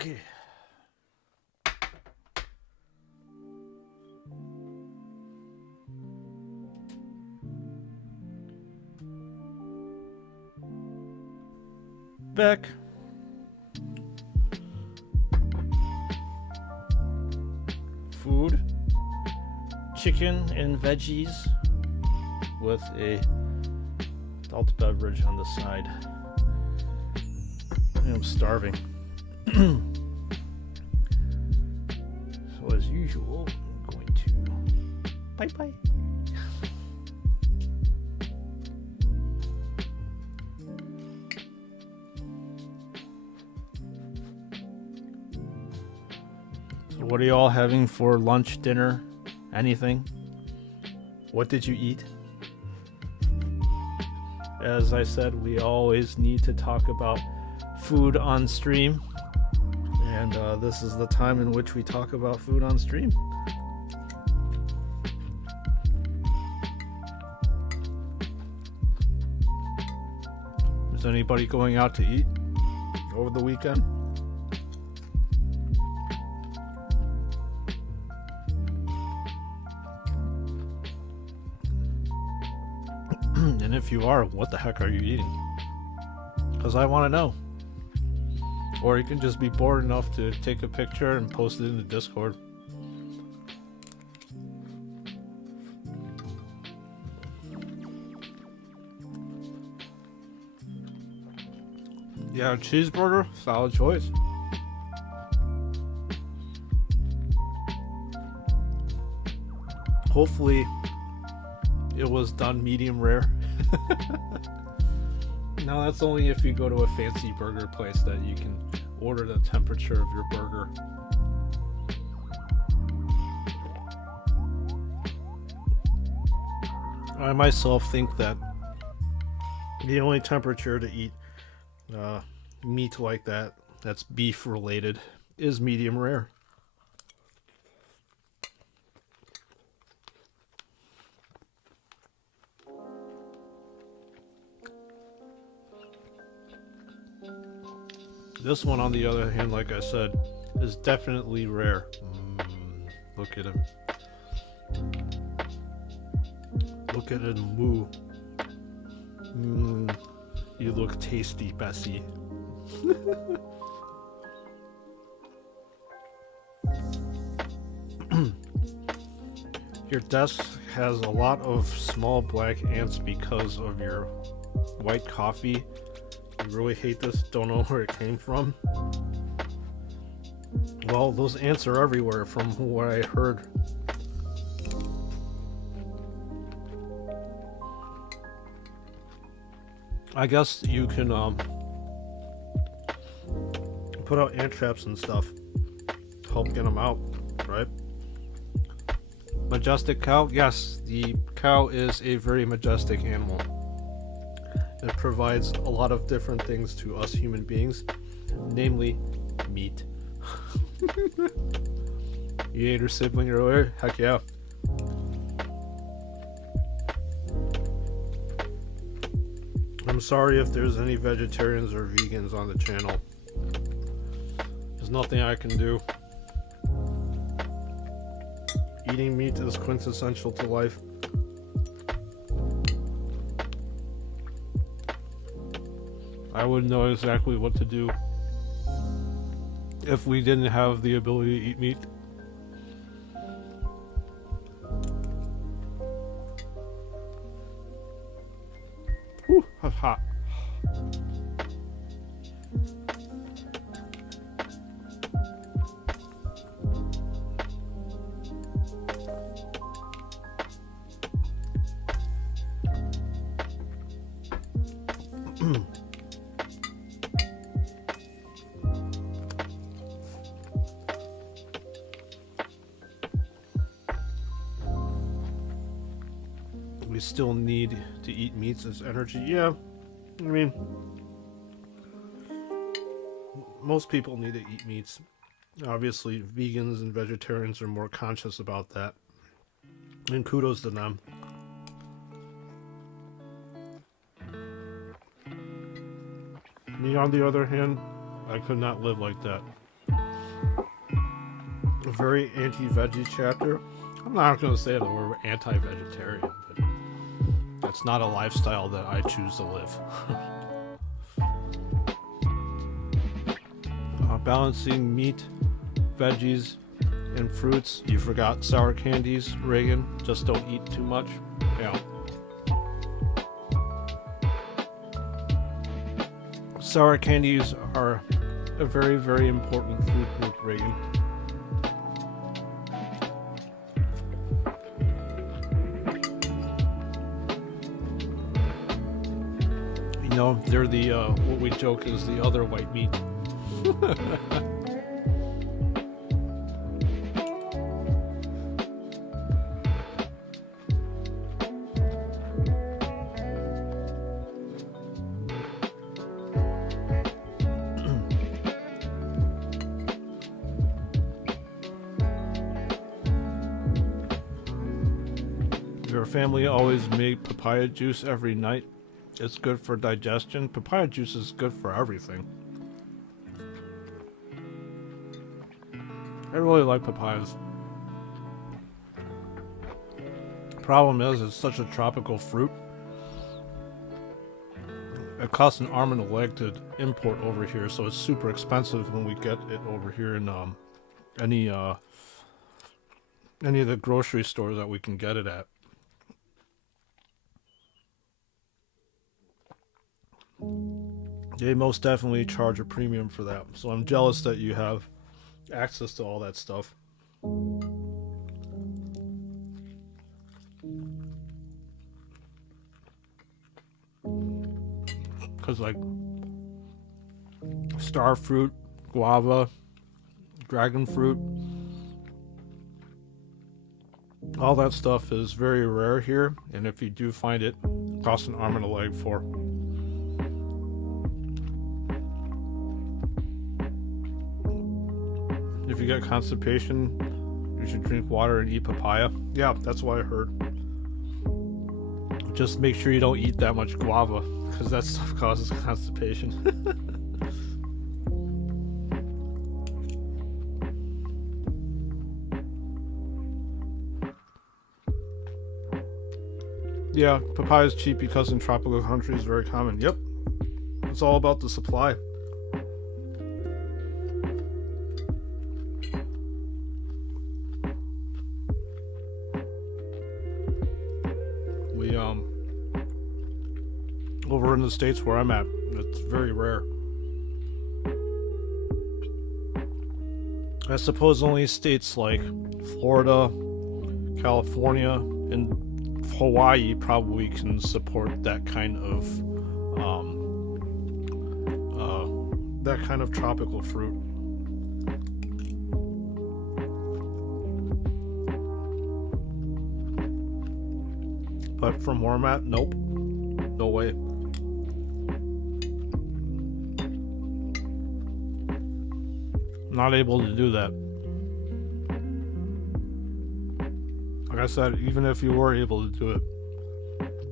Okay. Back. Food. Chicken and veggies with a adult beverage on the side. I'm starving. So as usual, I'm going to bye. So what are you all having for lunch, dinner, anything? What did you eat? As I said, we always need to talk about food on stream, and this is the time in which we talk about food on stream. Is anybody going out to eat over the weekend? And if you are, what the heck are you eating? Because I want to know. Or you can just be bored enough to take a picture and post it in the Discord. Yeah, cheeseburger, solid choice. Hopefully it was done medium rare. Now that's only if you go to a fancy burger place that you can order the temperature of your burger. I myself think that the only temperature to eat meat like that, that's beef related, is medium rare. This one, on the other hand, like I said, is definitely rare. Look at him. Look at him moo. You look tasty, Bessie. Your desk has a lot of small black ants because of your white coffee. I really hate this, don't know where it came from. Well, those ants are everywhere from what I heard. I guess you can put out ant traps and stuff. Help get them out, right? Majestic cow? Yes, the cow is a very majestic animal. It provides a lot of different things to us human beings, namely meat. You ate her sibling earlier? Heck yeah. I'm sorry if there's any vegetarians or vegans on the channel. There's nothing I can do. Eating meat is quintessential to life. I wouldn't know exactly what to do if we didn't have the ability to eat meat. Whew, that's hot. We still need to eat meats as energy. Yeah, I mean, most people need to eat meats. Obviously, vegans and vegetarians are more conscious about that. And kudos to them. Me, on the other hand, I could not live like that. a very anti-veggie chapter. I'm not going to say that we're anti-vegetarian, but that's not a lifestyle that I choose to live. Balancing meat, veggies, and fruits. You forgot sour candies, Reagan. Just don't eat too much. Yeah. Sour candies are a very, very important food group, Reagan. You know, they're the, what we joke is the other white meat. Your family always make papaya juice every night. It's good for digestion. Papaya juice is good for everything. I really like papayas. Problem is, it's such a tropical fruit. It costs an arm and a leg to import over here, so it's super expensive when we get it over here in any of the grocery stores that we can get it at. They most definitely charge a premium for that, so I'm jealous that you have access to all that stuff. Because like star fruit, guava, dragon fruit, all that stuff is very rare here, and if you do find it, it costs an arm and a leg for. If you get constipation, you should drink water and eat papaya. Yeah, that's what I heard. Just make sure you don't eat that much guava, because that stuff causes constipation. Yeah, papaya is cheap because in tropical countries it's very common. Yep. It's all about the supply. Over in the States where I'm at, it's very rare. I suppose only states like Florida, California, and Hawaii probably can support that kind of tropical fruit. But from where I'm at, nope. No way. Not able to do that. Like I said, even if you were able to do it,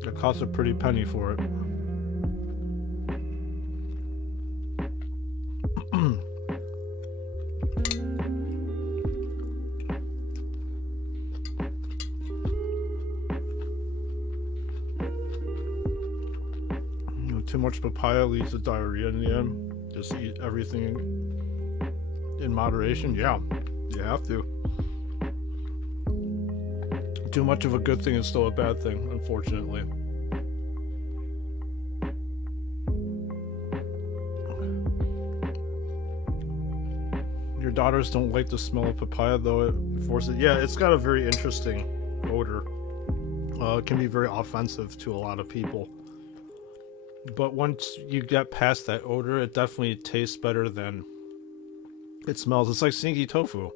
it costs a pretty penny for it. Too much papaya leads to diarrhea in the end. Just eat everything in moderation. Yeah, you have to. Too much of a good thing is still a bad thing, unfortunately. Your daughters don't like the smell of papaya, though it forces it. Yeah, it's got a very interesting odor. It can be very offensive to a lot of people. But once you get past that odor, it definitely tastes better than it smells. It's like stinky tofu.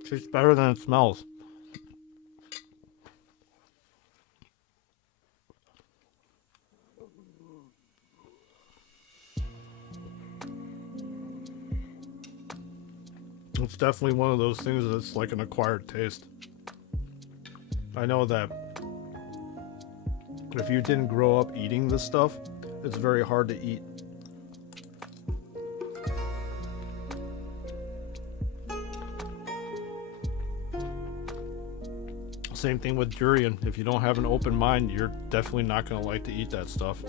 It tastes better than it smells. It's definitely one of those things that's like an acquired taste. I know that if you didn't grow up eating this stuff, it's very hard to eat. Same thing with durian. If you don't have an open mind, you're definitely not going to like to eat that stuff.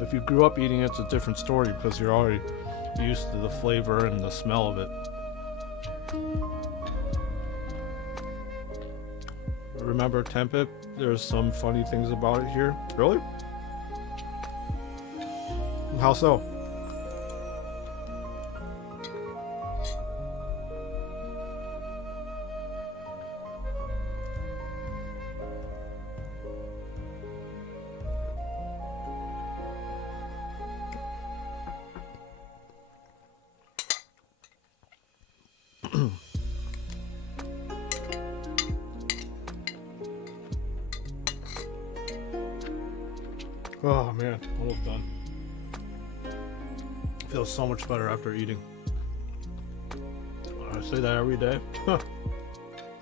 If you grew up eating it, it's a different story because you're already used to the flavor and the smell of it. Remember tempeh? There's some funny things about it here. Really? How so? Oh man, almost done. Feels so much better after eating. I say that every day.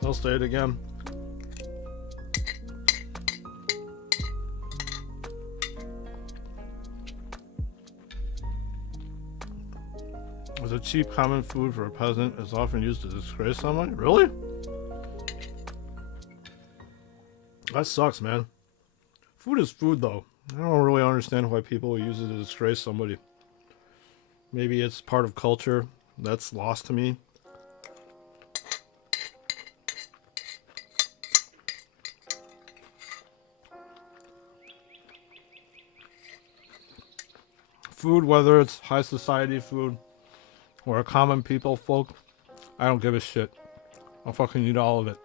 I'll say it again. As a cheap common food for a peasant is often used to disgrace someone. Really? That sucks, man. Food is food, though. I don't really understand why people use it to disgrace somebody. Maybe it's part of culture that's lost to me. Food, whether it's high society food or a common people folk, I don't give a shit. I'll fucking eat all of it.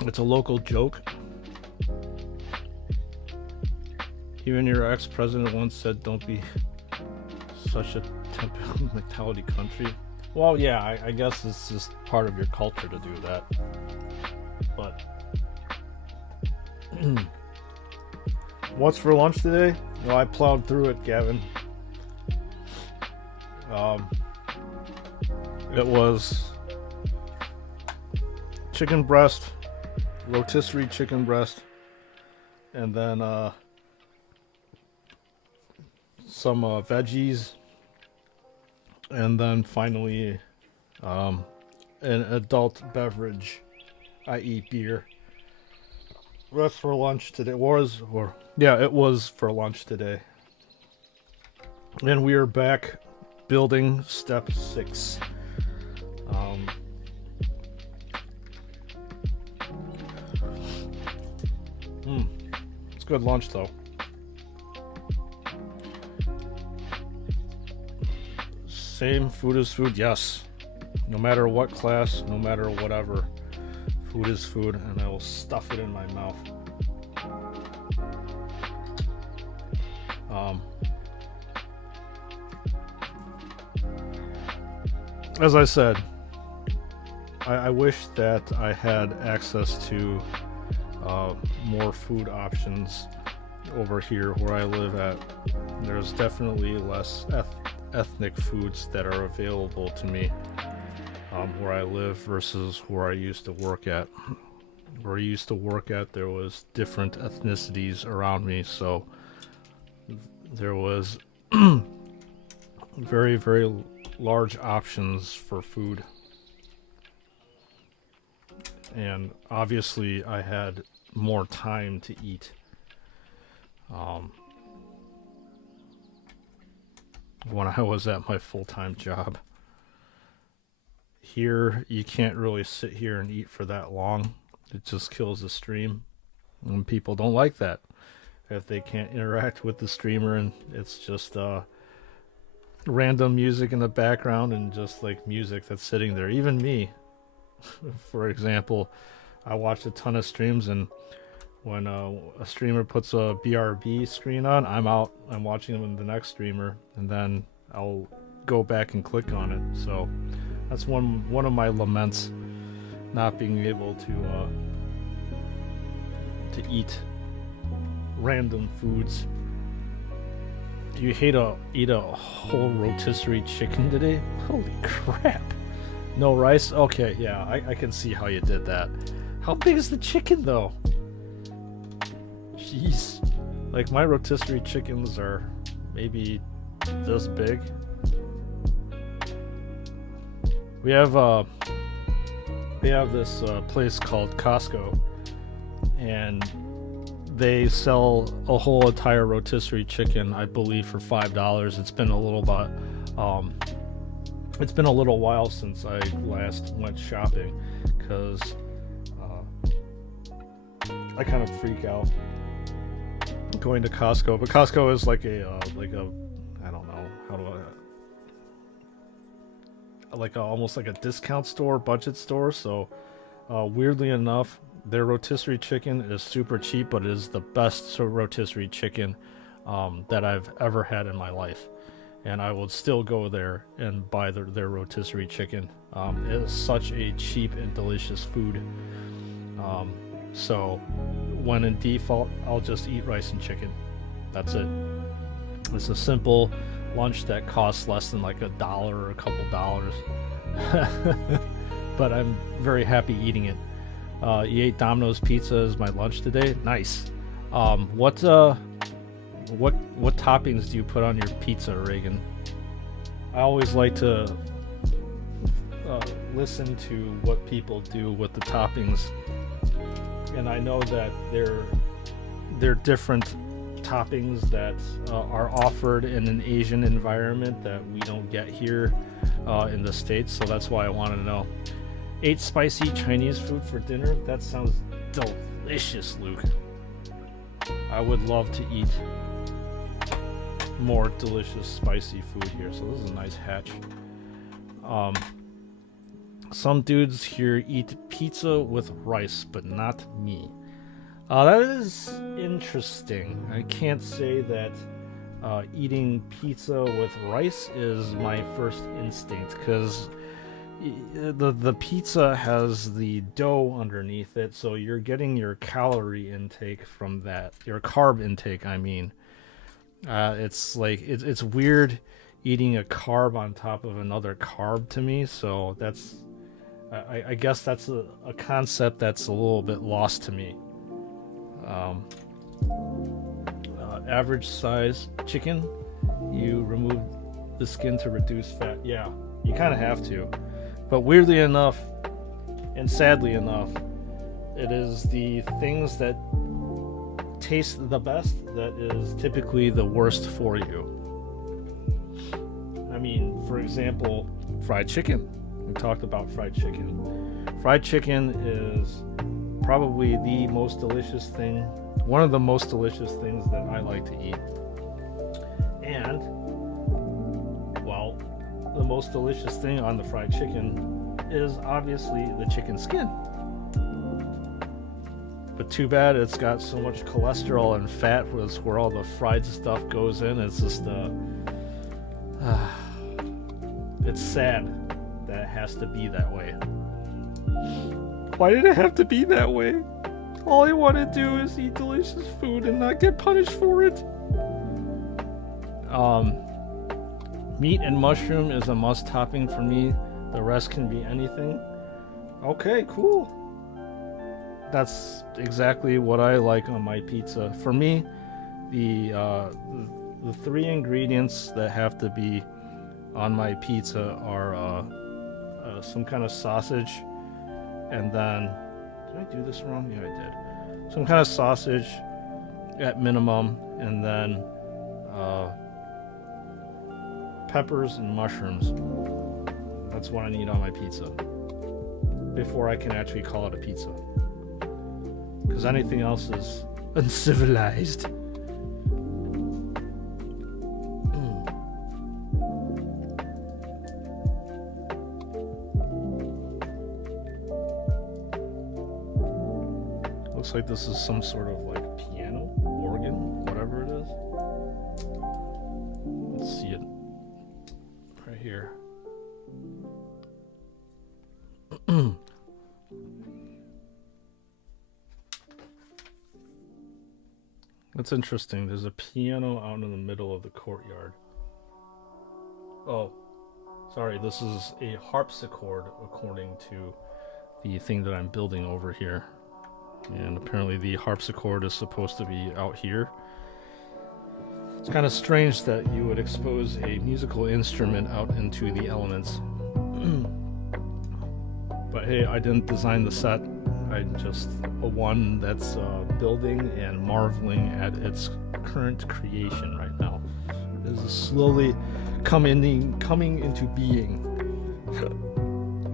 It's a local joke. Even your ex-president once said, "Don't be such a mentality country." Well, yeah, I guess it's just part of your culture to do that. But what's for lunch today? Well, I plowed through it, Gavin. It was chicken breast, rotisserie chicken breast, and then some veggies, and then finally an adult beverage, i.e. beer. That's for lunch today. It was for lunch today. And we are back building step 6. It's good lunch though. Same food is food, yes. No matter what class, no matter whatever, food is food, and I will stuff it in my mouth. As I said, I wish that I had access to more food options over here where I live at. There's definitely less ethnic foods that are available to me where I live versus where I used to work at. Where I used to work at, there was different ethnicities around me, so there was very, very large options for food. And obviously I had more time to eat. When I was at my full-time job. Here, you can't really sit here and eat for that long. It just kills the stream. And people don't like that. If they can't interact with the streamer and it's just random music in the background and just like music that's sitting there. Even me, for example, I watch a ton of streams, and when a streamer puts a BRB screen on, I'm out. I'm watching them in the next streamer, and then I'll go back and click on it. So that's one of my laments, not being able to eat random foods. You eat a whole rotisserie chicken today? Holy crap! No rice? Okay, yeah, I can see how you did that. How big is the chicken though? Jeez, like my rotisserie chickens are maybe this big. We have this place called Costco, and they sell a whole entire rotisserie chicken, I believe, for $5. It's been a little while since I last went shopping, because I kind of freak out going to Costco. But Costco is like a I don't know how do I, like almost like a discount store, budget store. So weirdly enough, their rotisserie chicken is super cheap, but it is the best rotisserie chicken that I've ever had in my life. And I would still go there and buy their rotisserie chicken. It is such a cheap and delicious food. So when in default, I'll just eat rice and chicken. That's it. It's a simple lunch that costs less than like $1 or a couple dollars. But I'm very happy eating it. You ate Domino's pizza as my lunch today? Nice. What toppings do you put on your pizza, Reagan? I always like to listen to what people do with the toppings, and I know that they're different toppings that are offered in an Asian environment that we don't get here in the States, so that's why I wanted to know. Ate spicy Chinese food for dinner? That sounds delicious, Luke. I would love to eat more delicious spicy food here. So this is a nice hatch. Some dudes here eat pizza with rice, but not me. That is interesting. I can't say that eating pizza with rice is my first instinct, because the pizza has the dough underneath it, so you're getting your calorie intake from that, your carb intake, I mean. It's like it's weird eating a carb on top of another carb to me, so that's I guess that's a concept that's a little bit lost to me. Average size chicken, you remove the skin to reduce fat. Yeah, you kind of have to. But weirdly enough, and sadly enough, it is the things that taste the best that is typically the worst for you. I mean, for example, fried chicken. We talked about fried chicken. Fried chicken is probably the most delicious thing, one of the most delicious things that I like to eat. And, well, the most delicious thing on the fried chicken is obviously the chicken skin. But too bad it's got so much cholesterol and fat where all the fried stuff goes in. It's just it's sad that it has to be that way. Why did it have to be that way? All I want to do is eat delicious food and not get punished for it. Meat and mushroom is a must topping for me. The rest can be anything. Okay, cool. That's exactly what I like on my pizza. For me, the three ingredients that have to be on my pizza are some kind of sausage, and then did I do this wrong? Yeah, I did. Some kind of sausage at minimum, and then peppers and mushrooms. That's what I need on my pizza before I can actually call it a pizza. Because anything else is uncivilized. Looks like this is some sort of like piano, organ, whatever it is. Let's see it right here. That's interesting. There's a piano out in the middle of the courtyard. Oh, sorry, this is a harpsichord according to the thing that I'm building over here. And apparently the harpsichord is supposed to be out here. It's kind of strange that you would expose a musical instrument out into the elements. But hey, I didn't design the set. I'm just one that's building and marveling at its current creation right now. It is slowly coming into being.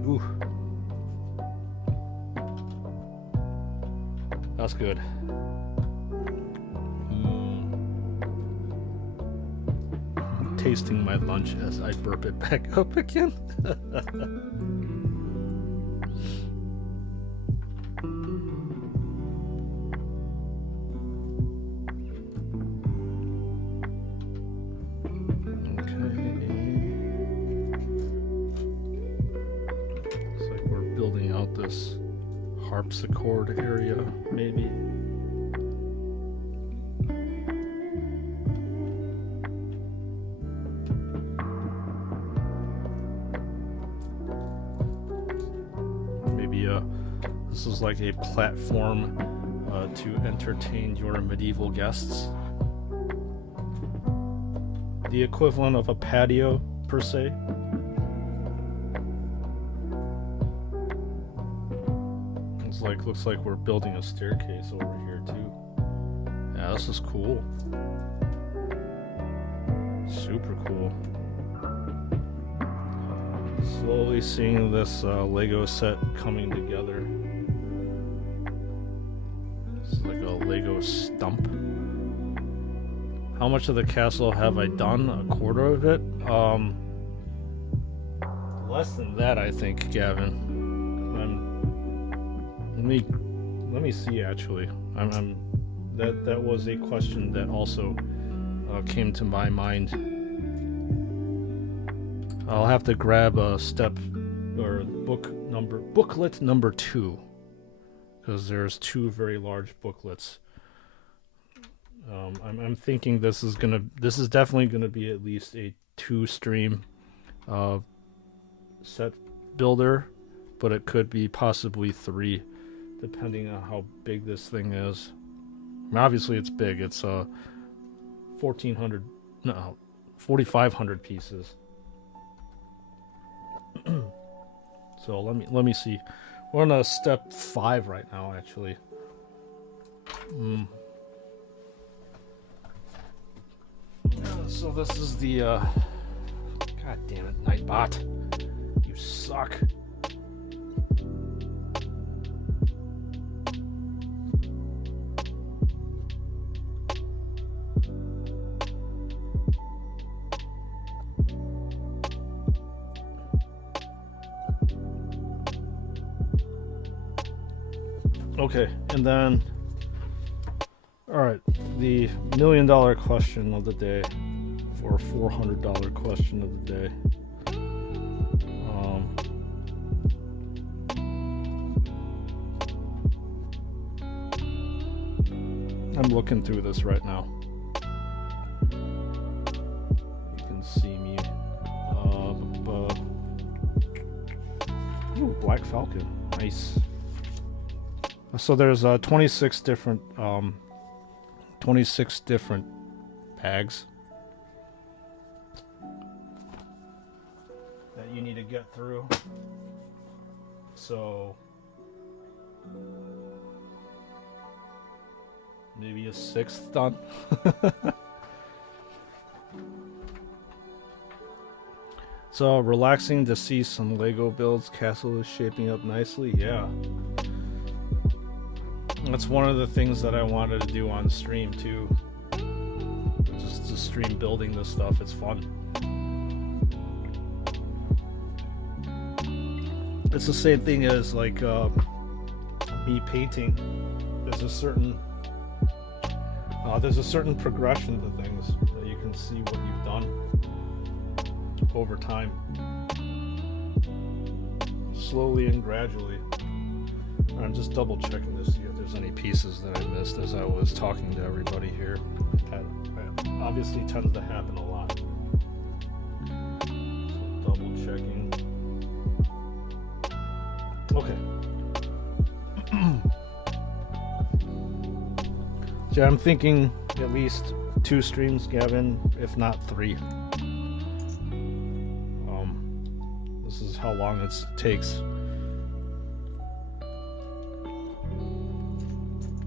Ooh. That's good. Tasting my lunch as I burp it back up again. This harpsichord area, maybe. Maybe this is like a platform to entertain your medieval guests. The equivalent of a patio, per se. Looks like we're building a staircase over here too. Yeah, this is cool. Super cool. Slowly seeing this Lego set coming together. It's like a Lego stump. How much of the castle have I done? A quarter of it? Less than that, I think, Gavin. Let me see. Actually, that was a question that also came to my mind. I'll have to grab a booklet number 2, because there's 2 very large booklets. I'm thinking this is definitely gonna be at least a 2-stream set builder, but it could be possibly 3. Depending on how big this thing is. I mean, obviously it's big. It's 4,500 pieces. So let me see. We're on step 5 right now, actually. So this is the God damn it, Nightbot. You suck. Okay, and then, alright, the $1 million question of the day, or $400 question of the day. I'm looking through this right now. You can see me. Ooh, Black Falcon. Nice. So there's 26 different bags that you need to get through. So maybe a 6th done. So relaxing to see some Lego builds. Castle is shaping up nicely. Yeah. That's one of the things that I wanted to do on stream too. Just to stream building this stuff. It's fun. It's the same thing as like me painting. There's a certain progression to things that you can see what you've done over time, slowly and gradually. I'm just double checking to see if there's there's any pieces that I missed as I was talking to everybody here. That obviously tends to happen a lot. So double checking. Okay. So I'm thinking at least 2 streams, Gavin, if not 3. This is how long it takes.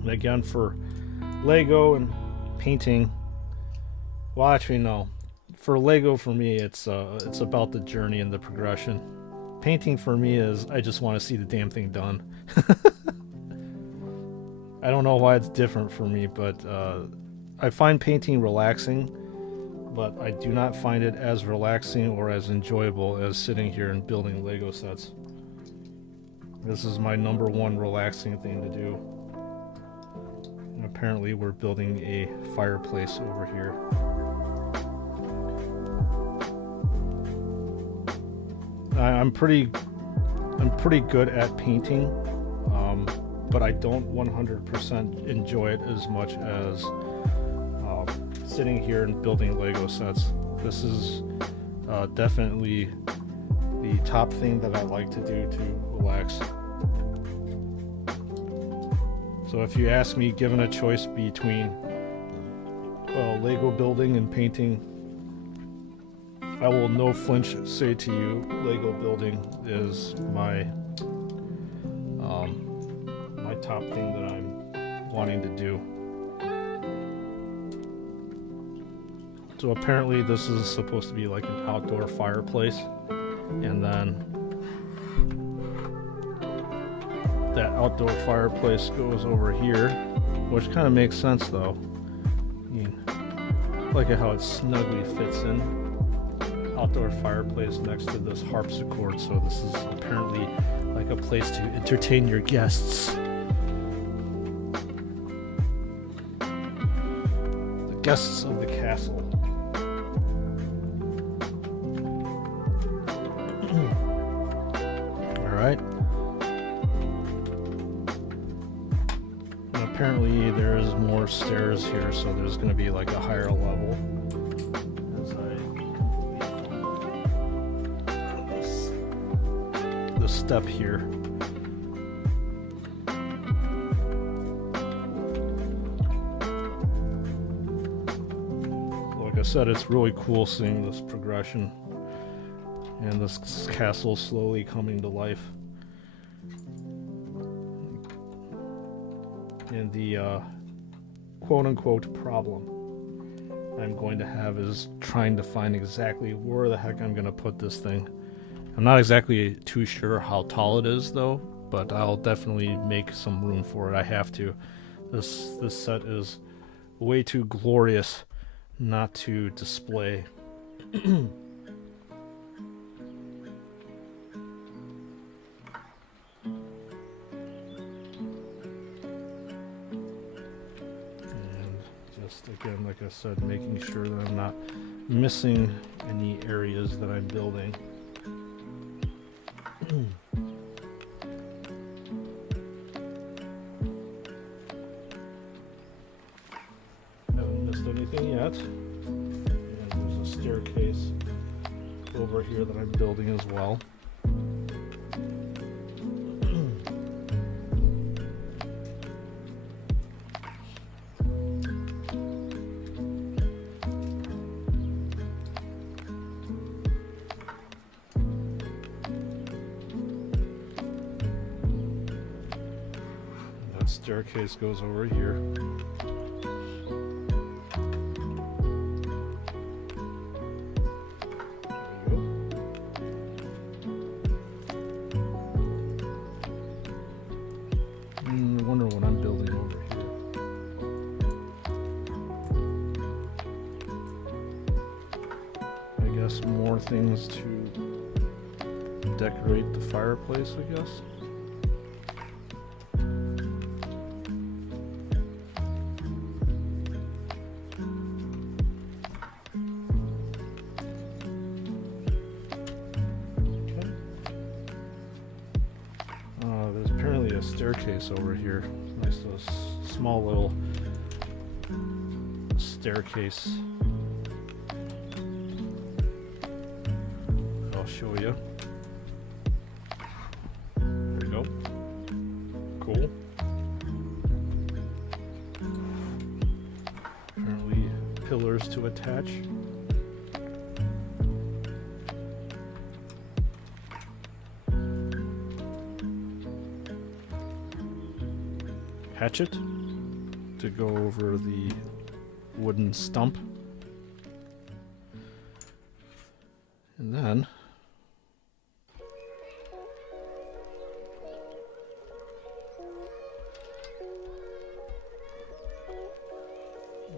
And again, for Lego and painting, well, actually no. For Lego, for me, it's about the journey and the progression. Painting for me is I just want to see the damn thing done. I don't know why it's different for me, but I find painting relaxing, but I do not find it as relaxing or as enjoyable as sitting here and building Lego sets. This is my #1 relaxing thing to do. And apparently we're building a fireplace over here. I'm pretty good at painting, but I don't 100% enjoy it as much as sitting here and building Lego sets. This is definitely the top thing that I like to do to relax. So if you ask me, given a choice between Lego building and painting, I will no flinch say to you, Lego building is my my top thing that I'm wanting to do. So apparently this is supposed to be like an outdoor fireplace, and then that outdoor fireplace goes over here, which kind of makes sense though. I mean, I like how it snugly fits in. Outdoor fireplace next to this harpsichord, so this is apparently like a place to entertain your guests. The guests of the castle. Alright. And apparently there's more stairs here, so there's going to be like a higher level. Step here. Like I said, it's really cool seeing this progression and this castle slowly coming to life. And the quote-unquote problem I'm going to have is trying to find exactly where the heck I'm going to put this thing. I'm not exactly too sure how tall it is though, but I'll definitely make some room for it. I have to. This set is way too glorious not to display. And just again, like I said, making sure that I'm not missing any areas that I'm building. Haven't missed anything yet. And there's a staircase over here that I'm building as well. Staircase goes over here. There you go. I wonder what I'm building over here. I guess more things to decorate the fireplace, I guess. staircase over here. Nice little small little staircase. I'll show you. There you go. Cool. Apparently pillars to attach. Hatchet to go over the wooden stump. And then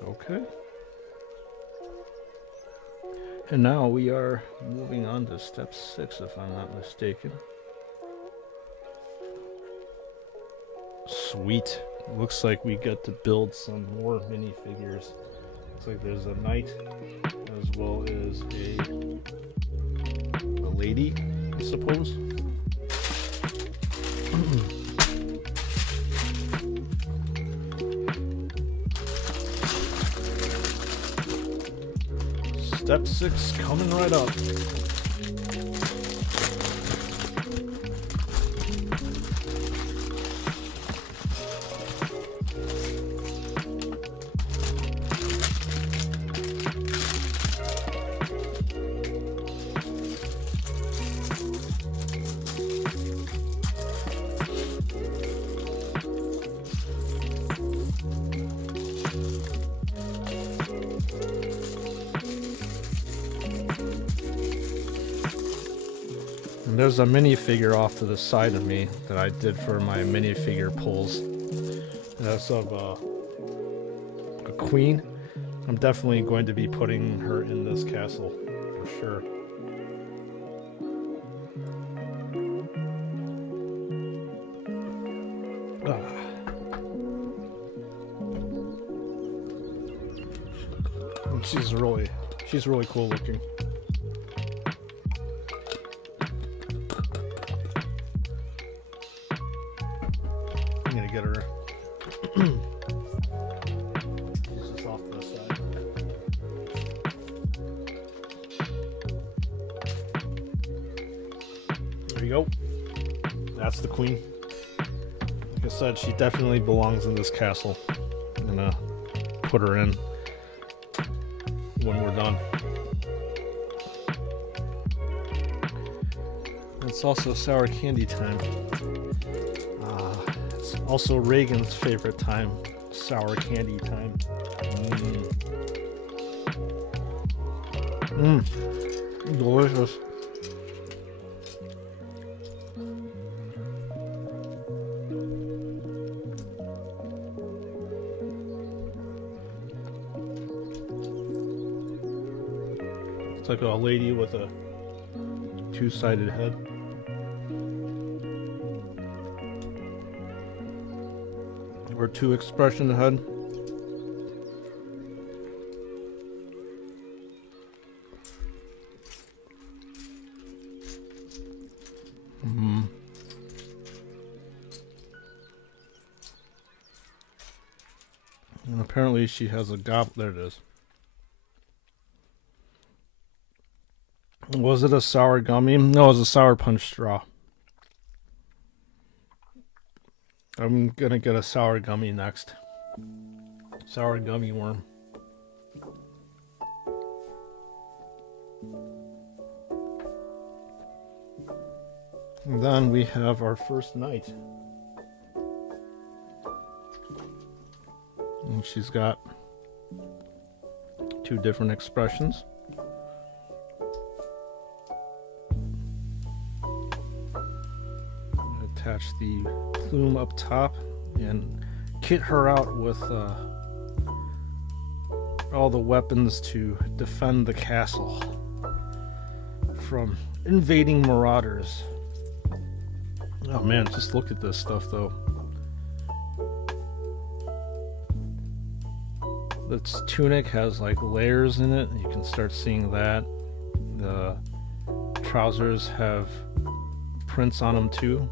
okay. And now we are moving on to step 6, if I'm not mistaken. Sweet. Looks like we get to build some more minifigures. Looks like there's a knight as well as a lady, I suppose. Step 6 coming right up. And there's a minifigure off to the side of me that I did for my minifigure pulls. That's of a queen. I'm definitely going to be putting her in this castle for sure. And she's really cool looking. I'm gonna get her. This is off to the side. There you go. That's the queen. Like I said, she definitely belongs in this castle. I'm gonna put her in when we're done. It's also sour candy time. It's also Reagan's favorite time, sour candy time. Delicious. It's like a lady with a two-sided head. Or two-expression head. And apparently she has a goblet. There it is. Was it a sour gummy? No, it was a sour punch straw. I'm gonna get a sour gummy next. Sour gummy worm. And then we have our first knight. And she's got two different expressions. Attach the plume up top and kit her out with all the weapons to defend the castle from invading marauders. Oh man, just look at this stuff though. This tunic has like layers in it. You can start seeing that. The trousers have prints on them too.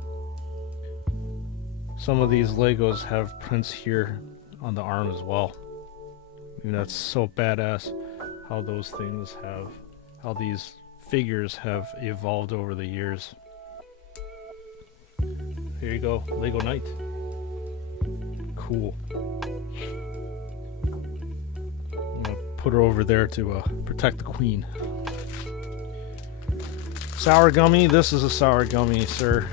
Some of these Legos have prints here on the arm as well. And that's so badass how those things have, how these figures have evolved over the years. Here you go, Lego Knight. Cool. I'm gonna put her over there to protect the queen. Sour gummy. This is a sour gummy, sir.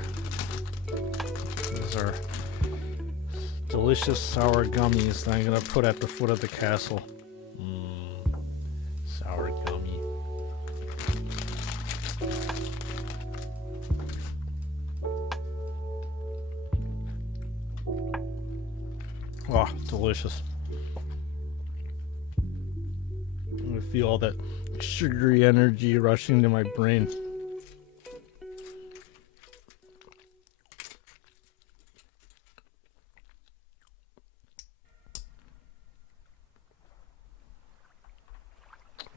These are delicious sour gummies that I'm gonna put at the foot of the castle. Sour gummy. Oh, delicious. I feel all that sugary energy rushing to my brain.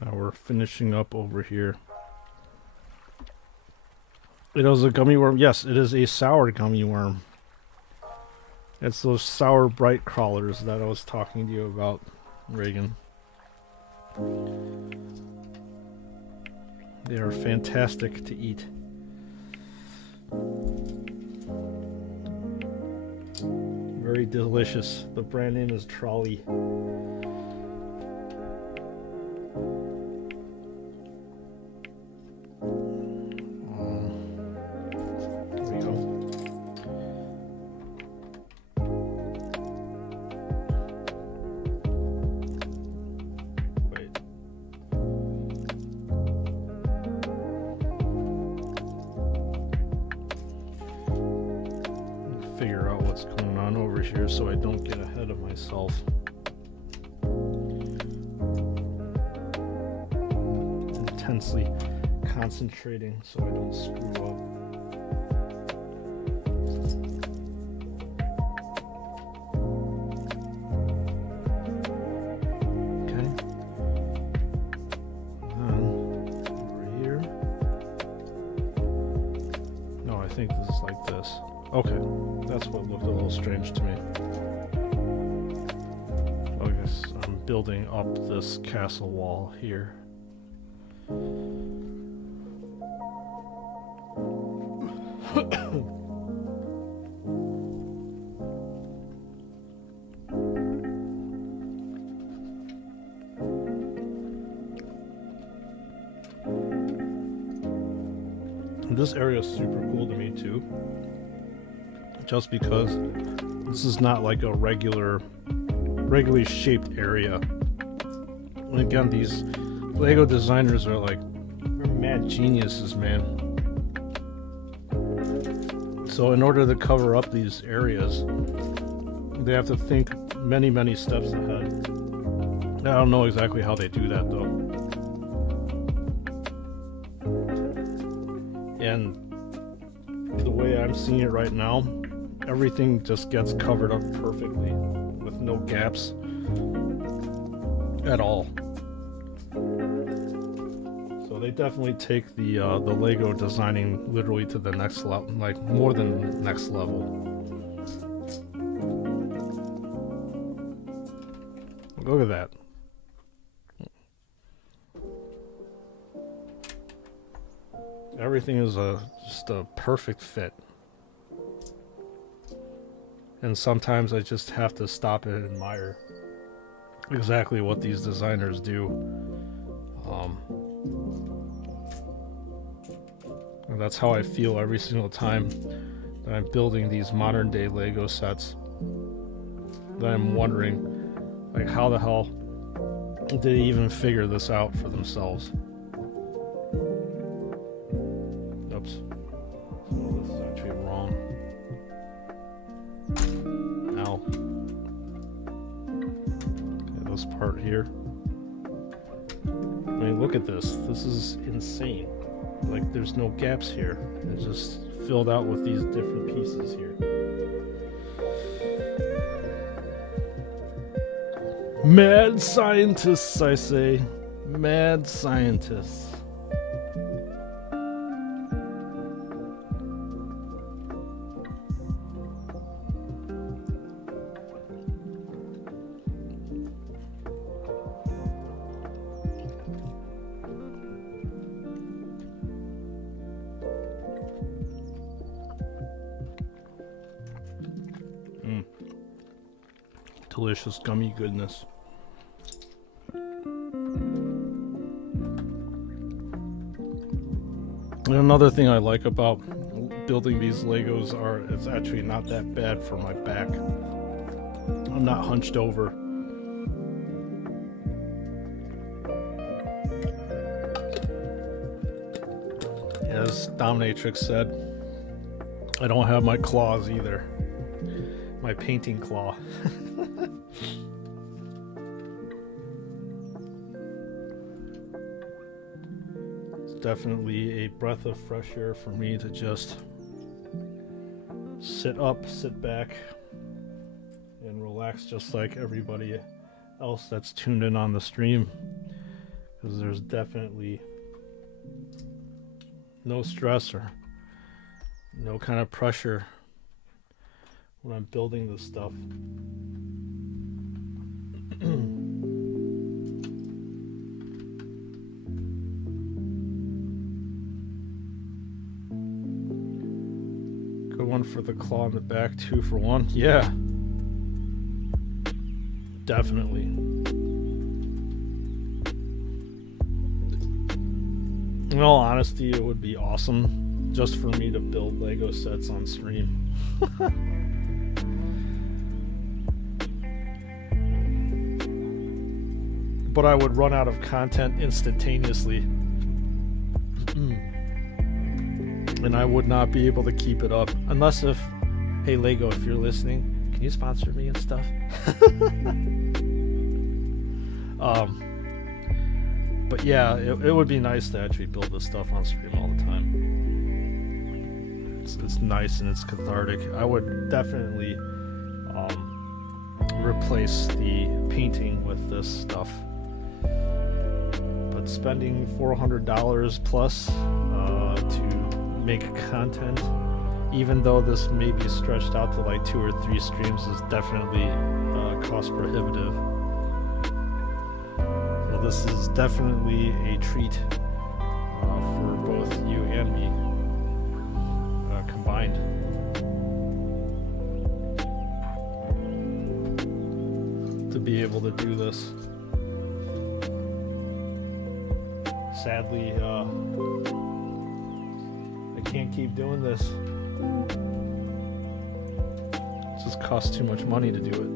Now we're finishing up over here. It is a gummy worm. Yes, it is a sour gummy worm. It's those sour bright crawlers that I was talking to you about, Reagan. They are fantastic to eat. Very delicious. The brand name is Trolley. There we go. Wait. Figure out what's going on over here so I don't get ahead of myself. Intensely concentrating so I don't screw up. Okay. Over here. No, I think this is like this. Okay, that's what looked a little strange to me. I guess I'm building up this castle wall here. This area is super cool to me too, just because this is not like a regularly shaped area. And again, these Lego designers are like, they're mad geniuses, man. So in order to cover up these areas, they have to think many steps ahead. I don't know exactly how they do that though. And the way I'm seeing it right now, everything just gets covered up perfectly with no gaps at all. So they definitely take the Lego designing literally to the next level, like more than next level. Look at that. Everything is just a perfect fit. And sometimes I just have to stop and admire exactly what these designers do. And that's how I feel every single time that I'm building these modern day Lego sets. That I'm wondering, like, how the hell did they even figure this out for themselves? Oops. Oh, this is actually wrong. Ow. Okay, this part here. I mean, look at this. This is insane. Like, there's no gaps here. It's just filled out with these different pieces here. Mad scientists, I say. Mad scientists. Delicious gummy goodness. And another thing I like about building these Legos are it's actually not that bad for my back. I'm not hunched over. As Dominatrix said, I don't have my claws either. My painting claw. It's definitely a breath of fresh air for me to just sit up, sit back, and relax just like everybody else that's tuned in on the stream. Because there's definitely no stress or no kind of pressure when I'm building this stuff. Good one for the claw in the back, 2 for 1. Yeah, definitely. In all honesty, it would be awesome just for me to build Lego sets on stream. But I would run out of content instantaneously. And I would not be able to keep it up. Unless if, hey Lego, if you're listening, can you sponsor me and stuff? But yeah, it would be nice to actually build this stuff on stream all the time. It's nice and it's cathartic. I would definitely replace the painting with this stuff. But spending $400 plus to make content, even though this may be stretched out to like 2 or 3 streams, is definitely cost prohibitive. This is definitely a treat for both you and me combined. To be able to do this. Sadly, I can't keep doing this. It just costs too much money to do it.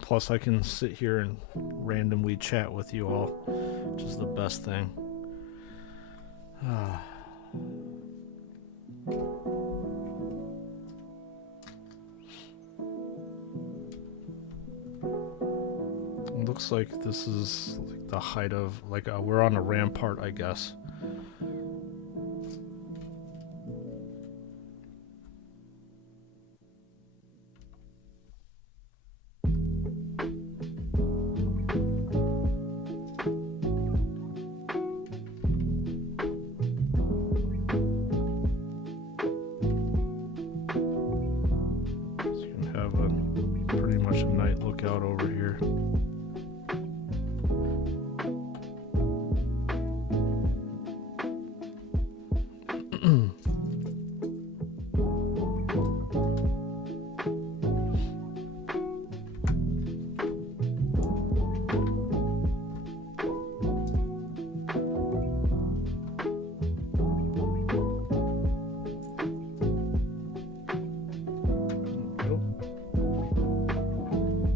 Plus, I can sit here and randomly chat with you all, which is the best thing. It looks like this is like the height of, like, we're on a rampart, I guess.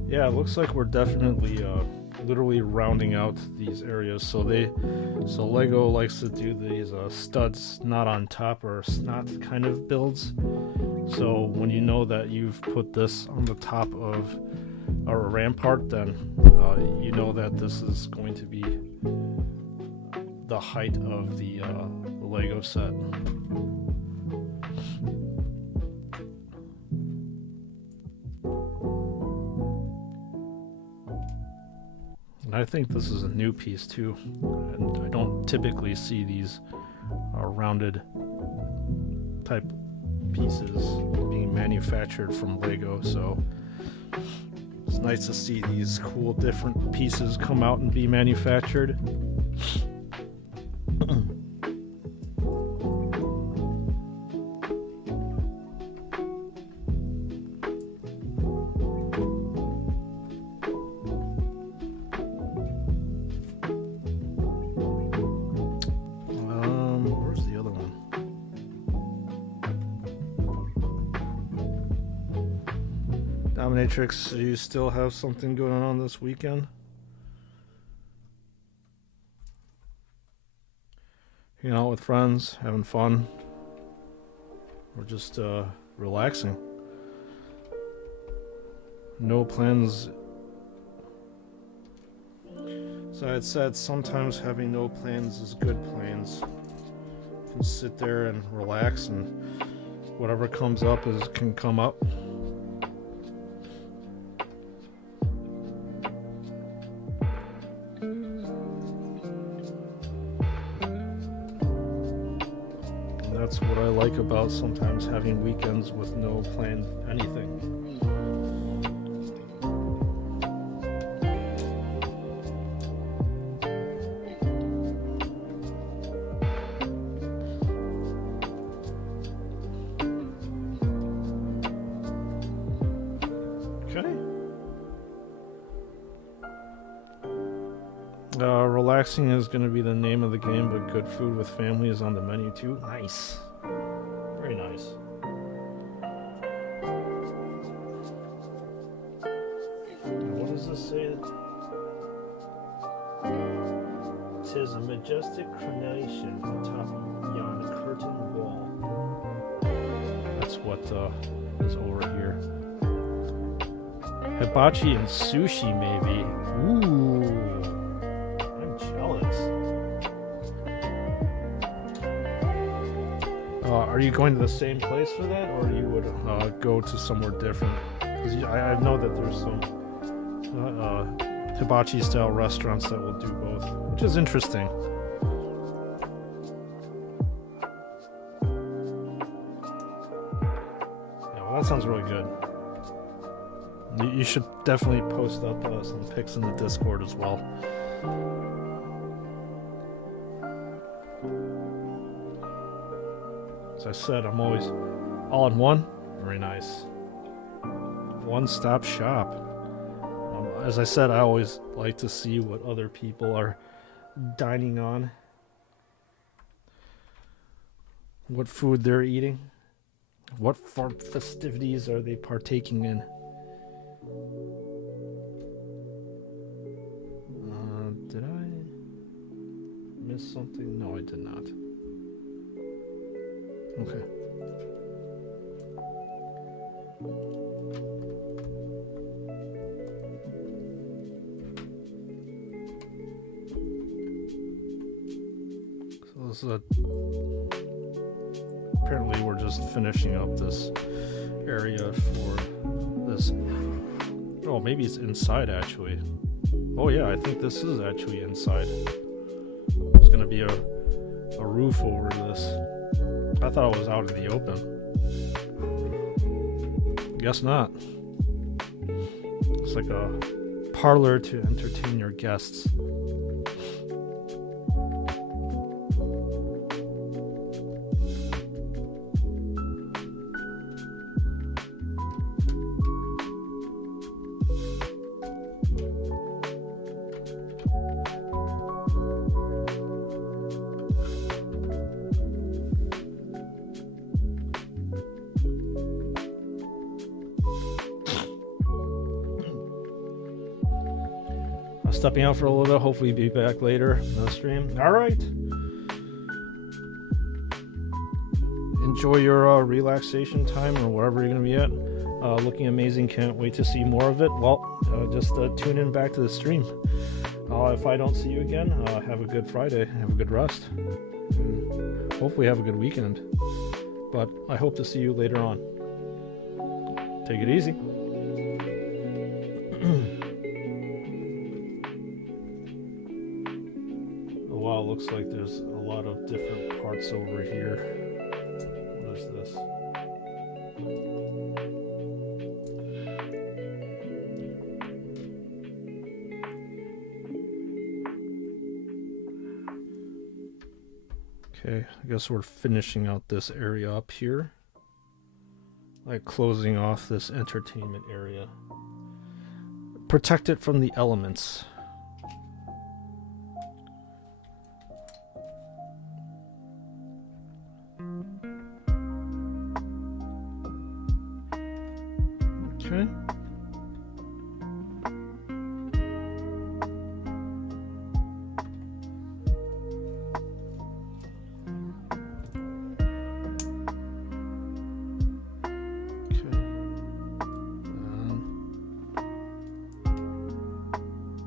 Yeah, it looks like we're definitely literally rounding out these areas. So Lego likes to do these studs not on top or snot kind of builds. So when you know that you've put this on the top of a rampart, then you know that this is going to be the height of the Lego set. I think this is a new piece too, and I don't typically see these rounded type pieces being manufactured from Lego, so It's nice to see these cool different pieces come out and be manufactured. Where's the other one? Dominatrix, do you still have something going on this weekend? Hanging out with friends, having fun, or just relaxing? No plans. So I had said sometimes having no plans is good plans. You can sit there and relax, and whatever comes up can come up. That's what I like about sometimes having weekends with no planned anything. Okay. Relaxing is going to be the name of the game, but good food with family is on the menu too. Nice. Very nice. What does this say? Tis a majestic carnation atop yon curtain wall. That's what is over here. Hibachi and sushi, maybe. Ooh. Are you going to the same place for that, or you would go to somewhere different? Because I know that there's some hibachi-style restaurants that will do both, which is interesting. Yeah, well, that sounds really good. You should definitely post up some pics in the Discord as well. As I said, I'm always all in one. Very nice. One-stop shop. As I said, I always like to see what other people are dining on. What food they're eating. What festivities are they partaking in. Did I miss something? No, I did not. Okay. So this is apparently we're just finishing up this area for this. Oh, maybe it's inside actually. Oh yeah, I think this is actually inside. There's gonna be a roof over this. I thought it was out in the open. Guess not. It's like a parlor to entertain your guests. Stepping out for a little bit. Hopefully be back later in the stream. All right. Enjoy your relaxation time or wherever you're going to be at. Looking amazing. Can't wait to see more of it. Well, just tune in back to the stream. If I don't see you again, have a good Friday. Have a good rest. And hopefully have a good weekend. But I hope to see you later on. Take it easy. Wow, looks like there's a lot of different parts over here. What is this? Okay, I guess we're finishing out this area up here. Like closing off this entertainment area. Protect it from the elements. Okay.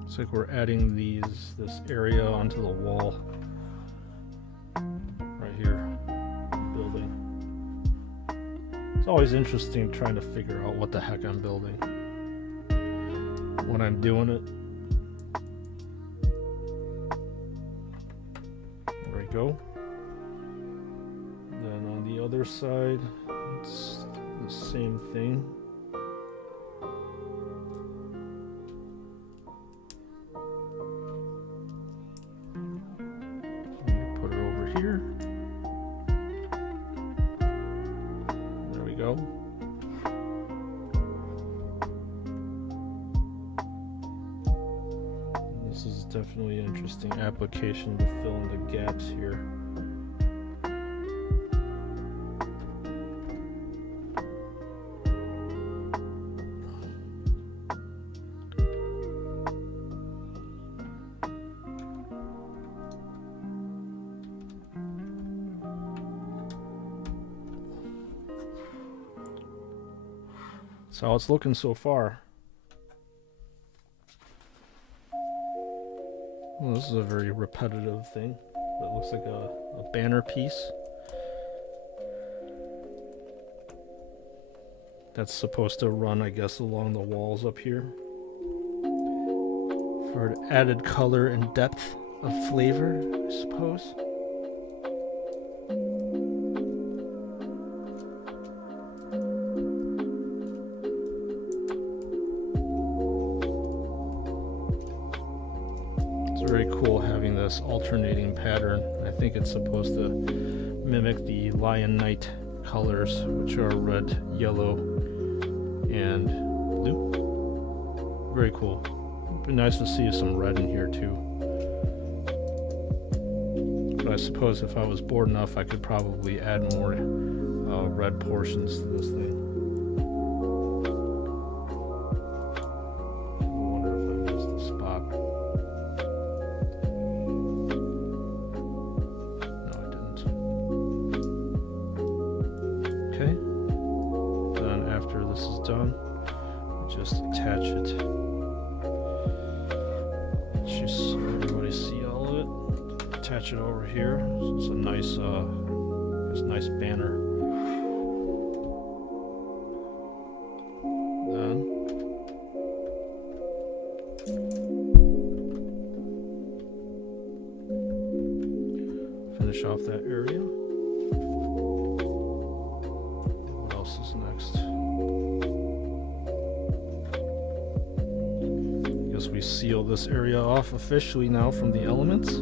Looks like we're adding this area onto the wall right here, building. It's always interesting trying to figure out what the heck I'm building when I'm doing it. There we go. Then on the other side, it's the same thing. Put it over here. There we go. This is definitely an interesting application to fill in the gaps here. So how it's looking so far. Well, this is a very repetitive thing. That looks like a banner piece. That's supposed to run, I guess, along the walls up here. For added color and depth of flavor, I suppose. Very cool having this alternating pattern. I think it's supposed to mimic the Lion Night colors, which are red, yellow, and blue. Very cool. It'd be nice to see some red in here too. But I suppose if I was bored enough, I could probably add more red portions to this thing. I wonder if I missed a spot. Done. Just attach it. Just so everybody see all of it. Attach it over here. So it's a nice, nice banner. Then finish off that area. What else is next? We seal this area off officially now from the elements.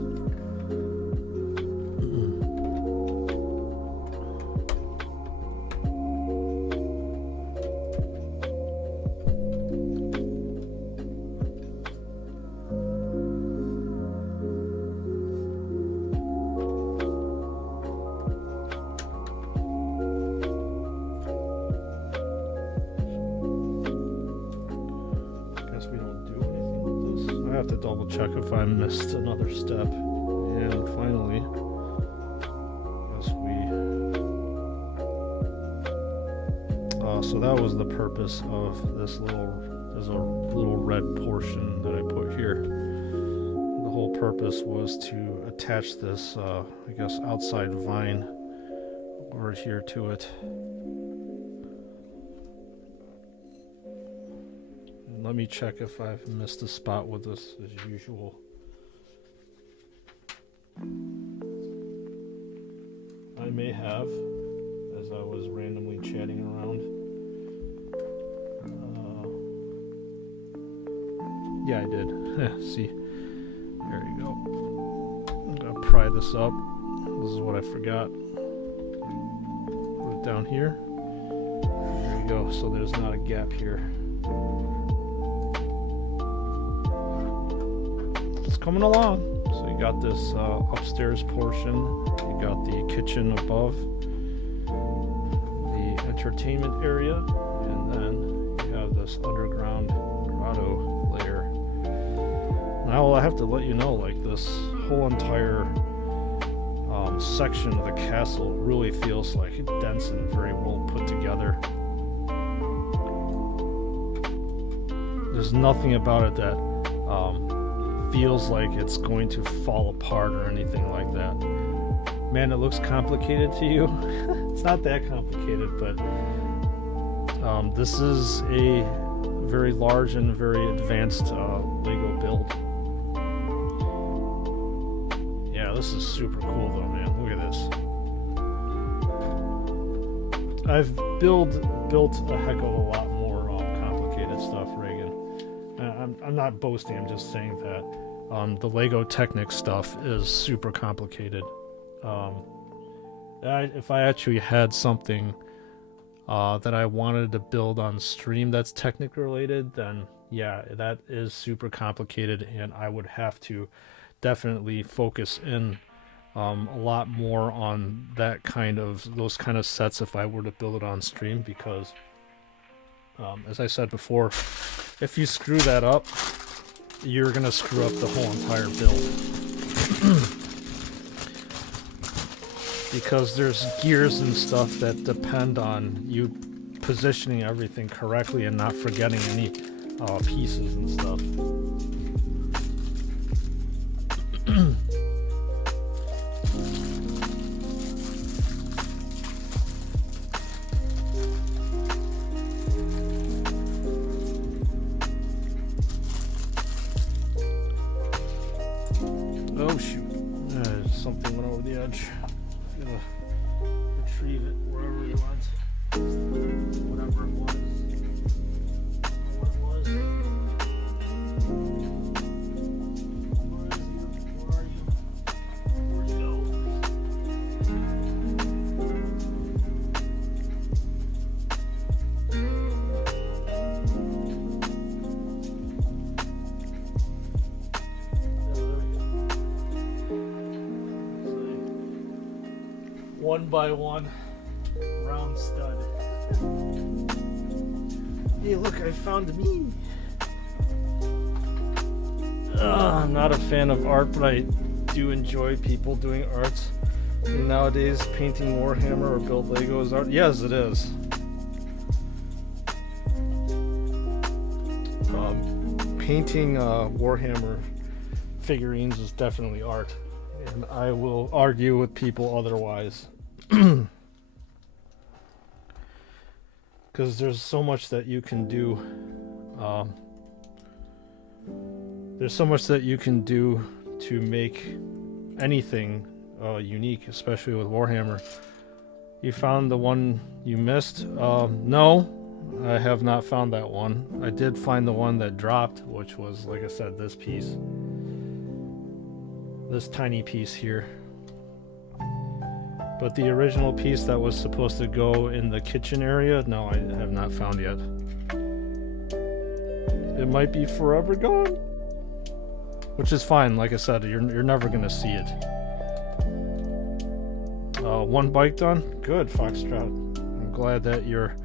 I have to double check if I missed another step. And finally, yes, so that was the purpose of this there's a little red portion that I put here. The whole purpose was to attach this, I guess, outside vine over here to it. Let me check if I've missed a spot with this as usual. I may have, as I was randomly chatting around. Yeah, I did. See, there you go. I'm gonna pry this up. This is what I forgot. Put it down here. There we go. So there's not a gap here. It's coming along. So you got this upstairs portion. You got the kitchen above, the entertainment area, and then you have this underground grotto layer. Now I have to let you know, like, this whole entire section of the castle really feels like dense and very well put together. There's nothing about it that feels like it's going to fall apart or anything like that. Man, it looks complicated to you. It's not that complicated, but this is a very large and very advanced Lego build. Yeah, this is super cool though, man. Look at this. I've built a heck of a lot more complicated stuff, Reagan. I'm not boasting, I'm just saying that the Lego Technic stuff is super complicated. If I actually had something that I wanted to build on stream that's Technic related, then yeah, that is super complicated, and I would have to definitely focus in a lot more on those kind of sets if I were to build it on stream, because as I said before, if you screw that up, you're gonna screw up the whole entire build. Because there's gears and stuff that depend on you positioning everything correctly and not forgetting any pieces and stuff. Oh shoot, something went over the edge. Gonna retrieve it wherever it went. Whatever it was. What it was. Where is you? Where are you? Where'd you go? One by one, round stud. Hey, look, I found me. I'm not a fan of art, but I do enjoy people doing arts. Nowadays, painting Warhammer or build Lego is art. Yes, it is. Painting Warhammer figurines is definitely art, and I will argue with people otherwise. Because there's so much that you can do. There's so much that you can do to make anything unique, especially with Warhammer. You found the one you missed? No, I have not found that one. I did find the one that dropped, which was, like I said, this piece. This tiny piece here. But the original piece that was supposed to go in the kitchen area, no, I have not found yet. It might be forever gone, which is fine. Like I said, you're never gonna see it. One bike done? Good, Foxtrot. I'm glad that your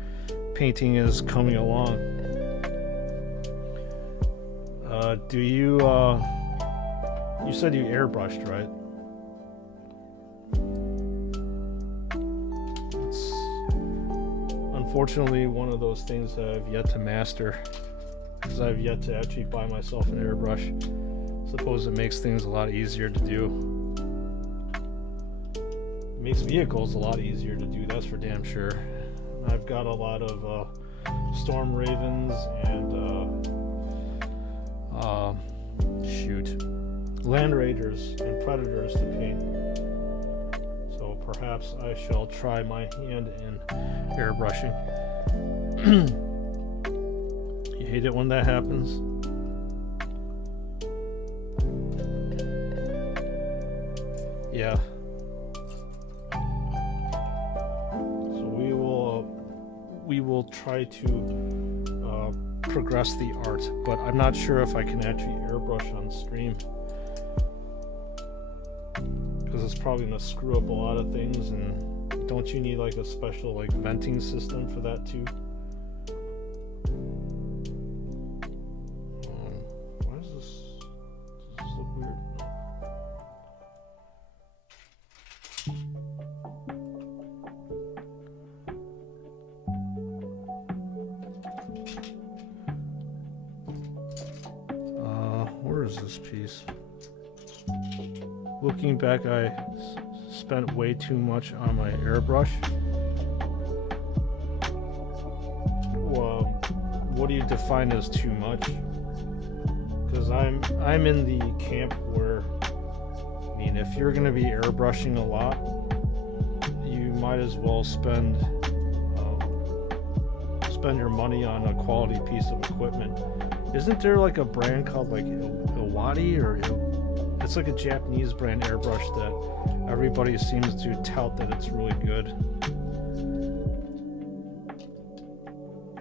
painting is coming along. Do you, you said you airbrushed, right? It's unfortunately one of those things that I've yet to master, because I've yet to actually buy myself an airbrush. Suppose it makes things a lot easier to do. It makes vehicles a lot easier to do, that's for damn sure. I've got a lot of Storm Ravens and Land Raiders and Predators to paint. So perhaps I shall try my hand in airbrushing. You hate it when that happens? Yeah. will try to progress the art, but I'm not sure if I can actually airbrush on stream, because it's probably gonna screw up a lot of things. And don't you need like a special like venting system for that too? Why is this? Does this look weird? Where is this piece? Looking back, I spent way too much on my airbrush. Well, what do you define as too much? Because I'm in the camp where, I mean, if you're going to be airbrushing a lot, you might as well spend your money on a quality piece of equipment. Isn't there like a brand called like Iwadi, or it's like a Japanese brand airbrush that everybody seems to tout that it's really good?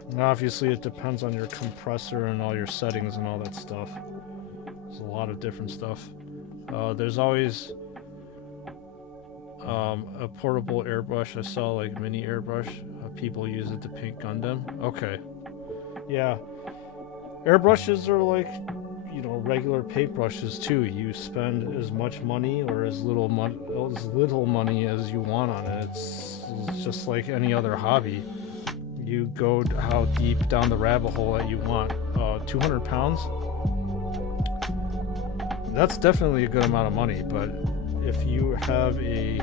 And obviously it depends on your compressor and all your settings and all that stuff. There's a lot of different stuff. There's always a portable airbrush. I saw like mini airbrush. People use it to paint Gundam. Okay. Yeah. Airbrushes are like, you know, regular paintbrushes too. You spend as much money or as little money as you want on it. It's just like any other hobby. You go how deep down the rabbit hole that you want. 200 pounds? That's definitely a good amount of money, but if you have a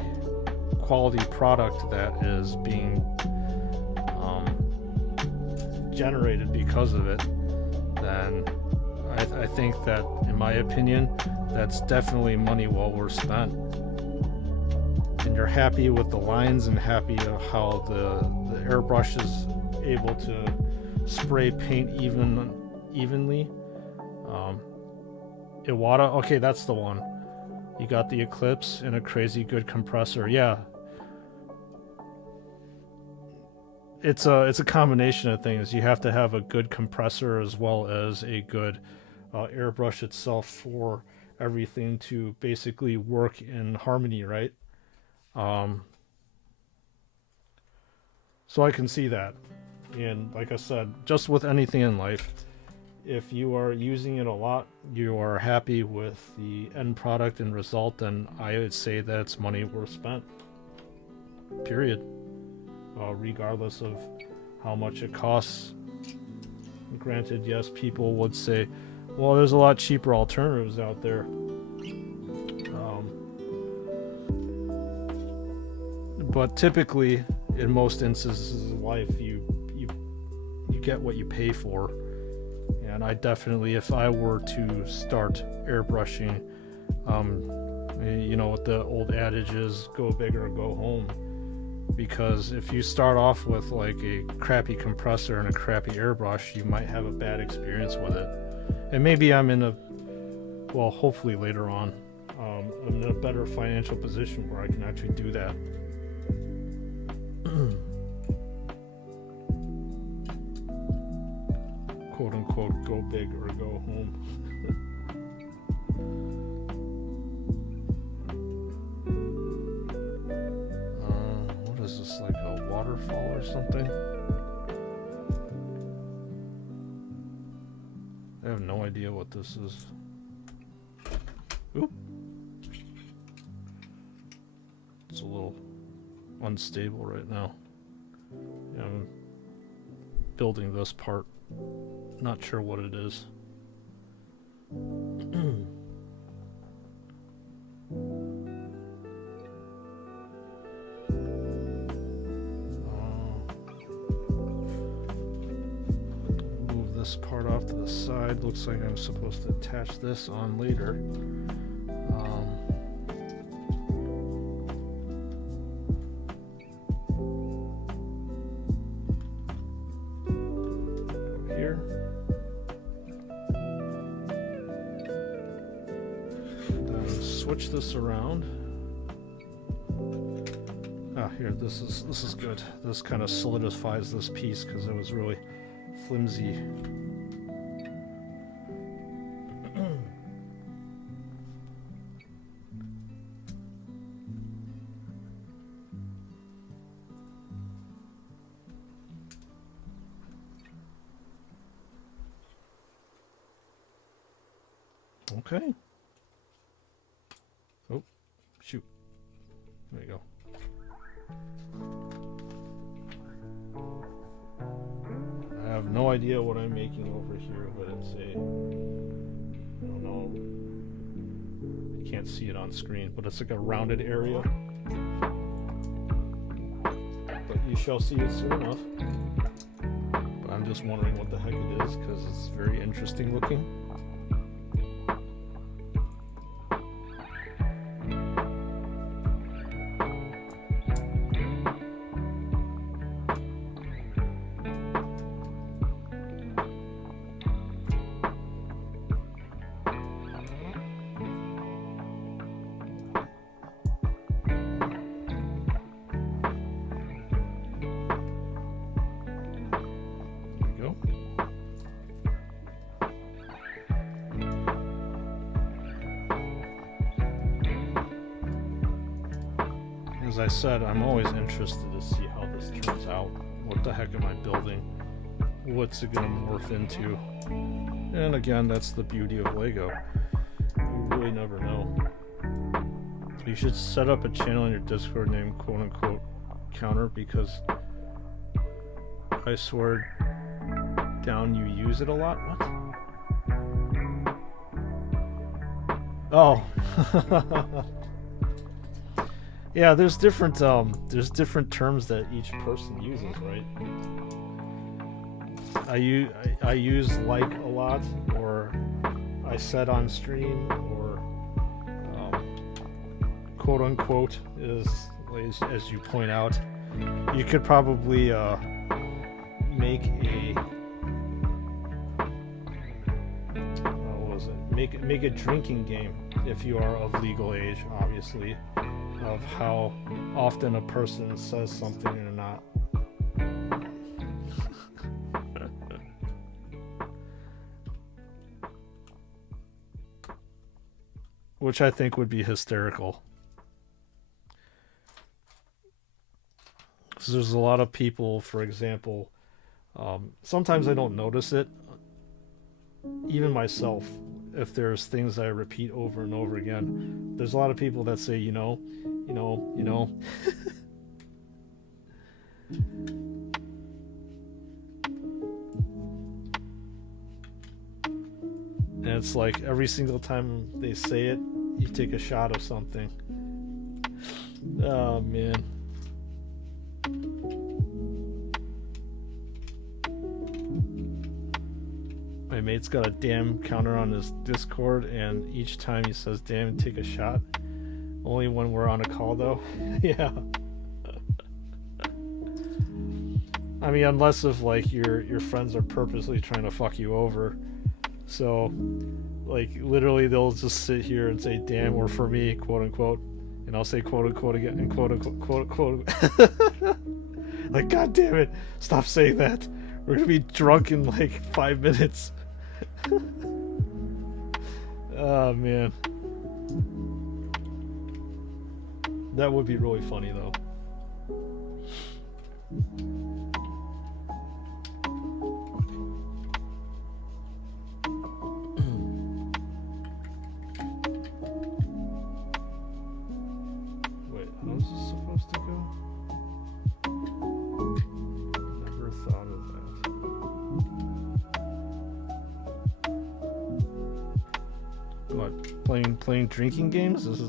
quality product that is being generated because of it, then I think that, in my opinion, that's definitely money well worth spent. And you're happy with the lines and happy of how the airbrush is able to spray paint evenly. Iwata, okay, that's the one. You got the Eclipse and a crazy good compressor. Yeah. It's a combination of things. You have to have a good compressor as well as a good airbrush itself for everything to basically work in harmony, right? So I can see that. And like I said, just with anything in life, if you are using it a lot, you are happy with the end product and result, then I would say that it's money worth spent. Period. Regardless of how much it costs. Granted, yes, people would say, well, there's a lot cheaper alternatives out there. But typically, in most instances of life, you get what you pay for. And I definitely, if I were to start airbrushing, you know what the old adage is, go big or go home. Because if you start off with like a crappy compressor and a crappy airbrush, you might have a bad experience with it. And maybe I'm in well, hopefully later on, I'm in a better financial position where I can actually do that. Quote unquote, go big or go home. Is this like a waterfall or something? I have no idea what this is. Oop. It's a little unstable right now. Yeah, I'm building this part. Not sure what it is. This part off to the side. Looks like I'm supposed to attach this on later. Go here. Then switch this around. Ah, here, this is good. This kind of solidifies this piece because it was really flimsy. Okay. Oh, shoot. There you go. I have no idea what I'm making over here, but it's a, I don't know, you can't see it on screen, but it's like a rounded area. But you shall see it soon enough. But I'm just wondering what the heck it is, because it's very interesting looking. As I said, I'm always interested to see how this turns out. What the heck am I building? What's it going to morph into? And again, that's the beauty of Lego. You really never know. You should set up a channel in your Discord named quote-unquote counter, because I swear down you use it a lot. What? Oh. Yeah, there's different terms that each person uses, right? I use like a lot, or I said on stream, or quote unquote is, as you point out. You could probably make a what was it? Make a drinking game if you are of legal age, obviously, of how often a person says something or not. Which I think would be hysterical. Because there's a lot of people, for example, sometimes I don't notice it, even myself, if there's things I repeat over and over again. There's a lot of people that say, you know. And it's like every single time they say it, you take a shot of something. Oh, man. My mate's got a damn counter on his Discord, and each time he says damn, take a shot. Only when we're on a call, though. Yeah. I mean, unless if like your friends are purposely trying to fuck you over. So, like, literally they'll just sit here and say damn, or for me, quote unquote, and I'll say quote unquote again and quote unquote quote unquote. Like, god damn it, stop saying that. We're gonna be drunk in like 5 minutes. Oh man, that would be really funny though. Wait, how's this supposed to go? Never thought of that. What, playing drinking games? Is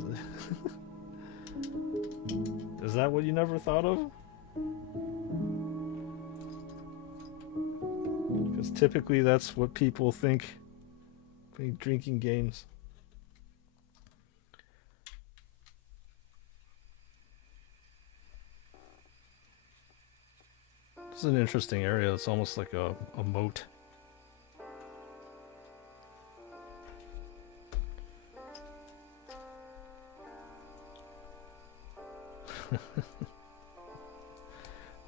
that what you never thought of? Because typically that's what people think, playing drinking games. This is an interesting area. It's almost like a moat.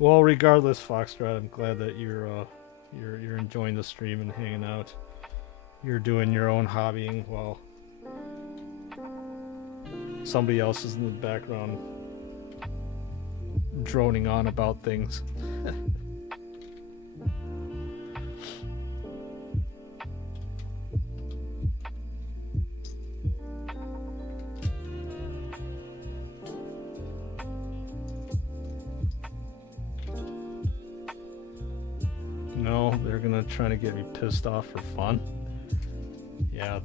Well, regardless, Foxtrot, I'm glad that you're enjoying the stream and hanging out. You're doing your own hobbying while somebody else is in the background droning on about things. No, they're gonna try to get me pissed off for fun. Yeah,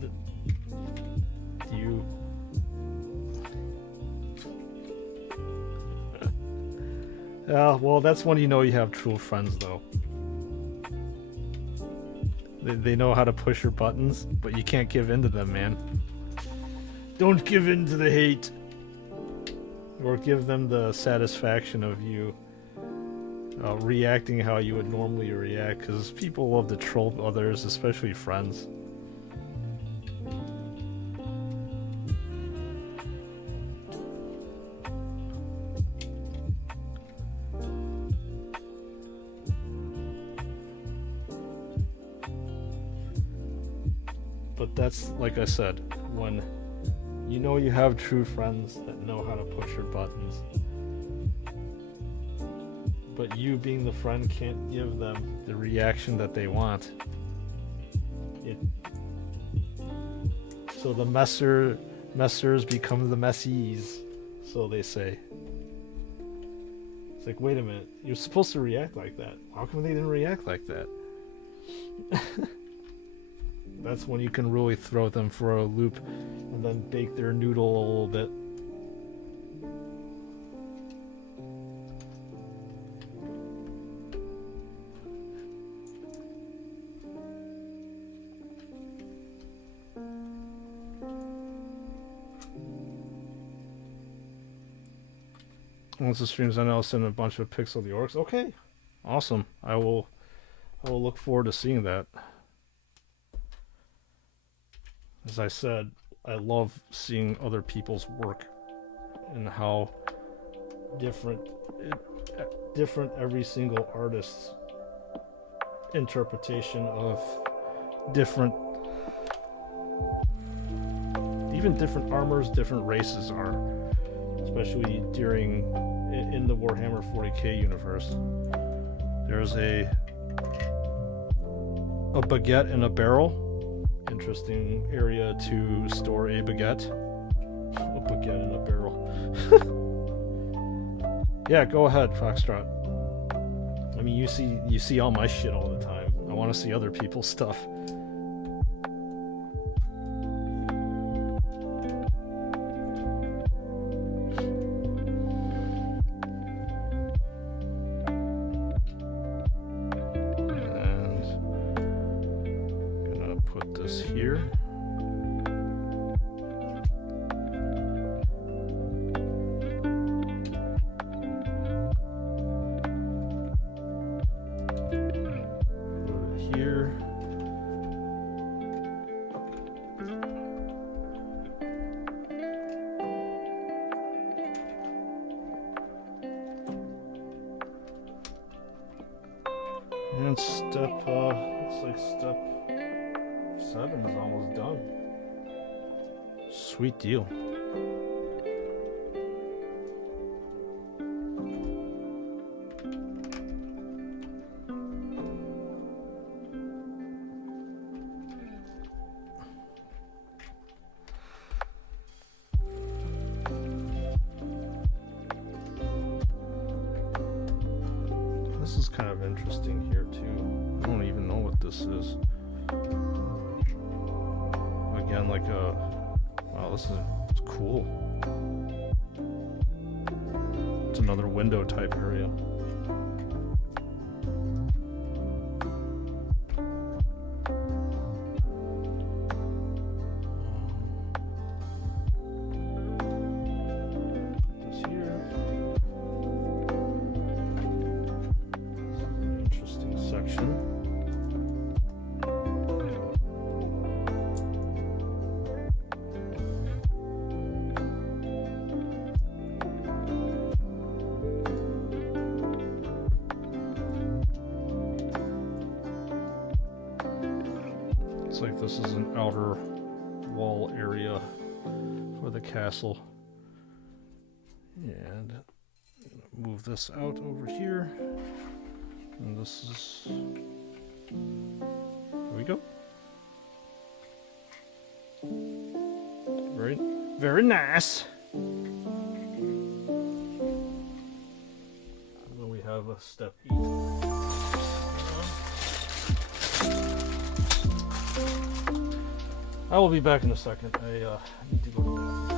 you. Yeah, well, that's when you know you have true friends, though. They know how to push your buttons, but you can't give in to them, man. Don't give in to the hate. Or give them the satisfaction of you reacting how you would normally react, because people love to troll others, especially friends. But that's, like I said, when you know you have true friends that know how to push your buttons, but you being the friend can't give them the reaction that they want. So the messers become the messies, so they say. It's like, wait a minute, you're supposed to react like that. How come they didn't react like that? That's when you can really throw them for a loop and then bake their noodle a little bit. Once the stream's done, I'll send a bunch of pics of the orcs. Okay, awesome. I will look forward to seeing that. As I said, I love seeing other people's work and how different every single artist's interpretation of different armors, different races are, especially in the Warhammer 40k universe. There's a baguette in a barrel. Interesting area to store a baguette. A baguette in a barrel. Yeah, go ahead, Foxtrot. I mean, you see all my shit all the time. I want to see other people's stuff. And looks like step 7 is almost done. Sweet deal. This is kind of interesting here too. I don't even know what this is. Again, like wow, this is cool. It's another window type area. Looks like this is an outer wall area for the castle. And move this out over here. And this is... There we go. Very, very nice. And then we have a step 8. I will be back in a second. I need to go to the bathroom.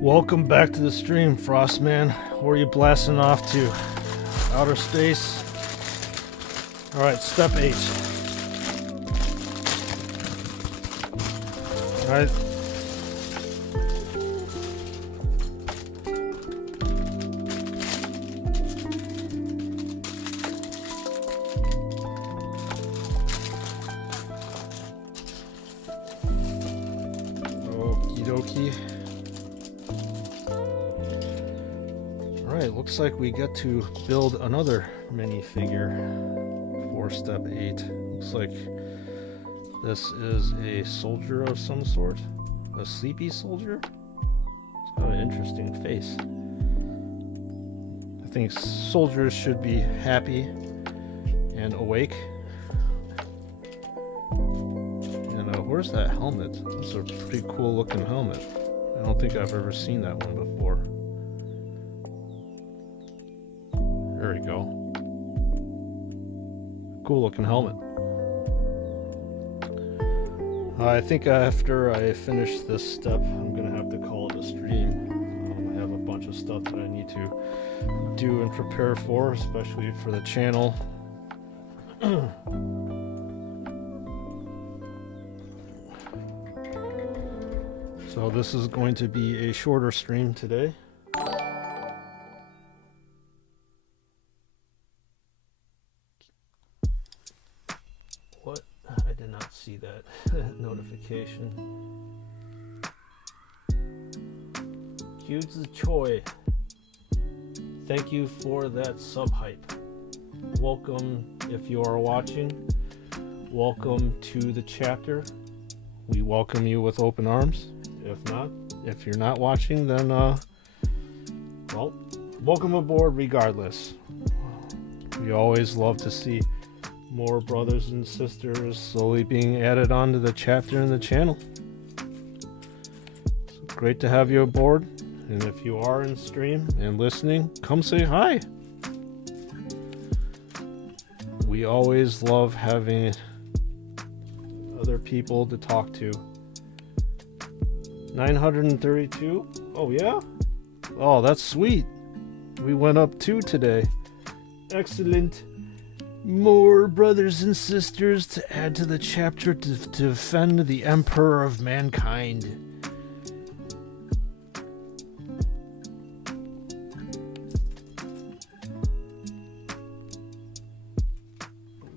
Welcome back to the stream, Frostman. Where are you blasting off to? Outer space? Alright, step 8. Alright. Okie dokie. Alright, looks like we get to build another minifigure for step 8. Looks like this is a soldier of some sort. A sleepy soldier? It's got an interesting face. I think soldiers should be happy and awake. And where's that helmet? That's a pretty cool looking helmet. I don't think I've ever seen that one before. There we go. Cool looking helmet. I think after I finish this step, I'm gonna have to call it a stream. I have a bunch of stuff that I need to do and prepare for, especially for the channel. So this is going to be a shorter stream today. What? I did not see that notification. Huge Choi, thank you for that sub hype. Welcome if you are watching. Welcome to the chapter. We welcome you with open arms. If you're not watching, then well, welcome aboard regardless. We always love to see more brothers and sisters slowly being added onto the chapter and the channel. So great to have you aboard, and if you are in stream and listening, come say hi. We always love having other people to talk to. 932? Oh yeah? Oh, that's sweet. We went up 2 today. Excellent. More brothers and sisters to add to the chapter to defend the Emperor of Mankind.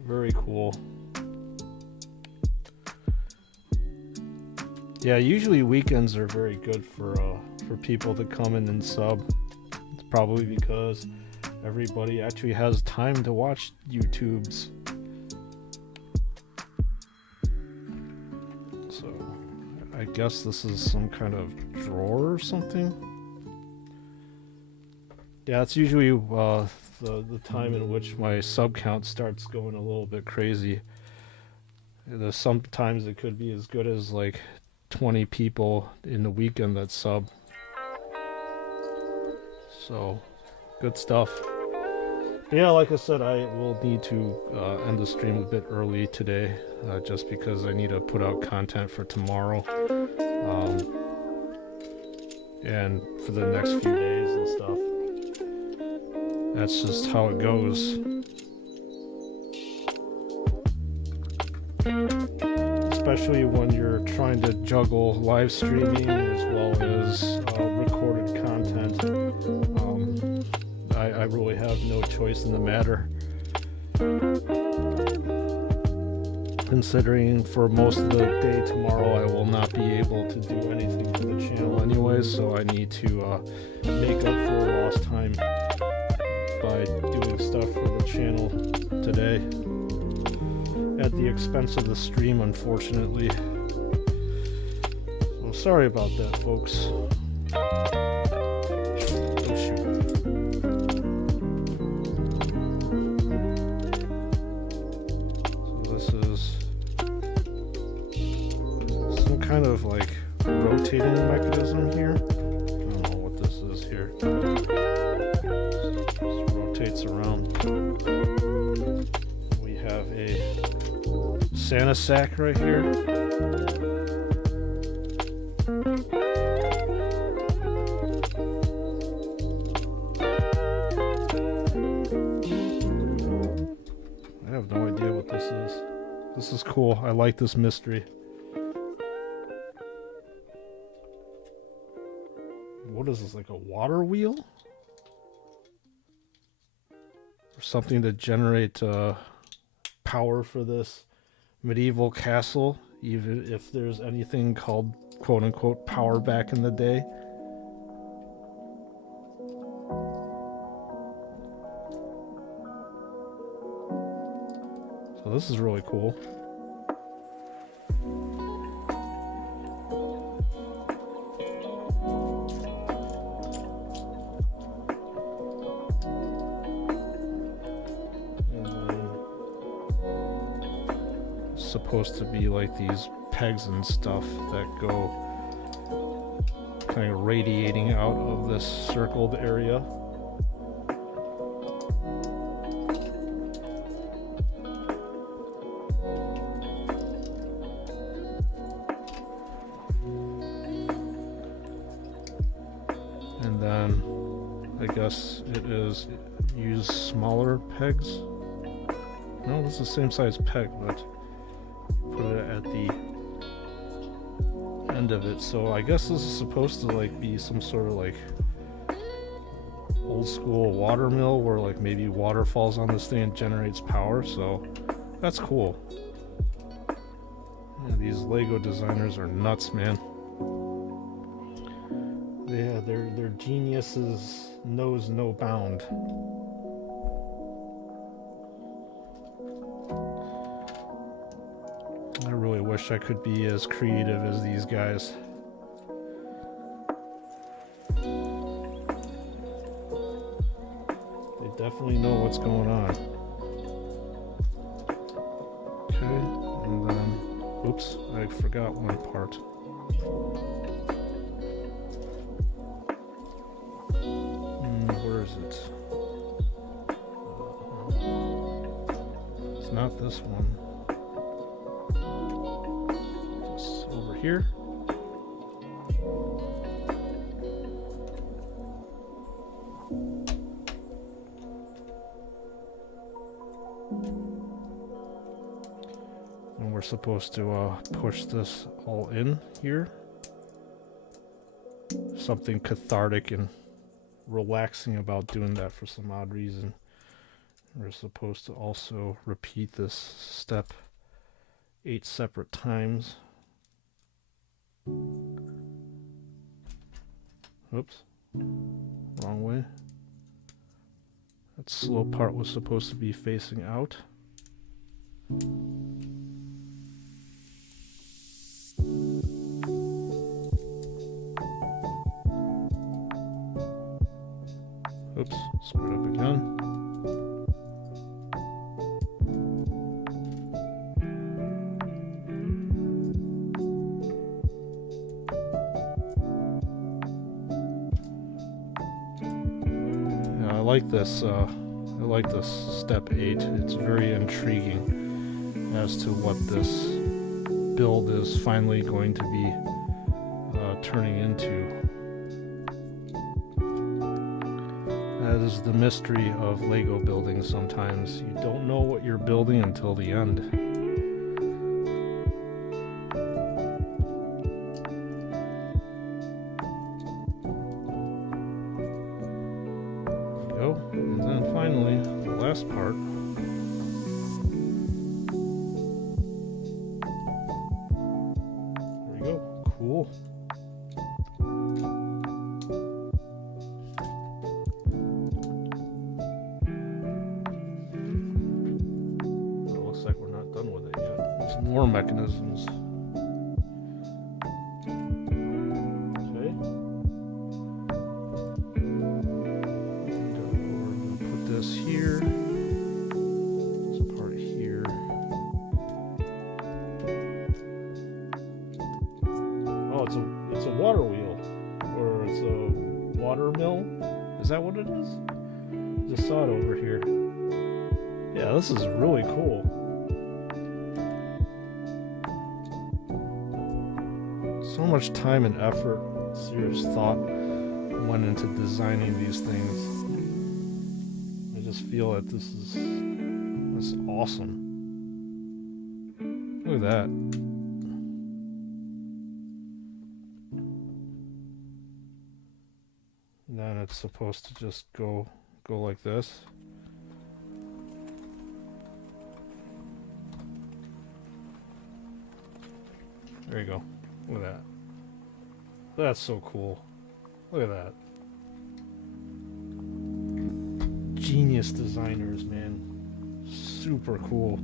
Very cool. Yeah, usually weekends are very good for people to come in and sub. It's probably because everybody actually has time to watch YouTubes. So, I guess this is some kind of drawer or something. Yeah, it's usually the time in which my sub count starts going a little bit crazy. Sometimes it could be as good as like 20 people in the weekend that sub. So, good stuff. Yeah, like I said, I will need to end the stream a bit early today, just because I need to put out content for tomorrow, and for the next few days and stuff. That's just how it goes. Especially when you're trying to juggle live streaming as well as recorded content. I really have no choice in the matter. Considering for most of the day tomorrow I will not be able to do anything for the channel anyways, so I need to make up for lost time by doing stuff for the channel today. At the expense of the stream, unfortunately. So sorry about that, folks. Oh shoot. So this is some kind of like rotating mechanism here. I don't know what this is here. Just rotates around. We have a Santa sack right here. I have no idea what this is. This is cool. I like this mystery. What is this, like a water wheel? Or something to generate power for this medieval castle, even if there's anything called quote-unquote power back in the day. So this is really cool. Supposed to be like these pegs and stuff that go kind of radiating out of this circled area. And then I guess it is use smaller pegs. No, this is the same size peg, but put it at the end of it. So I guess this is supposed to like be some sort of like old school water mill where like maybe water falls on this thing and generates power. So that's cool. Yeah, these Lego designers are nuts, man. Yeah, their geniuses knows no bound. I really wish I could be as creative as these guys. They definitely know what's going on. Okay, and then, oops, I forgot one part. Where is it? not this one. Just over here. And we're supposed to push this all in here. Something cathartic and relaxing about doing that for some odd reason. We're supposed to also repeat this step 8 separate times. Oops, wrong way. That slow part was supposed to be facing out. Oops, screwed up again. Yeah, I like this. I like this step 8. It's very intriguing as to what this build is finally going to be turning into. That is the mystery of Lego building sometimes. You don't know what you're building until the end. There we go. And then finally, the last part. There we go. Cool. More mechanisms. Okay. And we're going to put this here. This part here. Oh, it's a water wheel, or it's a water mill. Is that what it is? Just saw it over here. Yeah, this is really cool. So much time and effort, serious thought went into designing these things. I just feel that this is awesome. Look at that. And then it's supposed to just go like this. There you go. Look at that. That's so cool. Look at that. Genius designers, man. Super cool.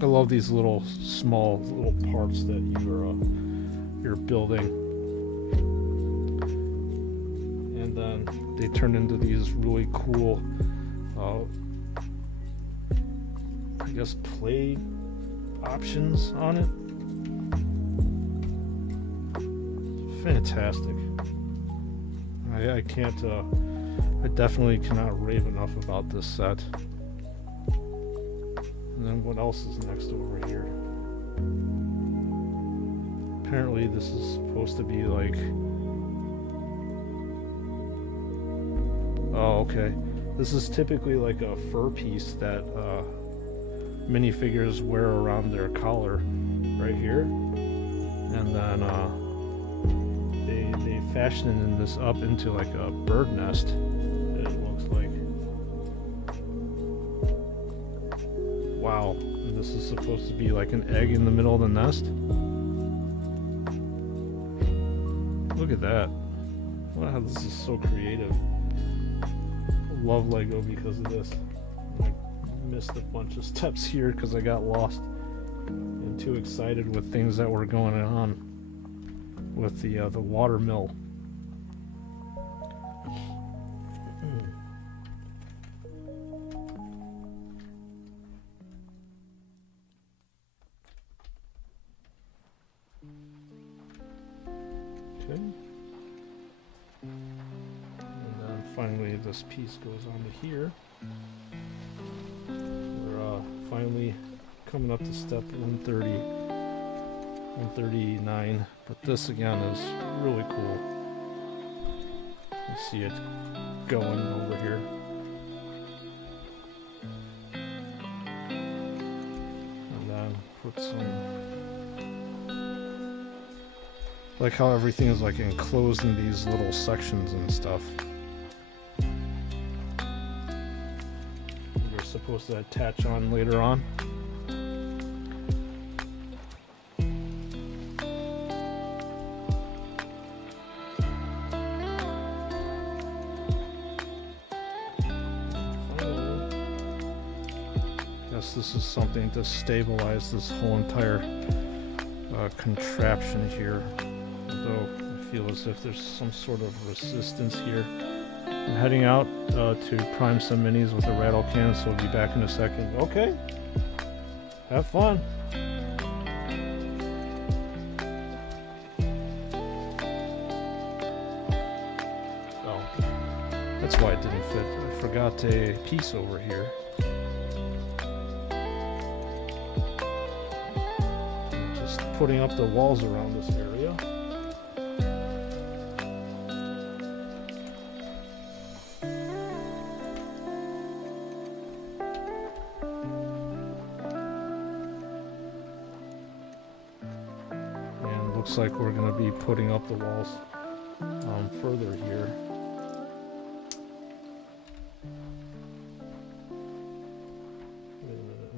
I love these little small little parts that you're building. And then they turn into these really cool I guess play options on it. Fantastic. I can't I definitely cannot rave enough about this set. And then what else is next over here? Apparently this is supposed to be like, oh, okay. This is typically like a fur piece that minifigures wear around their collar right here. And then they fashion this up into like a bird nest, it looks like. Wow. And this is supposed to be like an egg in the middle of the nest. Look at that. Wow, this is so creative. Love Lego because of this. I missed a bunch of steps here because I got lost and too excited with things that were going on with the water mill. Okay. this piece goes onto here. We're finally coming up to step 130, 139, but this again is really cool. You see it going over here. And then put some, like how everything is like enclosed in these little sections and stuff. They're supposed to attach on later on. This is something to stabilize this whole entire contraption here, although I feel as if there's some sort of resistance here. I'm heading out to prime some minis with a rattle can, so I'll be back in a second. Okay, have fun. Oh, that's why it didn't fit. I forgot a piece over here. Putting up the walls around this area. And looks like we're going to be putting up the walls further here.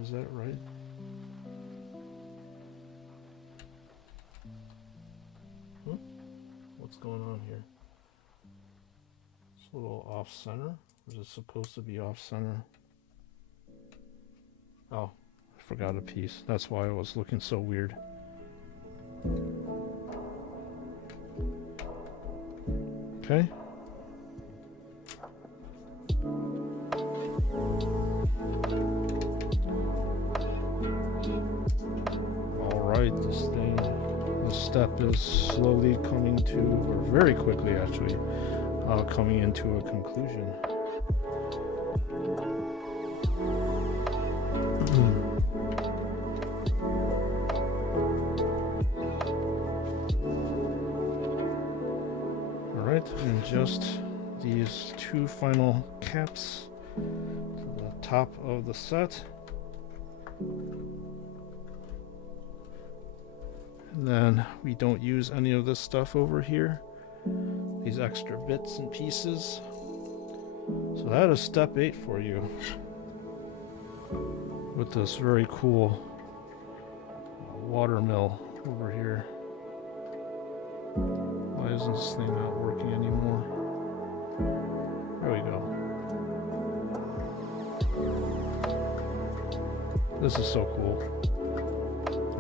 Is that right? What's going on here? It's a little off center. Is it supposed to be off center? Oh, I forgot a piece. That's why it was looking so weird. Okay. All right, this step is slowly coming to, or very quickly actually, coming into a conclusion. Alright, and just these two final caps to the top of the set. And then we don't use any of this stuff over here, these extra bits and pieces. So that is step 8 for you, with this very cool water mill over here. Why isn't this thing not working anymore? There we go. This is so cool.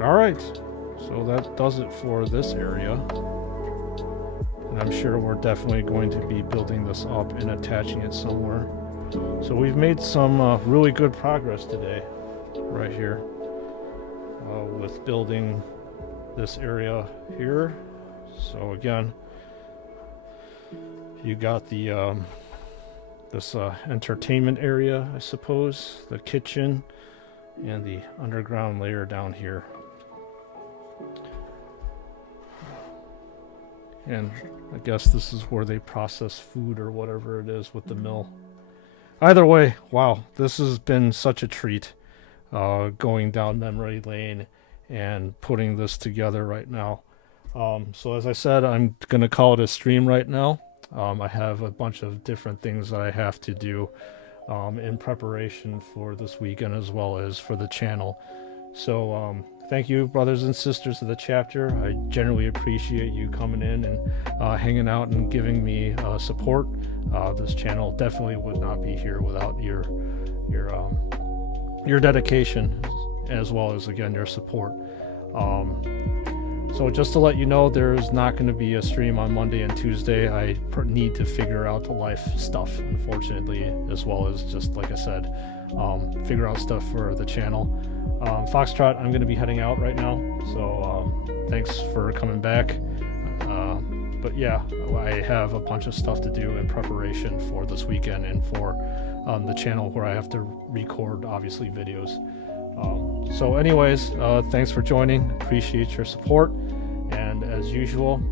Alright. So that does it for this area, and I'm sure we're definitely going to be building this up and attaching it somewhere. So we've made some really good progress today, right here, with building this area here. So again, you got the this entertainment area, I suppose, the kitchen, and the underground layer down here. And I guess this is where they process food or whatever it is with the mill. Either way, wow, this has been such a treat, going down memory lane and putting this together right now. So as I said, I'm going to call it a stream right now. I have a bunch of different things that I have to do in preparation for this weekend as well as for the channel. So thank you, brothers and sisters of the chapter. I generally appreciate you coming in and hanging out and giving me support. This channel definitely would not be here without your dedication, as well as, again, your support. So just to let you know, there's not going to be a stream on Monday and Tuesday. I need to figure out the life stuff, unfortunately, as well as, just like I said, figure out stuff for the channel. Foxtrot, I'm going to be heading out right now, so thanks for coming back. But yeah, I have a bunch of stuff to do in preparation for this weekend and for the channel where I have to record, obviously, videos. So anyways, thanks for joining. Appreciate your support. And as usual,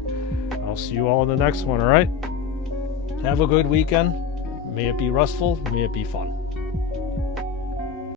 I'll see you all in the next one, all right? Have a good weekend. May it be restful. May it be fun.